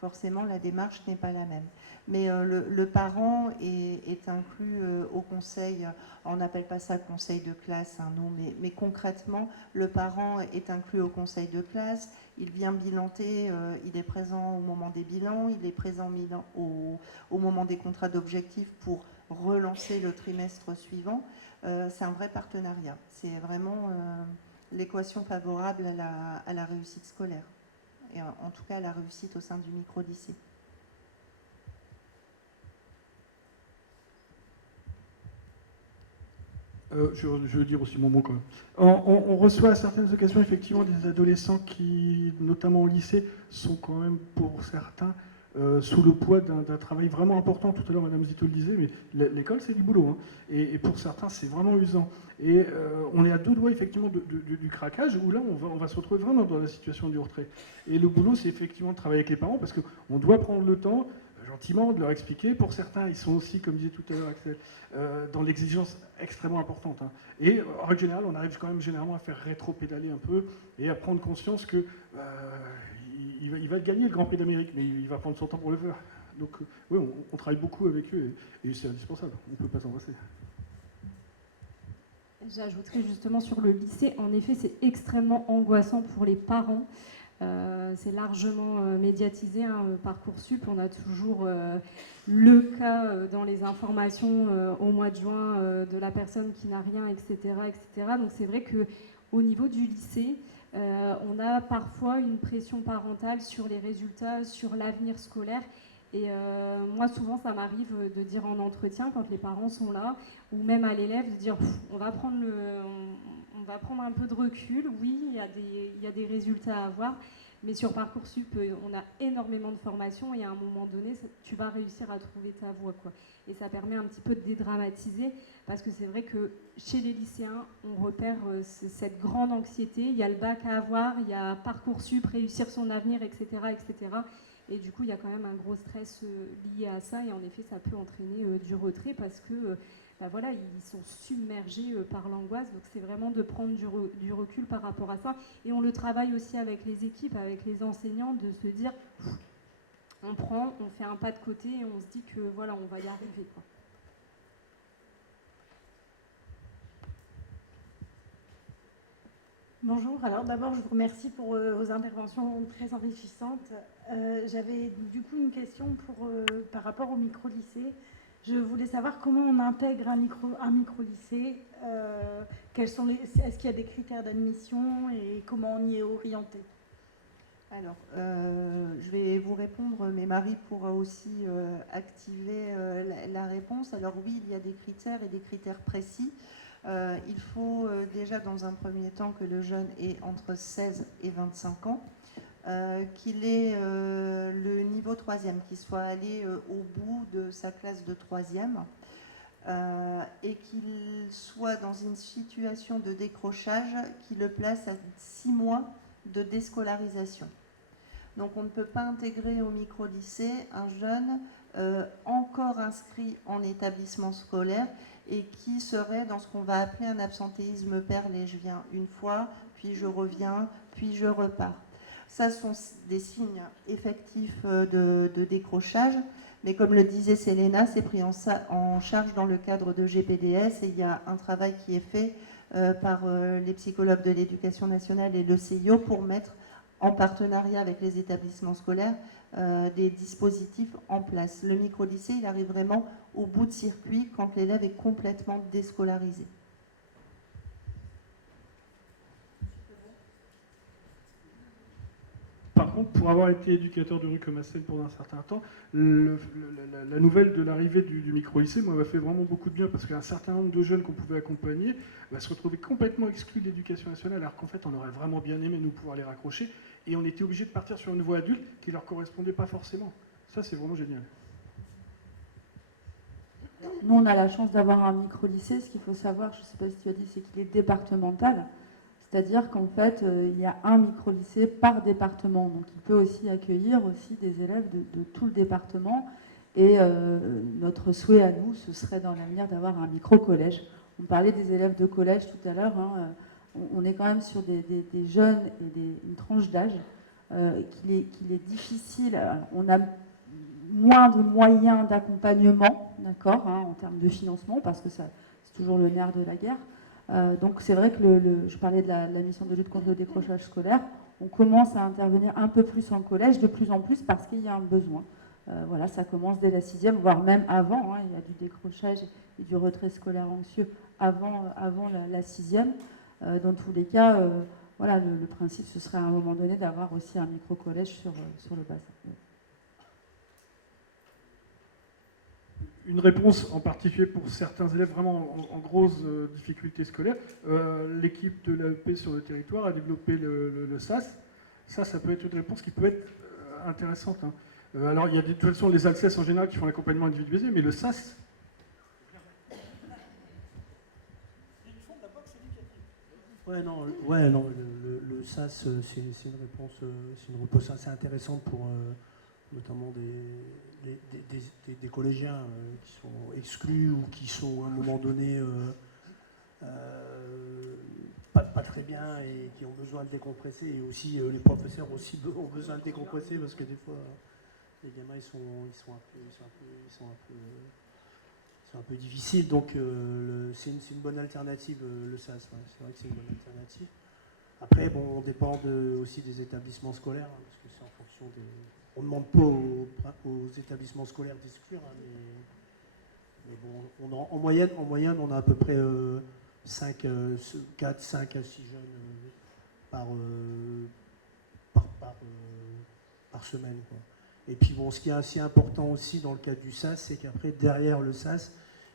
forcément, la démarche n'est pas la même. Mais le parent est inclus au conseil. On n'appelle pas ça conseil de classe, hein, non, mais concrètement, le parent est inclus au conseil de classe. Il vient bilanter, il est présent au moment des bilans, il est présent au moment des contrats d'objectifs pour relancer le trimestre suivant. C'est un vrai partenariat. C'est vraiment l'équation favorable à la réussite scolaire, et en tout cas à la réussite au sein du micro-lycée. Je veux dire aussi mon mot quand même. On reçoit à certaines occasions effectivement des adolescents qui, notamment au lycée, sont quand même pour certains sous le poids d'un travail vraiment important. Tout à l'heure, Madame Zito le disait, mais l'école, c'est du boulot. Hein. Et pour certains, c'est vraiment usant. Et on est à deux doigts, effectivement, du craquage, où là, on va se retrouver vraiment dans la situation du retrait. Et le boulot, c'est effectivement de travailler avec les parents, parce qu'on doit prendre le temps, gentiment, de leur expliquer. Pour certains, ils sont aussi, comme disait tout à l'heure Axel, dans l'exigence extrêmement importante. Hein. Et en règle générale, on arrive quand même généralement à faire rétro-pédaler un peu et à prendre conscience que il va gagner le Grand Prix d'Amérique, mais il va prendre son temps pour le faire. Donc oui, on travaille beaucoup avec eux et c'est indispensable. On ne peut pas s'en passer. J'ajouterais justement sur le lycée, en effet, c'est extrêmement angoissant pour les parents. C'est largement médiatisé, hein, Parcoursup. On a toujours le cas dans les informations au mois de juin de la personne qui n'a rien, etc., etc. Donc c'est vrai qu'au niveau du lycée, on a parfois une pression parentale sur les résultats, sur l'avenir scolaire. Et moi, souvent, ça m'arrive de dire en entretien, quand les parents sont là, ou même à l'élève, de dire on va prendre un peu de recul. Oui, il y a des résultats à avoir, mais sur Parcoursup, on a énormément de formations et à un moment donné, tu vas réussir à trouver ta voie, quoi. Et ça permet un petit peu de dédramatiser, parce que c'est vrai que chez les lycéens, on repère cette grande anxiété. Il y a le bac à avoir, il y a Parcoursup, réussir son avenir, etc., etc. Et du coup, il y a quand même un gros stress lié à ça. Et en effet, ça peut entraîner du retrait parce que voilà, ils sont submergés par l'angoisse. Donc, c'est vraiment de prendre du recul par rapport à ça. Et on le travaille aussi avec les équipes, avec les enseignants, de se dire, on fait un pas de côté et on se dit que voilà, on va y arriver, quoi. Bonjour, alors d'abord je vous remercie pour vos interventions très enrichissantes. J'avais du coup une question par rapport au micro-lycée. Je voulais savoir comment on intègre un micro-lycée, est-ce qu'il y a des critères d'admission et comment on y est orienté? Alors, je vais vous répondre, mais Marie pourra aussi activer la réponse. Alors oui, il y a des critères et des critères précis. Il faut déjà dans un premier temps que le jeune ait entre 16 et 25 ans, qu'il ait le niveau 3e, qu'il soit allé au bout de sa classe de 3e et qu'il soit dans une situation de décrochage qui le place à 6 mois de déscolarisation. Donc on ne peut pas intégrer au micro-lycée un jeune encore inscrit en établissement scolaire et qui serait dans ce qu'on va appeler un absentéisme perlé. Je viens une fois, puis je reviens, puis je repars. Ça sont des signes effectifs de décrochage, mais comme le disait Selena, c'est pris en charge dans le cadre de GPDS et il y a un travail qui est fait par les psychologues de l'éducation nationale et le CIO pour mettre en partenariat avec les établissements scolaires des dispositifs en place. Le micro-lycée, il arrive vraiment au bout de circuit quand l'élève est complètement déscolarisé. Par contre, pour avoir été éducateur de rue comme Assel pendant un certain temps, la nouvelle de l'arrivée du micro-lycée m'a fait vraiment beaucoup de bien parce qu'un certain nombre de jeunes qu'on pouvait accompagner se retrouvaient complètement exclus de l'éducation nationale alors qu'en fait on aurait vraiment bien aimé nous pouvoir les raccrocher et on était obligé de partir sur une voie adulte qui ne leur correspondait pas forcément. Ça c'est vraiment génial. Nous on a la chance d'avoir un micro-lycée, ce qu'il faut savoir, je ne sais pas si tu as dit, c'est qu'il est départemental. C'est-à-dire qu'en fait, il y a un micro-lycée par département. Donc, il peut aussi accueillir aussi des élèves de tout le département. Et notre souhait à nous, ce serait dans l'avenir d'avoir un micro-collège. On parlait des élèves de collège tout à l'heure. Hein, on est quand même sur des jeunes et une tranche d'âge qu'il est difficile. On a moins de moyens d'accompagnement, d'accord, hein, en termes de financement, parce que c'est toujours le nerf de la guerre. Donc c'est vrai que je parlais de la mission de lutte contre le décrochage scolaire, on commence à intervenir un peu plus en collège, de plus en plus parce qu'il y a un besoin. Voilà, ça commence dès la 6e, voire même avant, hein, il y a du décrochage et du retrait scolaire anxieux avant la 6e. Dans tous les cas, voilà, le principe ce serait à un moment donné d'avoir aussi un micro-collège sur le bassin. Une réponse en particulier pour certains élèves vraiment en grosses difficultés scolaires. L'équipe de l'AEP sur le territoire a développé le SAS. Ça peut être une réponse qui peut être intéressante. Hein. Alors, il y a de toute façon les ALCES en général qui font l'accompagnement individualisé, mais le SAS... Ouais, non, le SAS, c'est une réponse assez intéressante pour notamment des collégiens qui sont exclus ou qui sont à un moment donné pas très bien et qui ont besoin de décompresser. Et aussi, les professeurs aussi ont besoin de décompresser parce que des fois, les gamins ils sont un c'est un peu difficile. Donc c'est une bonne alternative, le SAS. Ouais. C'est vrai que c'est une bonne alternative. Après, bon, on dépend aussi des établissements scolaires, hein, parce que c'est en fonction des... On ne demande pas aux établissements scolaires d'exclure, hein, mais bon, en moyenne, on a à peu près 4, 5 à 6 jeunes par semaine, quoi. Et puis bon, ce qui est assez important aussi dans le cadre du SAS, c'est qu'après, derrière le SAS,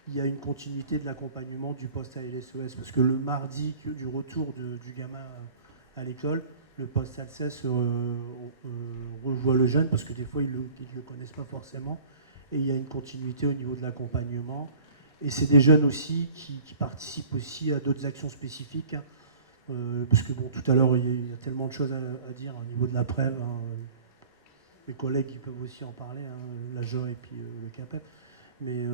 il y a une continuité de l'accompagnement du poste à LSES, parce que le mardi du retour du gamin à l'école, le poste ALSES revoit le jeune, parce que des fois, ils ne le connaissent pas forcément, et il y a une continuité au niveau de l'accompagnement. Et c'est des jeunes aussi qui participent aussi à d'autres actions spécifiques, hein, parce que bon, tout à l'heure, il y a tellement de choses à dire au niveau de la PREV, hein, mes collègues ils peuvent aussi en parler, hein, la JO et puis le CAPEP, mais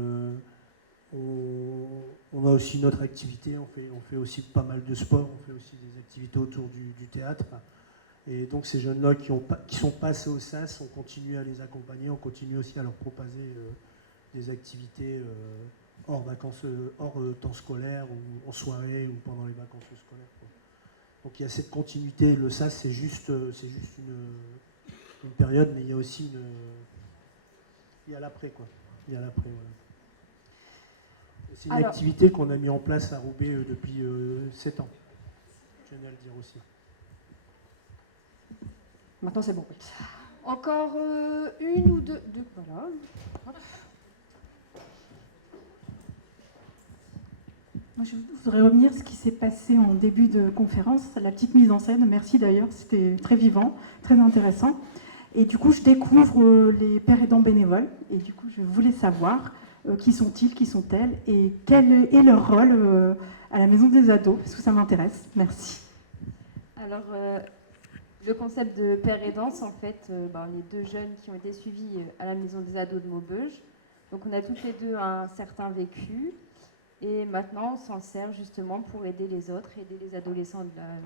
on a aussi notre activité, on fait aussi pas mal de sport, on fait aussi des activités autour du théâtre. Et donc ces jeunes-là qui sont passés au SAS, on continue à les accompagner, on continue aussi à leur proposer des activités hors temps scolaire, ou en soirée, ou pendant les vacances scolaires, quoi. Donc il y a cette continuité. Le SAS, c'est juste une période, mais il y a aussi il y a l'après, quoi. Il y a l'après, voilà. C'est une activité qu'on a mis en place à Roubaix depuis 7 ans. Je viens de le dire aussi. Maintenant, c'est bon. Encore une ou deux. Voilà. Moi, je voudrais revenir sur ce qui s'est passé en début de conférence, la petite mise en scène. Merci d'ailleurs, c'était très vivant, très intéressant. Et du coup, je découvre les pères aidants bénévoles. Et du coup, je voulais savoir qui sont-ils, qui sont-elles, et quel est leur rôle à la Maison des Ados, parce que ça m'intéresse. Merci. Alors, le concept de père aidant, c'est en fait les deux jeunes qui ont été suivis à la Maison des Ados de Maubeuge. Donc, on a toutes les deux un certain vécu. Et maintenant, on s'en sert justement pour aider les autres, aider les adolescents de la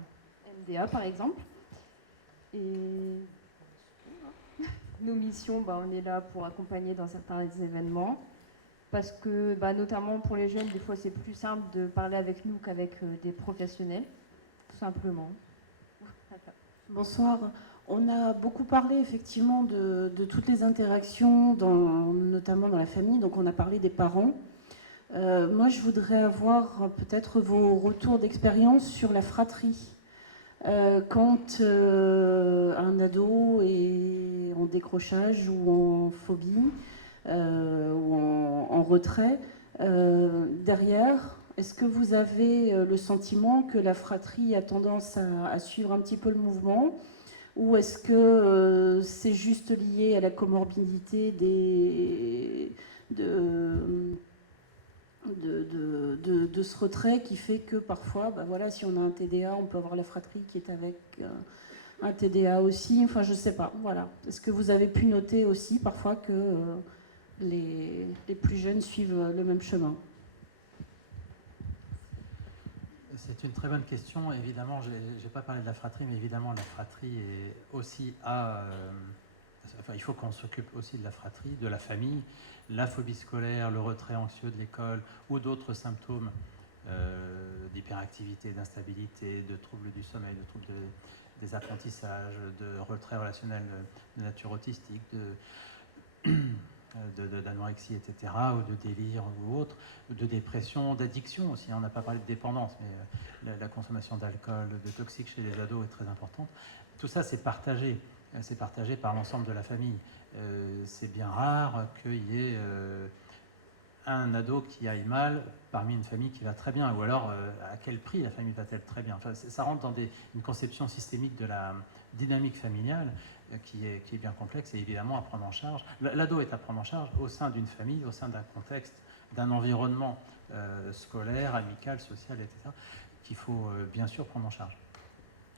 MDA, par exemple. Et nos missions, on est là pour accompagner dans certains événements. Parce que, notamment pour les jeunes, des fois, c'est plus simple de parler avec nous qu'avec des professionnels, tout simplement. Bonsoir. On a beaucoup parlé effectivement de toutes les interactions, notamment dans la famille. Donc on a parlé des parents. Moi, je voudrais avoir peut-être vos retours d'expérience sur la fratrie. Quand un ado est en décrochage ou en phobie ou en retrait, derrière, est-ce que vous avez le sentiment que la fratrie a tendance à suivre un petit peu le mouvement, ou est-ce que c'est juste lié à la comorbidité de ce retrait qui fait que parfois, si on a un TDA, on peut avoir la fratrie qui est avec un TDA aussi. Enfin, je ne sais pas. Voilà. Est-ce que vous avez pu noter aussi parfois que les plus jeunes suivent le même chemin? C'est une très bonne question. Évidemment, je n'ai pas parlé de la fratrie, mais évidemment, la fratrie est aussi il faut qu'on s'occupe aussi de la fratrie, de la famille. La phobie scolaire, le retrait anxieux de l'école ou d'autres symptômes d'hyperactivité, d'instabilité, de troubles du sommeil, de troubles des apprentissages, de retrait relationnel de nature autistique, d'anorexie, etc., ou de délire ou autre, de dépression, d'addiction aussi. On n'a pas parlé de dépendance, mais la consommation d'alcool, de toxiques chez les ados est très importante. Tout ça, c'est partagé. C'est partagé par l'ensemble de la famille. C'est bien rare qu'il y ait un ado qui aille mal parmi une famille qui va très bien, ou alors à quel prix la famille va-t-elle très bien. Enfin, ça rentre dans une conception systémique de la dynamique familiale qui est bien complexe et évidemment à prendre en charge. L'ado est à prendre en charge au sein d'une famille, au sein d'un contexte, d'un environnement scolaire, amical, social, etc., qu'il faut bien sûr prendre en charge.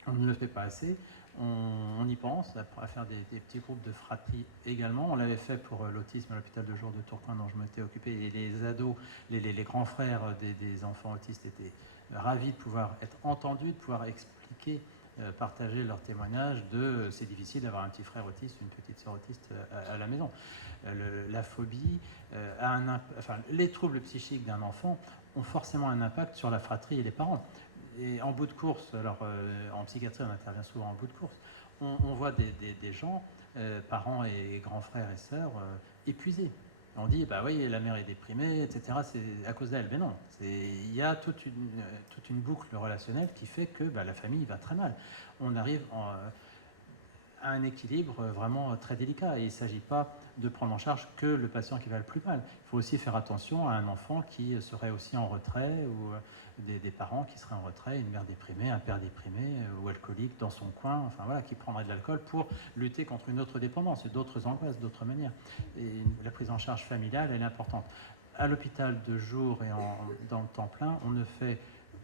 On ne le fait pas assez. On y pense à faire des petits groupes de fratries également. On l'avait fait pour l'autisme à l'hôpital de jour de Tourcoing dont je m'étais occupé. Et les ados, les grands frères des enfants autistes étaient ravis de pouvoir être entendus, de pouvoir expliquer, partager leurs témoignages de c'est difficile d'avoir un petit frère autiste, une petite sœur autiste à la maison. la phobie, les troubles psychiques d'un enfant ont forcément un impact sur la fratrie et les parents. Et en bout de course, alors en psychiatrie on intervient souvent en bout de course, on voit des gens, parents et grands frères et sœurs, épuisés. On dit, bah oui, la mère est déprimée, etc., c'est à cause d'elle. Mais non, il y a toute une boucle relationnelle qui fait que la famille va très mal. On arrive à un équilibre vraiment très délicat. Et il ne s'agit pas de prendre en charge que le patient qui va le plus mal. Il faut aussi faire attention à un enfant qui serait aussi en retrait, ou des parents qui seraient en retrait, une mère déprimée, un père déprimé ou alcoolique dans son coin, enfin voilà, qui prendrait de l'alcool pour lutter contre une autre dépendance, d'autres angoisses, d'autres manières. Et la prise en charge familiale, elle est importante. À l'hôpital de jour et dans le temps plein, on ne fait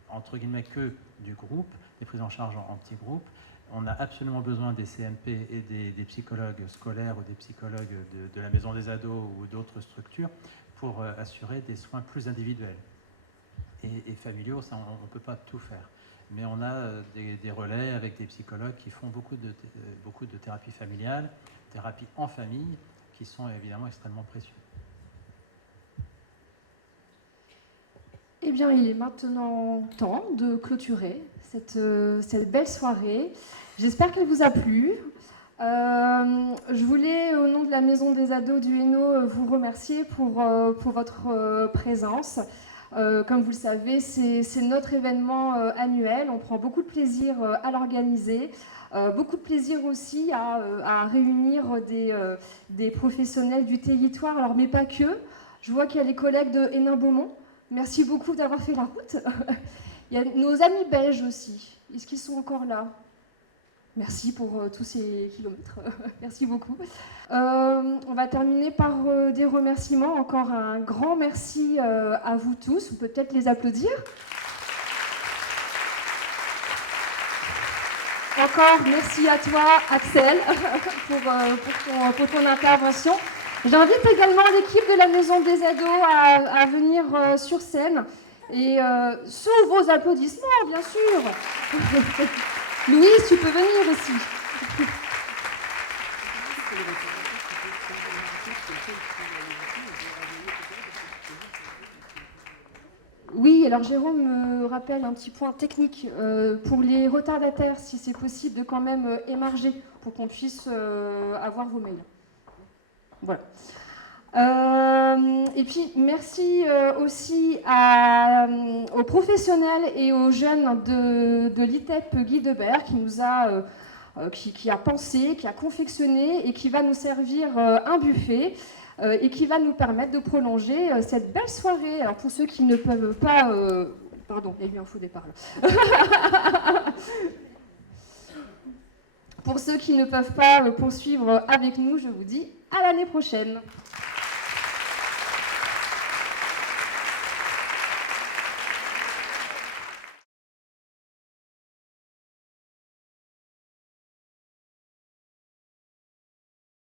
entre guillemets que du groupe, des prises en charge en petits groupes. On a absolument besoin des CMP et des psychologues scolaires ou des psychologues de la maison des ados ou d'autres structures pour assurer des soins plus individuels. Et familiaux, ça, on ne peut pas tout faire. Mais on a des relais avec des psychologues qui font beaucoup de thérapie familiale, thérapie en famille, qui sont évidemment extrêmement précieux. Eh bien, il est maintenant temps de clôturer cette belle soirée. J'espère qu'elle vous a plu. Je voulais, au nom de la Maison des ados du Hainaut, vous remercier pour votre présence. Comme vous le savez, c'est notre événement annuel. On prend beaucoup de plaisir à l'organiser, beaucoup de plaisir aussi à réunir des professionnels du territoire, alors mais pas que. Je vois qu'il y a les collègues de Hénin-Beaumont. Merci beaucoup d'avoir fait la route. Il y a nos amis belges aussi. Est-ce qu'ils sont encore là? Merci pour tous ces kilomètres. Merci beaucoup. On va terminer par des remerciements. Encore un grand merci à vous tous. On peut peut-être les applaudir. Encore merci à toi, Axel, pour ton intervention. J'invite également l'équipe de la Maison des ados à venir sur scène. Et sous vos applaudissements, bien sûr. Louise, tu peux venir aussi. Oui, alors Jérôme me rappelle un petit point technique. Pour les retardataires, si c'est possible de quand même émarger pour qu'on puisse avoir vos mails. Voilà. Et puis merci aussi aux professionnels et aux jeunes de l'ITEP Guy Debert qui nous a qui a pensé, qui a confectionné et qui va nous servir un buffet et qui va nous permettre de prolonger cette belle soirée. Alors pour ceux qui ne peuvent pas pardon, il y a eu un faux départ là. Pour ceux qui ne peuvent pas poursuivre avec nous, je vous dis à l'année prochaine.